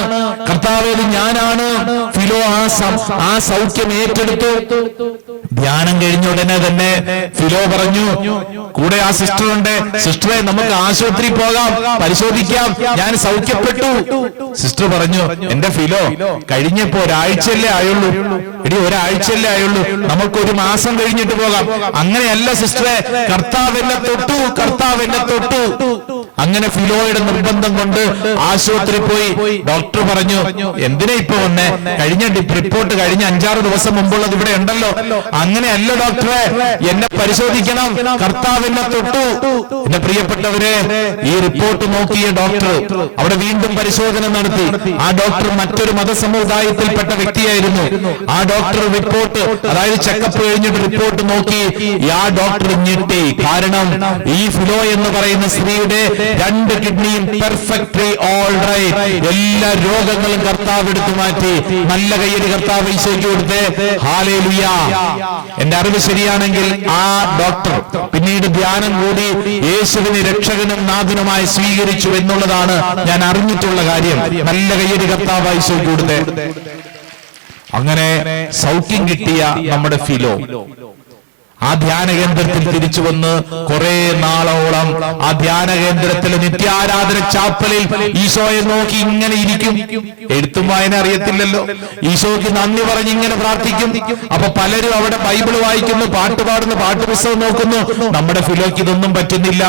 കർത്താവേ അത് ഞാനാണ്. ഫിലോ ആ സൗഖ്യം ഏറ്റെടുത്തു. ധ്യാനം കഴിഞ്ഞ ഉടനെ തന്നെ ഫിലോ പറഞ്ഞു, കൂടെ ആ സിസ്റ്റർ ഉണ്ട്, സിസ്റ്ററെ നമുക്ക് ആശുപത്രി പോകാം, പരിശോധിക്കാം, ഞാൻ സൗഖ്യപ്പെട്ടു. സിസ്റ്റർ പറഞ്ഞു, എന്റെ ഫിലോ കഴിഞ്ഞപ്പോ ഒരാഴ്ചയല്ലേ ആയുള്ളൂ, എടി ഒരാഴ്ചയല്ലേ ആയുള്ളൂ, നമുക്ക് 1 മാസം കഴിഞ്ഞിട്ട് പോകാം. അങ്ങനെയല്ല സിസ്റ്ററെ, കർത്താവ് എന്നെ തൊട്ടു, കർത്താവ് എന്നെ തൊട്ടു. അങ്ങനെ ഫിലോയുടെ നിർബന്ധം കൊണ്ട് ആശുപത്രി പോയി. ഡോക്ടർ പറഞ്ഞു, എന്തിനാ ഇപ്പൊ വന്നേ? കഴിഞ്ഞ റിപ്പോർട്ട് കഴിഞ്ഞ 5-6 ദിവസം മുമ്പുള്ളത് ഇവിടെ ഉണ്ടല്ലോ. അങ്ങനെയല്ല ഡോക്ടറെ, എന്നെ പരിശോധിക്കണം, കർത്താവ് എന്നെ തൊട്ടു. എന്റെ പ്രിയപ്പെട്ടവരെ, ഈ റിപ്പോർട്ട് നോക്കിയ ഡോക്ടർ അവിടെ വീണ്ടും പരിശോധന നടത്തി. ആ ഡോക്ടർ മറ്റൊരു മതസമുദായത്തിൽപ്പെട്ട വ്യക്തിയായിരുന്നു. ആ ഡോക്ടർ റിപ്പോർട്ട്, അതായത് ചെക്കപ്പ് കഴിഞ്ഞിട്ട് റിപ്പോർട്ട് നോക്കി. ആ ഡോക്ടർ ഞെട്ടി. കാരണം ഈ ഫിലോ എന്ന് പറയുന്ന സ്ത്രീയുടെ 2 കിഡ്നിയും പെർഫെക്റ്റ്ലി ഓൾ റൈറ്റ്, എല്ലാ രോഗങ്ങളും കർത്താവ് എടുത്തു മാറ്റി. നല്ല കയ്യടി കർത്താവ് ഈശോയ്ക്ക് കൊടുത്തേ. ഹല്ലേലൂയ. എന്റെ അറിവ് ശരിയാണെങ്കിൽ ആ ഡോക്ടർ പിന്നീട് ധ്യാനം കൂടി യേശുവിനെ രക്ഷകനും നാഥനുമായി സ്വീകരിച്ചു എന്നുള്ളതാണ് ഞാൻ അറിഞ്ഞിട്ടുള്ള കാര്യം. നല്ല കയ്യടി കർത്താവ് ഈശോയ്ക്ക് കൊടുത്തേ. അങ്ങനെ സൗഖ്യം കിട്ടിയ നമ്മുടെ ഫിലോ ആ ധ്യാന കേന്ദ്രത്തിൽ തിരിച്ചു വന്ന് കുറെ നാളോളം ആ ധ്യാന കേന്ദ്രത്തിലെ നിത്യാരാധന ചാപ്പലിൽ ഈശോയെ നോക്കി ഇങ്ങനെ ഇരിക്കും. എഴുത്തും വായന അറിയത്തില്ലല്ലോ. ഈശോയ്ക്ക് നന്ദി പറഞ്ഞ് ഇങ്ങനെ പ്രാർത്ഥിക്കും. അപ്പൊ പലരും അവിടെ ബൈബിൾ വായിക്കുന്നു, പാട്ട് പാടുന്നു, പാട്ടുപുസ്തകം നോക്കുന്നു. നമ്മുടെ ഫിലോയ്ക്ക് ഇതൊന്നും പറ്റുന്നില്ല.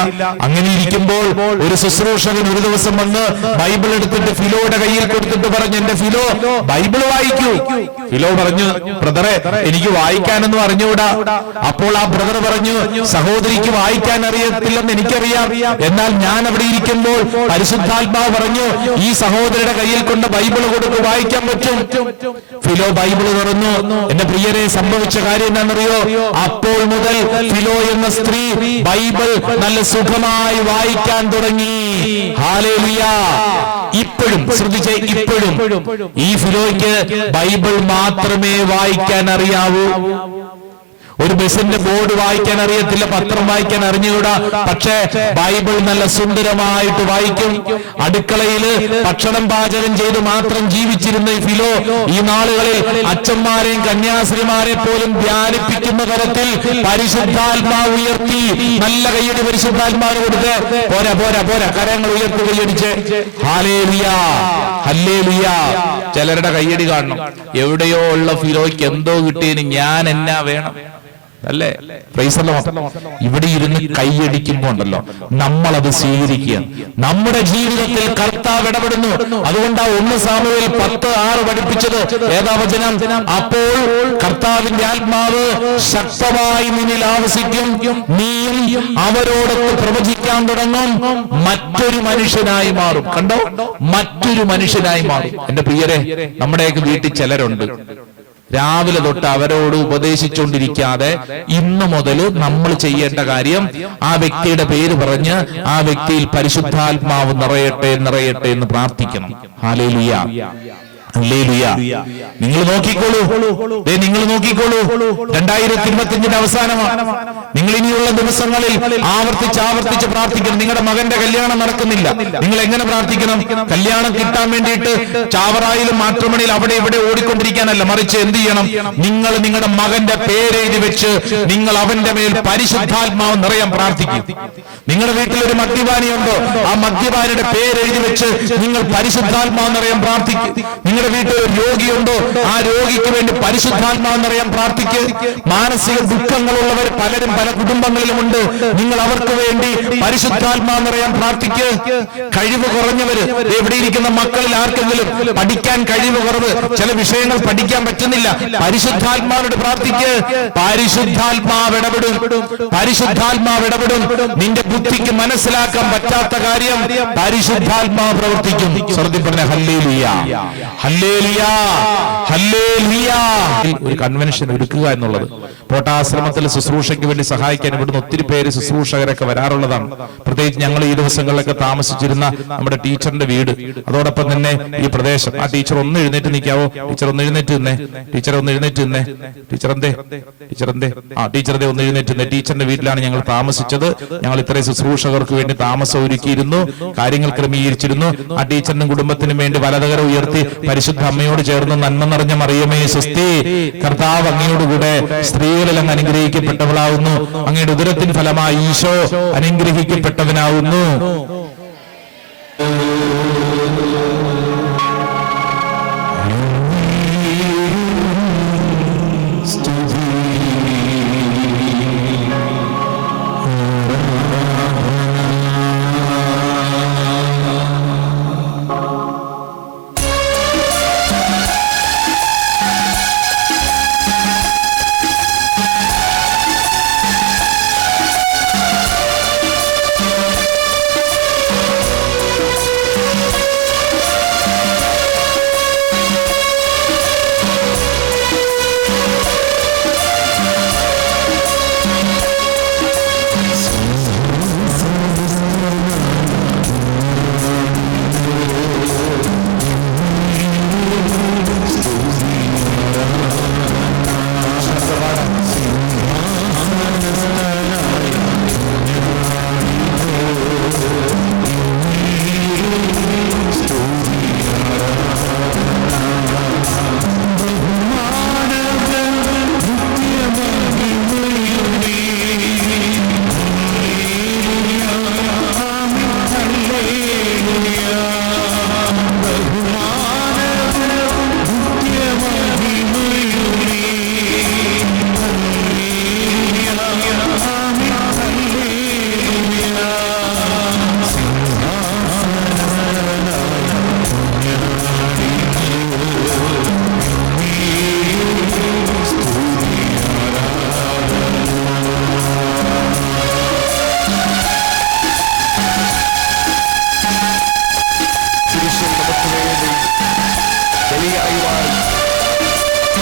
അങ്ങനെ ഇരിക്കുമ്പോൾ ഒരു ശുശ്രൂഷകൻ ഒരു ദിവസം വന്ന് ബൈബിൾ എടുത്തിട്ട് ഫിലോയുടെ കയ്യിൽ കൊടുത്തിട്ട് പറഞ്ഞു, എന്റെ ഫിലോ ബൈബിൾ വായിക്കൂ. ഫിലോ പറഞ്ഞു, ബ്രദറെ എനിക്ക് വായിക്കാനൊന്നും അറിഞ്ഞുകൂടാ. അപ്പോൾ ആ ബ്രദർ പറഞ്ഞു, സഹോദരിക്ക് വായിക്കാൻ അറിയത്തില്ലെന്ന് എനിക്കറിയാം, എന്നാൽ ഞാൻ അവിടെ ഇരിക്കുമ്പോൾ പരിശുദ്ധാത്മാവ് പറഞ്ഞു ഈ സഹോദരിയുടെ കയ്യിൽ കൊണ്ട് ബൈബിൾ കൊടുത്ത് വായിക്കാൻ പറ്റും. ഫിലോ ബൈബിൾ തുറന്നു. എന്റെ പ്രിയരെ, സംഭവിച്ച കാര്യം എന്താണെന്നറിയോ? അപ്പോൾ മുതൽ ഫിലോ എന്ന സ്ത്രീ ബൈബിൾ നല്ല സുഖമായി വായിക്കാൻ തുടങ്ങി. ഹല്ലേലൂയ. ഇപ്പോഴും ശ്രദ്ധിച്ചേ, ഇപ്പോഴും ഈ ഫിലോയ്ക്ക് ബൈബിൾ മാത്രമേ വായിക്കാൻ അറിയാവൂ. ഒരു ബസിന്റെ ബോർഡ് വായിക്കാൻ അറിയത്തില്ല, പത്രം വായിക്കാൻ അറിഞ്ഞുകൂടാ, പക്ഷേ ബൈബിൾ നല്ല സുന്ദരമായിട്ട് വായിക്കും. അടുക്കളയിൽ ഭക്ഷണം പാചകം ചെയ്ത് മാത്രം ജീവിച്ചിരുന്ന ഈ ഫിലോ ഈ നാളുകളിൽ അച്ഛന്മാരെയും കന്യാസ്ത്രീമാരെ പോലും ധ്യാനിപ്പിക്കുന്ന തരത്തിൽ പരിശുദ്ധാത്മാവ് ഉയർത്തി. നല്ല കയ്യടി പരിശുദ്ധാത്മാവിന് കൊടുത്ത്. പോരാ പോരാ പോരാ, കരങ്ങൾ ഉയർത്തി കയ്യടിച്ച് ഹല്ലേലൂയ ഹല്ലേലൂയ. ചിലരുടെ കയ്യടി കാണണം. എവിടെയോ ഉള്ള ഫിലോയ്ക്ക് എന്തോ കിട്ടിയതിന് ഞാൻ എന്നാ വേണം? അല്ലേ? ഇവിടെ ഇരുന്ന് കൈയടിക്കുമ്പോ ഉണ്ടല്ലോ, നമ്മളത് സ്വീകരിക്കുക. നമ്മുടെ ജീവിതത്തിൽ കർത്താവ് ഇടപെടുന്നു. അതുകൊണ്ടാ 1 സാമുവേൽ 10:6 പഠിപ്പിച്ചത് ഏതാ വചനം? അപ്പോൾ കർത്താവിന്റെ ആത്മാവ് ശക്തമായി നിന്നിൽ ആവസിക്കും, നീയും അവരോടൊത്ത് പ്രവചിക്കാൻ തുടങ്ങും, മറ്റൊരു മനുഷ്യനായി മാറും. കണ്ടോ, മറ്റൊരു മനുഷ്യനായി മാറും. എന്റെ പ്രിയരെ, നമ്മുടെയൊക്കെ വീട്ടിൽ ചിലരുണ്ട്, രാവിലെ തൊട്ട് അവരോട് ഉപദേശിച്ചുകൊണ്ടിരിക്കാതെ ഇന്നു മുതൽ നമ്മൾ ചെയ്യേണ്ട കാര്യം ആ വ്യക്തിയുടെ പേര് പറഞ്ഞ് ആ വ്യക്തിയിൽ പരിശുദ്ധാത്മാവ് നിറയട്ടെ നിറയട്ടെ എന്ന് പ്രാർത്ഥിക്കണം. Hallelujah, hallelujah. നിങ്ങൾ നോക്കിക്കോളൂ, നിങ്ങൾ നോക്കിക്കോളൂ, 2025 അവസാനമാണ്. നിങ്ങൾ ഇനിയുള്ള ദിവസങ്ങളിൽ ആവർത്തിച്ച് പ്രാർത്ഥിക്കണം. നിങ്ങളുടെ മകന്റെ കല്യാണം നടക്കുന്നില്ല, നിങ്ങൾ എങ്ങനെ പ്രാർത്ഥിക്കണം? കല്യാണം കിട്ടാൻ വേണ്ടിയിട്ട് ചാവറായിലും മാട്രിമോണിയിലും അവിടെ ഇവിടെ ഓടിക്കൊണ്ടിരിക്കാനല്ല, മറിച്ച് എന്ത് ചെയ്യണം? നിങ്ങൾ നിങ്ങളുടെ മകന്റെ പേരെഴുതി വെച്ച് നിങ്ങൾ അവന്റെ മേൽ പരിശുദ്ധാത്മാവ് നിറയാൻ പ്രാർത്ഥിക്കും. നിങ്ങളുടെ വീട്ടിൽ ഒരു മദ്യപാനിയുണ്ടോ? ആ മദ്യപാനിയുടെ പേരെഴുതി വെച്ച് നിങ്ങൾ പരിശുദ്ധാത്മാവ് നിറയാൻ പ്രാർത്ഥിക്കും. നിങ്ങളുടെ വീട്ടിൽ ഒരു രോഗിയുണ്ടോ? ആ രോഗിക്ക് വേണ്ടി പരിശുദ്ധാത്മാവ് നിറയാൻ പ്രാർത്ഥിക്കുക. മാനസിക ദുഃഖങ്ങളുള്ളവർ പലരും പല കുടുംബങ്ങളിലുമുണ്ട്, നിങ്ങൾ അവർക്ക് വേണ്ടി പരിശുദ്ധാത്മാവ് നിറയാൻ പ്രാർത്ഥിക്കുക. കഴിവ് കുറഞ്ഞവര്, എവിടെ ഇരിക്കുന്ന മക്കളിൽ ആർക്കെങ്കിലും പഠിക്കാൻ കഴിവ് കുറവ്, ചില വിഷയങ്ങൾ പഠിക്കാൻ പറ്റുന്നില്ല, പരിശുദ്ധാത്മാവിനോട് പ്രാർത്ഥിക്കുക. പരിശുദ്ധാത്മാവ് ഇടപെടും, പരിശുദ്ധാത്മാവ് ഇടപെടും. നിന്റെ ബുദ്ധിക്ക് മനസ്സിലാക്കാൻ പറ്റാത്ത കാര്യം പരിശുദ്ധാത്മാവ് പ്രവർത്തിക്കും. സ്വർഗ്ഗത്തിൽ പറഞ്ഞ ഹല്ലേലൂയ, ഹല്ലേലൂയ, ഹല്ലേലൂയ. ഒരു കൺവെൻഷൻ ഒരുക്കുക എന്നുള്ളത്, പോട്ടാശ്രമത്തിൽ ശുശ്രൂഷയ്ക്ക് വേണ്ടി സഹായിക്കാൻ ഇവിടുന്ന് ഒത്തിരി പേര് ശുശ്രൂഷകരൊക്കെ വരാറുള്ളതാണ്. പ്രത്യേകിച്ച് ഞങ്ങൾ ഈ ദിവസങ്ങളിലൊക്കെ താമസിച്ചിരുന്ന നമ്മുടെ ടീച്ചറിന്റെ വീട്, അതോടൊപ്പം തന്നെ ഈ പ്രദേശം. ആ ടീച്ചർ ഒന്ന് എഴുന്നേറ്റ് നിൽക്കാവോ? ടീച്ചർ ഒന്ന് എഴുന്നേറ്റ് നിന്നേ, ടീച്ചർ ഒന്ന് എഴുന്നേറ്റ് നിന്നേ, ടീച്ചറെന്തേ ടീച്ചറെന്തേ ഒന്ന് എഴുന്നേറ്റ് നിന്നേ. ടീച്ചറിന്റെ വീട്ടിലാണ് ഞങ്ങൾ താമസിച്ചത്. ഞങ്ങൾ ഇത്രയും ശുശ്രൂഷകർക്ക് വേണ്ടി താമസം ഒരുക്കിയിരുന്നു, കാര്യങ്ങൾ ക്രമീകരിച്ചിരുന്നു. ആ ടീച്ചറിനും കുടുംബത്തിനും വേണ്ടി വലതുകരം ഉയർത്തി പരിശുദ്ധ അമ്മയോട് ചേർന്ന് നന്മ നിറഞ്ഞ മറിയമേ സ്വസ്തി, കർത്താവ് അങ്ങയോടുകൂടെ സ്ത്രീകളിൽ അങ്ങ് അനുഗ്രഹിക്കപ്പെട്ടവളാവുന്നു, അങ്ങയുടെ ഉദരത്തിന് ഫലമായി ഈശോ അനുഗ്രഹിക്കപ്പെട്ടവനാവുന്നു.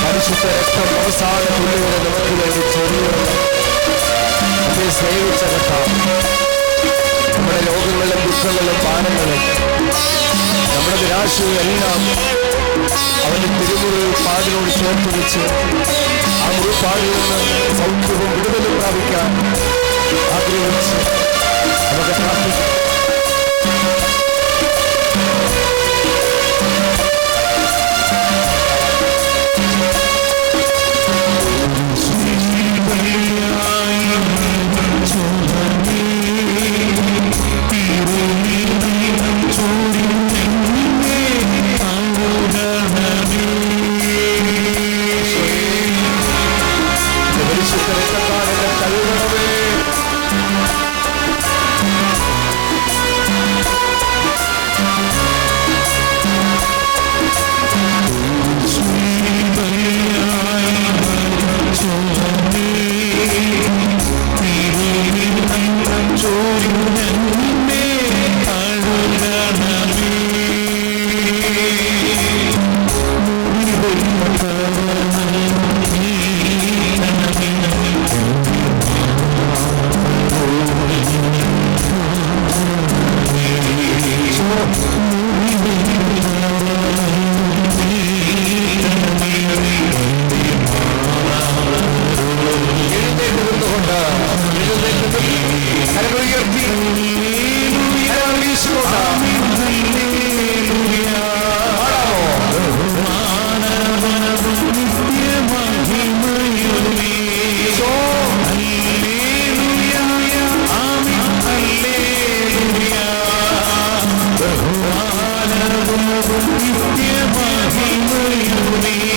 പരിശുദ്ധ രക്തം അവസാന തുള്ളിവരെ നമുക്ക് വേണ്ടി ചൊരിയുന്നത് നമ്മെ സ്നേഹിച്ച കർത്താവ്, നമ്മുടെ രോഗങ്ങളും ദുഃഖങ്ങളും ഭാരങ്ങളും നമ്മുടെ നിരാശയും എല്ലാം അവന്റെ തിരുമുറിയിൽ പാടിനോട് ചേർത്ത് വെച്ച് ആ മുറിപ്പാടിൽ നിന്ന് സൗഖ്യവും വിടുതലും പ്രാപിക്കാൻ ആഗ്രഹിച്ച് നമുക്ക് പ്രാർത്ഥിക്കാം. പരിശുദ്ധ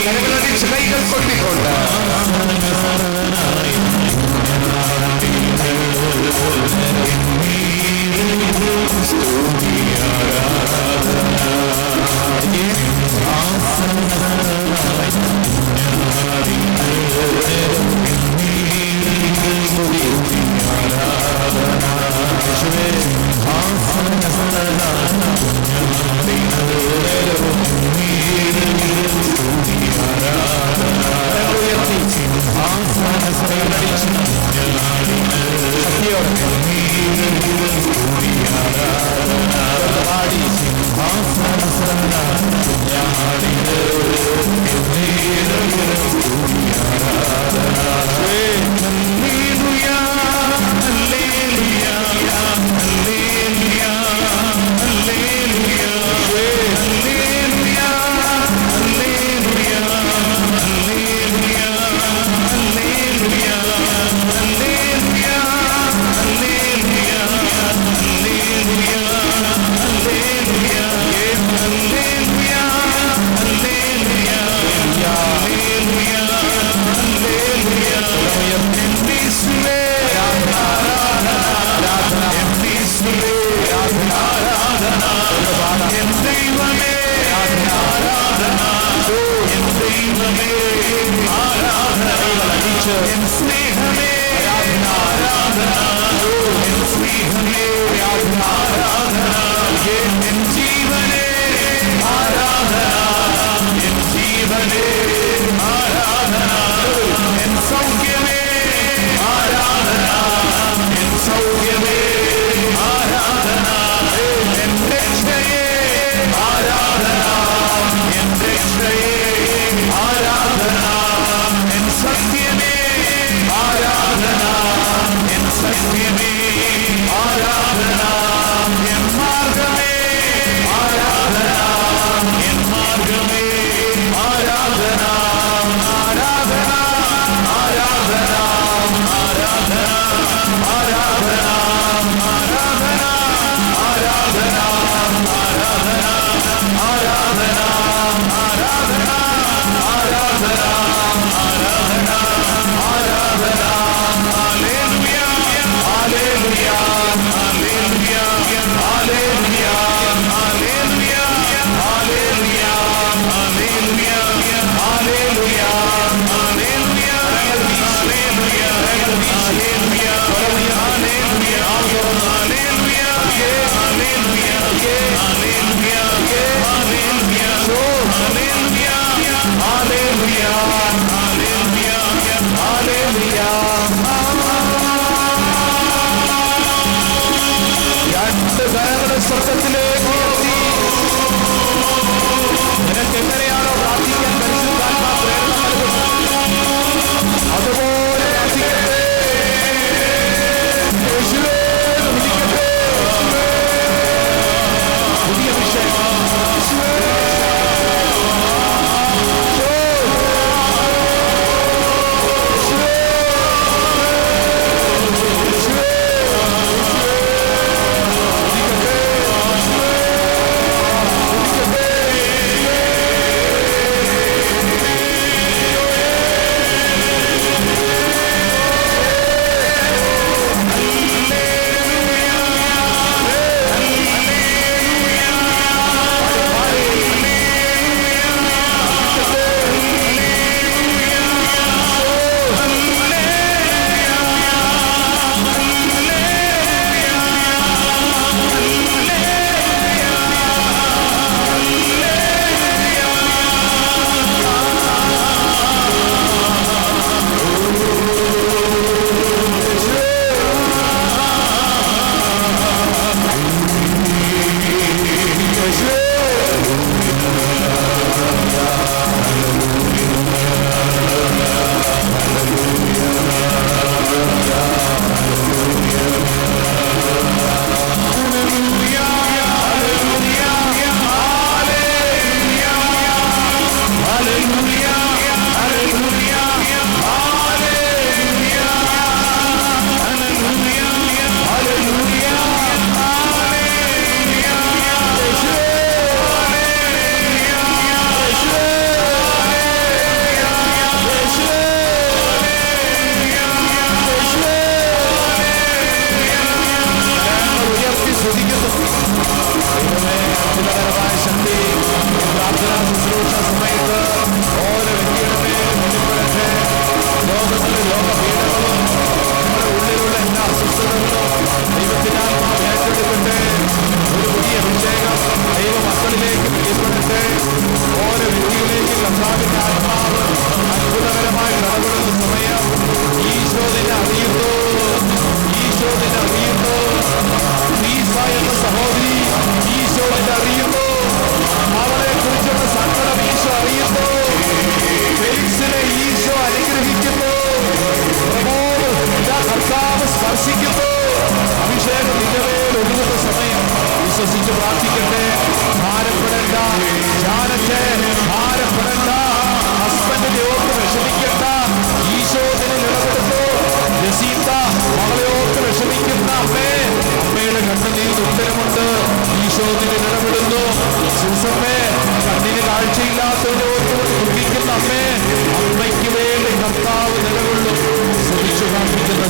കരങ്ങളടിച്ച് കൈകൾ കൊട്ടിക്കൊണ്ട്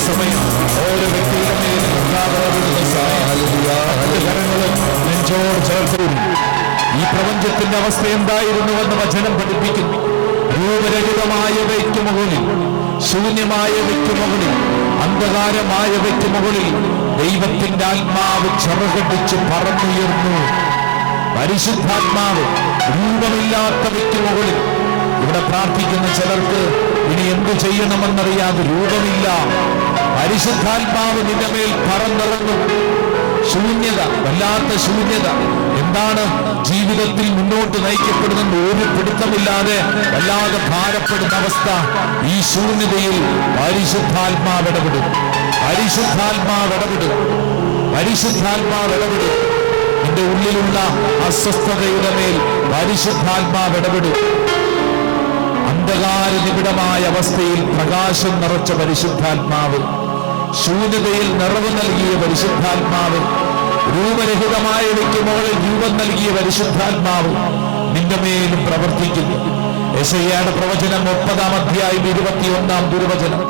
സമയം, ഓരോ വ്യക്തിയുടെ മേലും ഇടപെടുന്ന സമയം. കരങ്ങളും നെഞ്ചോട് ചേർത്ത് ഈ പ്രപഞ്ചത്തിന്റെ അവസ്ഥ എന്തായിരുന്നുവെന്ന് വചനം പഠിപ്പിക്കുന്നു. രൂപരഹിതമായവയ്ക്ക് മുകളിൽ, ശൂന്യമായവയ്ക്ക് മുകളിൽ, അന്ധകാരമായവയ്ക്ക് മുകളിൽ ദൈവത്തിന്റെ ആത്മാവ് ചിറകടിച്ച് പറന്നുയർന്നു. പരിശുദ്ധാത്മാവ് രൂപമില്ലാത്തവയ്ക്ക് മുകളിൽ. ഇവിടെ പ്രാർത്ഥിക്കുന്ന ചിലർക്ക് ഇനി എന്തു ചെയ്യണമെന്നറിയാതെ രൂപമില്ല. പരിശുദ്ധാത്മാവ് നിന്റെ മേൽ പറന്നിറങ്ങും. ശൂന്യത, വല്ലാത്ത ശൂന്യത. എന്താണ് ജീവിതത്തിൽ മുന്നോട്ട് നയിക്കപ്പെടുന്നത് ഒരു പിടുത്തമില്ലാതെ വല്ലാതെ ഭാരപ്പെടുന്ന അവസ്ഥ. ഈ ശൂന്യതയിൽ പരിശുദ്ധാത്മാവ് ഇടപെടും. പരിശുദ്ധാത്മാവ് ഇടപെടും. പരിശുദ്ധാത്മാവ് ഇടപെടും. നിന്റെ ഉള്ളിലുള്ള അസ്വസ്ഥതയുടെ മേൽ പരിശുദ്ധാത്മാവ് ഇടപെടും. അന്ധകാര നിബിഡമായ അവസ്ഥയിൽ പ്രകാശം നിറച്ച പരിശുദ്ധാത്മാവ്, ശൂന്യതയിൽ നിറവ് നൽകിയ പരിശുദ്ധാത്മാവ്, രൂപരഹിതമായവയ്ക്ക് മുകളിൽ രൂപം നൽകിയ പരിശുദ്ധാത്മാവ് നിന്റെ മേലും പ്രവർത്തിക്കുന്നു. യെശയ്യായുടെ പ്രവചനം 30-ാം അധ്യായം 21-ാം തിരുവചനം.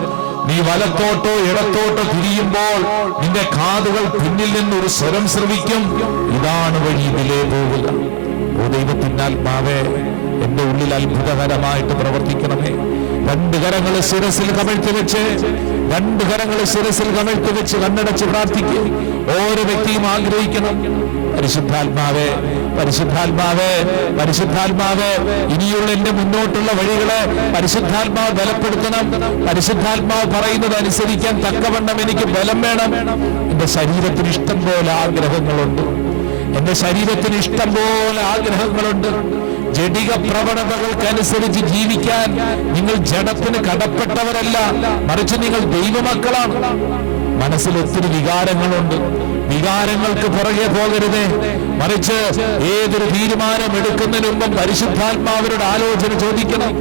നീ വലത്തോട്ടോ ഇടത്തോട്ടോ തിരിയുമ്പോൾ നിന്റെ കാതുകൾ പിന്നിൽ നിന്നൊരു സ്വരം ശ്രവിക്കും, ഇതാണ് വഴി, ഇതിലേ പോവുക. ഓ ദൈവത്തിന്റെ ആത്മാവേ, എന്റെ ഉള്ളിൽ അത്ഭുതകരമായിട്ട് പ്രവർത്തിക്കണമേ. രണ്ട് കരങ്ങൾ ശിരസിൽ കമഴ്ത്തി വെച്ച്, രണ്ട് കരങ്ങൾ ശിരസിൽ കമഴ്ത്തി വെച്ച് കണ്ണടച്ച് പ്രാർത്ഥിക്കുക. ഓരോ വ്യക്തിയും ആഗ്രഹിക്കണം, പരിശുദ്ധാത്മാവേ, പരിശുദ്ധാത്മാവേ, പരിശുദ്ധാത്മാവേ, ഇനിയുള്ള എന്റെ മുന്നോട്ടുള്ള വഴികളെ പരിശുദ്ധാത്മാവ് ബലപ്പെടുത്തണം. പരിശുദ്ധാത്മാവ് പറയുന്നത് അനുസരിക്കാൻ തക്കവണ്ണം എനിക്ക് ബലം വേണം. എന്റെ ശരീരത്തിന് ഇഷ്ടം പോലെ ആഗ്രഹങ്ങളുണ്ട്. എന്റെ ശരീരത്തിന് ഇഷ്ടം പോലെ ആഗ്രഹങ്ങളുണ്ട്. ജഡിക പ്രവണതകൾക്കനുസരിച്ച് ജീവിക്കാൻ നിങ്ങൾ ജഡത്തിന് കടപ്പെട്ടവരല്ല, മറിച്ച് നിങ്ങൾ ദൈവമക്കളാണ്. മനസ്സിൽ ഒത്തിരി വികാരങ്ങളുണ്ട്. വികാരങ്ങൾക്ക് പുറകെ പോകരുതേ, മറിച്ച് ഏതൊരു തീരുമാനം എടുക്കുന്നതിന് മുമ്പും പരിശുദ്ധാത്മാവരുടെ ആലോചന ചോദിക്കണം.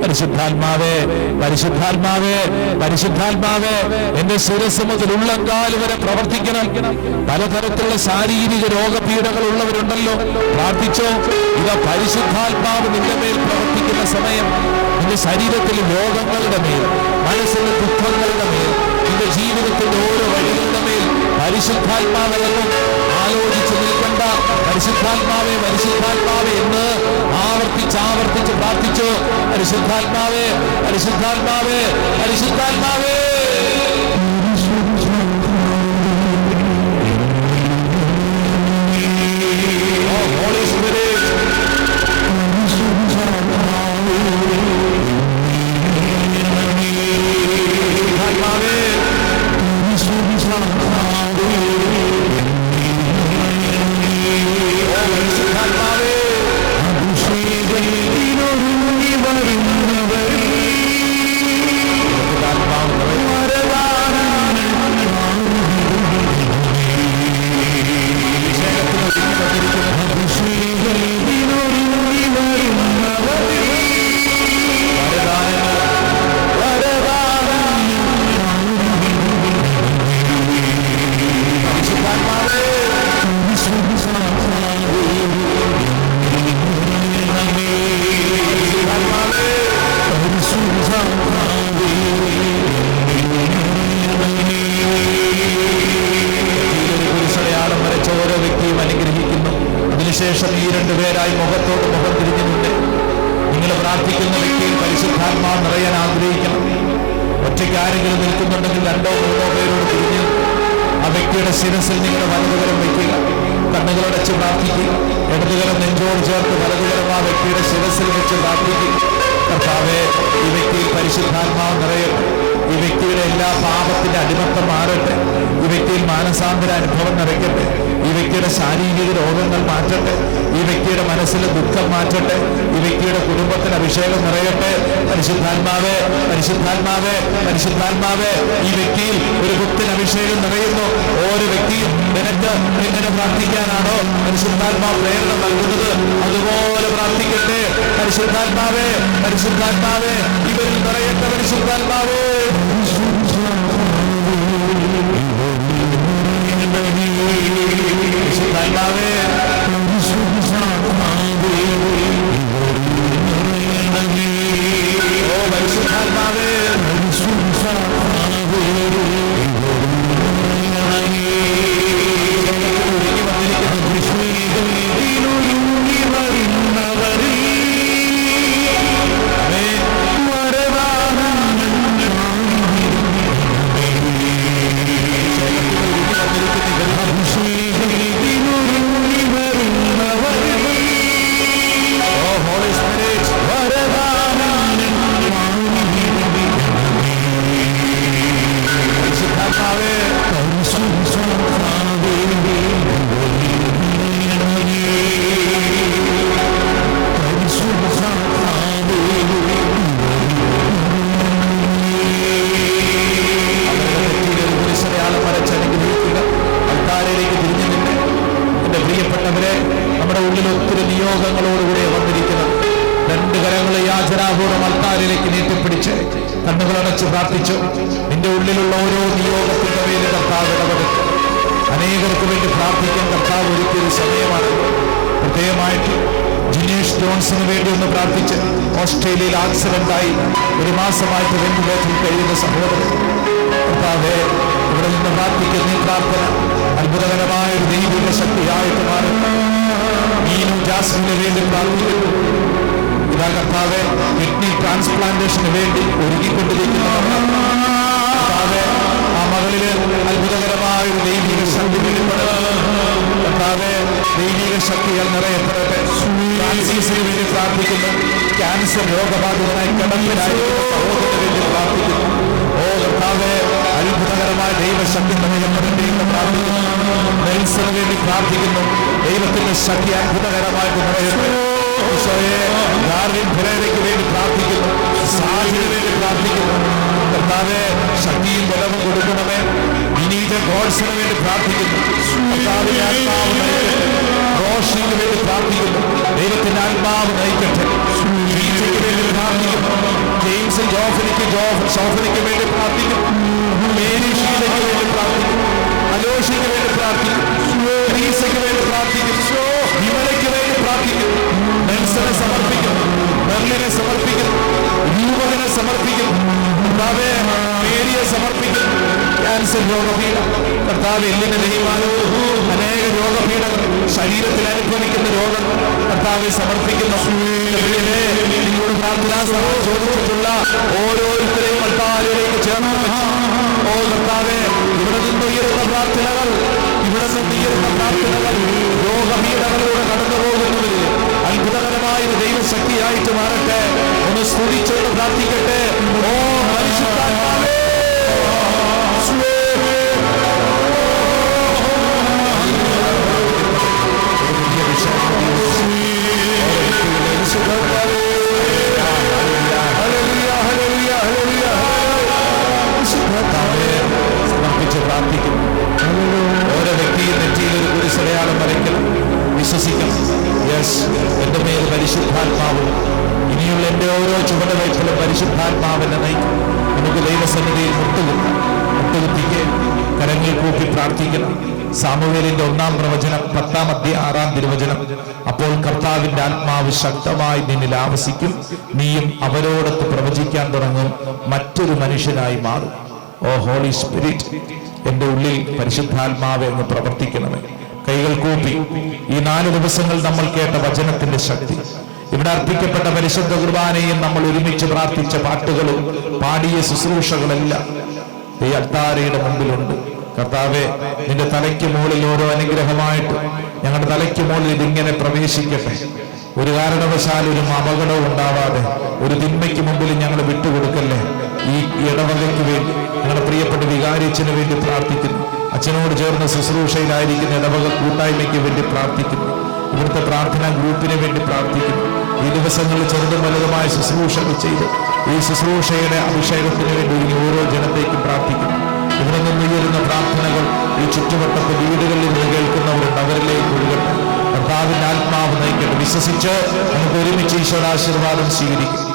പരിശുദ്ധാത്മാവേ, പരിശുദ്ധാത്മാവേ, പരിശുദ്ധാത്മാവേ, എന്റെ ശിരസ് മുതൽ ഉള്ളങ്കാൽ വരെ പ്രവർത്തിക്കണം. പലതരത്തിലുള്ള ശാരീരിക രോഗപീഠകൾ ഉള്ളവരുണ്ടല്ലോ, പ്രാർത്ഥിച്ചോ. ഇത് പരിശുദ്ധാത്മാവ് നിന്റെ മേൽ പ്രവർത്തിക്കുന്ന സമയം. നിന്റെ ശരീരത്തിലെ രോഗങ്ങളുടെ മേൽ, മനസ്സിലെ ദുഃഖങ്ങളുടെ മേൽ, നിന്റെ ജീവിതത്തിന്റെ ഓരോ വഴികളുടെ മേൽ പരിശുദ്ധാത്മാവെന്നും ആലോചിച്ച് നിൽക്കണ്ട. പരിശുദ്ധാത്മാവേ, പരിശുദ്ധാത്മാവേ എന്ന് ആവർത്തിച്ച് പ്രാർത്ഥിച്ചു. പരിശുദ്ധാത്മാവേ, പരിശുദ്ധാത്മാവേ, പരിശുദ്ധാത്മാവേ. ശേഷം ഈ രണ്ടുപേരായി മുഖത്തോട് മുഖം തിരിഞ്ഞിട്ടുണ്ട്. നിങ്ങൾ പ്രാർത്ഥിക്കുന്ന വ്യക്തിയിൽ പരിശുദ്ധാത്മാവ് നിറയാൻ ആഗ്രഹിക്കണം. ഒറ്റയ്ക്ക് ആരെങ്കിലും നിൽക്കുന്നുണ്ടെങ്കിൽ 2-3 പേരോട് തിരിഞ്ഞ് ആ വ്യക്തിയുടെ ശിരസിൽ നിങ്ങൾ വലതുകരം വയ്ക്കുക. കണ്ണുകളടച്ച് പ്രാർത്ഥിക്കുക. ഇടതുകരം നെഞ്ചോട് ചേർത്ത് വലതുകരം ആ വ്യക്തിയുടെ ശിരസിൽ വെച്ച് പ്രാർത്ഥിക്കുക. കർത്താവേ, ഈ വ്യക്തിയിൽ പരിശുദ്ധാത്മാവ് നിറയട്ടെ. ഈ വ്യക്തിയുടെ എല്ലാ പാപത്തിന്റെ അടിമത്തം മാറട്ടെ. ഈ വ്യക്തിയിൽ മാനസാന്തര അനുഭവം നിറയ്ക്കട്ടെ. ഈ വ്യക്തിയുടെ ശാരീരിക രോഗങ്ങൾ മാറ്റട്ടെ. ഈ വ്യക്തിയുടെ മനസ്സിലെ ദുഃഖം മാറ്റട്ടെ. ഈ വ്യക്തിയുടെ കുടുംബത്തിന് അഭിഷേകം നിറയട്ടെ. പരിശുദ്ധാത്മാവേ, പരിശുദ്ധാത്മാവേ, പരിശുദ്ധാത്മാവേ, ഈ വ്യക്തിയിൽ ഒരു പുത്തൻ അഭിഷേകം നിറയുന്നു. ഓരോ വ്യക്തിയും നിനക്ക് എങ്ങനെ പ്രാർത്ഥിക്കാനാണോ പരിശുദ്ധാത്മാവ് പ്രേരണ നൽകുന്നത്, അതുപോലെ പ്രാർത്ഥിക്കട്ടെ. പരിശുദ്ധാത്മാവേ, പരിശുദ്ധാത്മാവേ, ഇവരിൽ നിറയട്ടെ. പരിശുദ്ധാത്മാവേ, പരിശുദ്ധാത്മാവേ, ഓ പരിശുദ്ധാത്മാവേ, ഒത്തിരി നിയോഗങ്ങളോടുകൂടെ വന്നിരിക്കുന്നത്. രണ്ട് കരങ്ങളെ യാചനാപൂർവ്വം അൽത്താരിലേക്ക് നീട്ടിപ്പിടിച്ച് കണ്ണുകളടച്ച് പ്രാർത്ഥിച്ചു. നിന്റെ ഉള്ളിലുള്ള ഓരോ നിയോഗത്തിന്റെ പേര് കർത്താവ് ഇടപെടും. അനേകർക്ക് വേണ്ടി പ്രാർത്ഥിക്കാൻ കർത്താവ് ഒരുക്കിയൊരു സമയമാണ്. പ്രത്യേകമായിട്ട് ജിനേഷ് ജോൺസിന് വേണ്ടി ഒന്ന് പ്രാർത്ഥിച്ച്, ഓസ്ട്രേലിയയിൽ ആക്സിഡന്റായി 1 മാസമായിട്ട് വെന്റിലേറ്ററിൽ കഴിയുന്ന സഹോദരൻ, കർത്താവേ ഇവിടെ നിന്ന് പ്രാർത്ഥിക്കുന്ന ഈ പ്രാർത്ഥന അത്ഭുതകരമായ ഒരു ദൈവിക ശക്തിയായിട്ട് മാറും. മീനു ജാസ്മിന് വേണ്ടി പ്രാർത്ഥിക്കുന്നു. ഇതാ കർത്താവെ കിഡ്നി ട്രാൻസ്പ്ലാന്റേഷന് വേണ്ടി ഒരുക്കിക്കൊണ്ടിരിക്കുന്ന കർത്താവെ ആ മകളില് അത്ഭുതകരമായ ഒരു ദൈവിക ശക്തി വെളിപ്പെടുന്നു. കർത്താവെ ദൈവിക ശക്തികൾ നിറയപ്പെടട്ടെ. ഫ്രാൻസിസിന് വേണ്ടി പ്രാർത്ഥിക്കുന്നു. ക്യാൻസർ രോഗബാധിതനായി കിടപ്പിലായിരിക്കുന്ന സഹോദരന് വേണ്ടി പ്രാർത്ഥിക്കുന്നു. ഓ കർത്താവെ അത്ഭുതകരമായ ദൈവശക്തി നിറയപ്പെടട്ടെ എന്ന് പ്രാർത്ഥിക്കുന്നു. നെൽസന് വേണ്ടി പ്രാർത്ഥിക്കുന്നു. ദൈവത്തിന്റെ ശക്തി അത്ഭുതകരമായിട്ട് നിറയട്ടെ. ഡാർവിൻ ഫെരേരയ്ക്ക് വേണ്ടി പ്രാർത്ഥിക്കുന്നു. സാഹിന് വേണ്ടി പ്രാർത്ഥിക്കുന്നു. കർത്താവെ ശക്തിയും ബലവും കൊടുക്കണമേ. വിനീത ഗോഡ്സിന് വേണ്ടി പ്രാർത്ഥിക്കുന്നു. കർത്താവിന്റെ ആത്മാവ് നയിക്കട്ടെ. റോഷിക്ക് വേണ്ടി പ്രാർത്ഥിക്കുന്നു. ദൈവത്തിന്റെ ആത്മാവ് നയിക്കട്ടെ. ഷീജയ്ക്ക് വേണ്ടി പ്രാർത്ഥിക്കുന്നു. ജെയിംസ് ജോഫനിക്ക് വേണ്ടി പ്രാർത്ഥിക്കുന്നു. മേരി ഷീലയ്ക്ക് വേണ്ടി പ്രാർത്ഥിക്കുന്നു. അലോഷിക്ക് വേണ്ടി പ്രാർത്ഥിക്കുന്നു. ട്രീസയ്ക്ക് വേണ്ടി പ്രാർത്ഥിക്കുന്നു. വിമലയ്ക്ക് വേണ്ടി പ്രാർത്ഥിക്കുന്നു. നെൽസനെ സമർപ്പിക്കുന്നു. മെർലിനെ സമർപ്പിക്കുന്നു. രൂപകനെ സമർപ്പിക്കുന്നു. കർത്താവെ മേരിയെ സമർപ്പിക്കുന്നു. ക്യാൻസർ രോഗപീഠ, കർത്താവ് എല്ലിന് ദൈവമാനവും അനേക രോഗപീഠകൾ ശരീരത്തിൽ അനുഭവിക്കുന്ന രോഗം കർത്താവെ സമർപ്പിക്കുന്നു. നിങ്ങളോട് പ്രാർത്ഥനാ സഭ ചോദിച്ചിട്ടുള്ള ഓരോരുത്തരെയും അൽത്താരിലേക്ക് ചേർന്ന് വെച്ചു. ഓ കർത്താവെ ഇവിടെ നിന്ന് ഉയരുന്ന പ്രാർത്ഥനകൾ രോഗപീഠകളിലൂടെ കടന്നു പോകുന്നതിൽ അത്ഭുതകരമായ ഒരു ദൈവശക്തിയായിട്ട് മാറട്ടെ. ഒന്ന് സ്തുതിച്ചുകൊണ്ട് പ്രാർത്ഥിക്കട്ടെ. ഓ പരിശുദ്ധാത്മാവേ സമർപ്പിച്ച് പ്രാർത്ഥിക്കുന്നു. ഓരോ വ്യക്തിയും നെറ്റിയിൽ ഒരു കുരിശടയാളം വരയ്ക്കണം. വിശ്വസിക്കണം. യെസ്, എന്റെ മേൽ പരിശുദ്ധാത്മാവ്. ഇനിയുള്ള എന്റെ ഓരോ ചുവടുവയ്പ്പിലും പരിശുദ്ധാത്മാവിനെ നയിക്കും. നമുക്ക് ദൈവസന്നിധിയിൽ മുട്ടുകുത്തിക്ക് കരങ്ങൾ കൂപ്പി പ്രാർത്ഥിക്കണം. സാമുവേലിന്റെ 1-ാം പ്രവചനം 10-ാം അധ്യായം 6-ാം തിരുവചനം. അപ്പോൾ കർത്താവിന്റെ ആത്മാവ് ശക്തമായി നിന്നിൽ ആവസിക്കും. നീയും അവരോടൊത്ത് പ്രവചിക്കാൻ തുടങ്ങും. മറ്റൊരു മനുഷ്യനായി മാറും. ഓ ഹോളി സ്പിരിറ്റ്, എന്റെ ഉള്ളിൽ പരിശുദ്ധാത്മാവെ എന്ന് പ്രവർത്തിക്കണമേ. കൈകൾ കൂപ്പി ഈ 4 ദിവസങ്ങൾ നമ്മൾ കേട്ട വചനത്തിന്റെ ശക്തി, ഇവിടെ അർപ്പിക്കപ്പെട്ട പരിശുദ്ധ കുർബാനയും നമ്മൾ ഒരുമിച്ച് പ്രാർത്ഥിച്ച പാട്ടുകളും പാടിയ ശുശ്രൂഷകളെല്ലാം ഈ അൾത്താരയുടെ മുമ്പിലുണ്ട്. കർത്താവെ നിന്റെ തലയ്ക്ക് മുകളിൽ ഓരോ അനുഗ്രഹമായിട്ട് ഞങ്ങളുടെ തലയ്ക്ക് മുകളിൽ ഇതിങ്ങനെ പ്രവേശിക്കട്ടെ. ഒരു കാരണവശാലും ഒരു അപകടവും ഉണ്ടാവാതെ ഒരു തിന്മയ്ക്ക് മുമ്പിൽ ഞങ്ങൾ വിട്ടുകൊടുക്കല്ലേ. ഈ ഇടവകയ്ക്ക് വേണ്ടി ഞങ്ങളുടെ പ്രിയപ്പെട്ട വികാരിച്ചന് വേണ്ടി പ്രാർത്ഥിക്കുന്നു. അച്ഛനോട് ചേർന്ന് ശുശ്രൂഷയിലായിരിക്കുന്ന ഇടവക കൂട്ടായ്മയ്ക്ക് വേണ്ടി പ്രാർത്ഥിക്കുന്നു. ഇവിടുത്തെ പ്രാർത്ഥനാ ഗ്രൂപ്പിന് വേണ്ടി പ്രാർത്ഥിക്കുന്നു. ഈ ദിവസങ്ങളിൽ ചെറുതും വലുതുമായ ശുശ്രൂഷകൾ ചെയ്ത് ഈ ശുശ്രൂഷയുടെ അഭിഷേകത്തിന് വേണ്ടി ഓരോ ജനത്തേക്കും പ്രാർത്ഥിക്കുന്നു. ഇവിടെ നിന്ന് ഉയരുന്ന പ്രാർത്ഥനകൾ ഈ ചുറ്റുവട്ടത്തെ വീടുകളിൽ നിന്ന് കേൾക്കുന്നവരുണ്ട്, അവരിലേക്ക് ഒഴുകട്ടെ. കർത്താവിന്റെ ആത്മാവ് നയിക്കട്ടെ. വിശ്വസിച്ച് നമുക്ക് ഒരുമിച്ച് ഈശ്വരാശീർവാദം സ്വീകരിക്കും.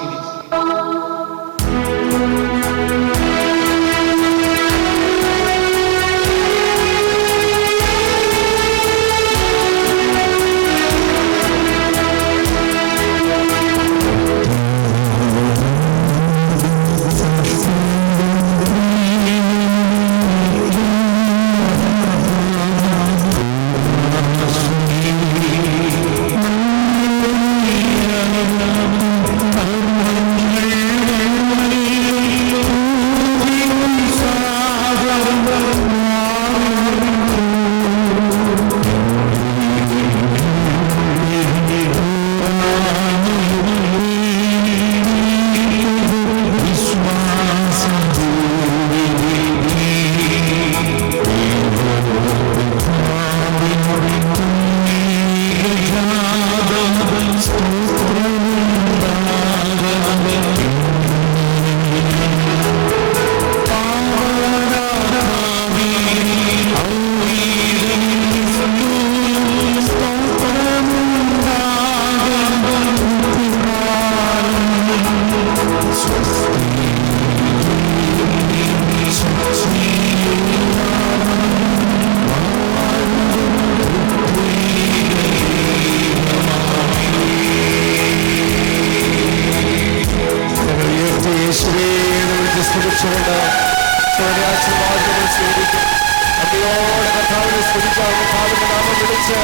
കർത്താവിന്റെ നാമം വിളിച്ച്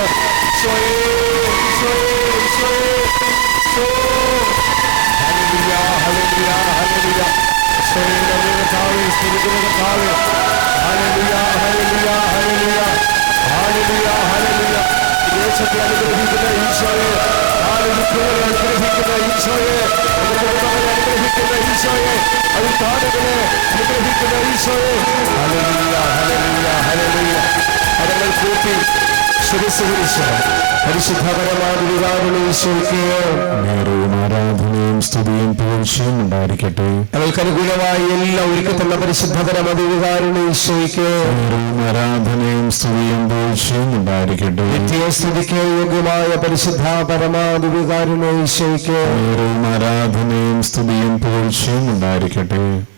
ഈശോയേ, ഈശോയേ, ഈശോയേ, ഈശോ. ഹല്ലേലൂയ, ഹല്ലേലൂയ, ഹല്ലേലൂയ. ഈശോയെ നന്ദി കർത്താവേ, സ്തുതിക്കുന്നു കർത്താവേ. ഹല്ലേലൂയ, ഹല്ലേലൂയ, ഹല്ലേലൂയ, ഹല്ലേലൂയ, ഹല്ലേലൂയ. ഈ ദേശത്തെ അനുഗ്രഹിക്കുന്ന ഈശോയെ, ആലപിക്കുന്നവരെ അനുഗ്രഹിക്കുന്ന ഈശോയെ, അനുഗ്രഹിക്കുന്ന ഈശോയെ, അവിധാനങ്ങളെ അനുഗ്രഹിക്കുന്ന ഈശോയെ. ഹല്ലേലൂയ, ഹല്ലേലൂയ, ഹല്ലേലൂയ. പദങ്ങൾ കൂട്ടി പരിശുദ്ധപരമായ ഈശോയ്ക്ക് നേരവും ആരാധനയും സ്തുതിയും പുകഴ്ചയും ഉണ്ടായിരിക്കട്ടെ. ഞങ്ങൾക്ക് അനുകൂലമായി എല്ലാം ഒരുക്കത്തുള്ള പരിശുദ്ധപരമധികാരണ ഈശോയ്ക്ക് നേരവും ആരാധനയും സ്തുതിയും പുകഴ്ചയും ഉണ്ടായിരിക്കട്ടെ. നിത്യസ്തുതിക്ക് യോഗ്യമായ പരിശുദ്ധ പരമാധികാരണ ഈശോയ്ക്ക് നേരവും ആരാധനയും സ്തുതിയും പുകഴ്ചയും ഉണ്ടായിരിക്കട്ടെ.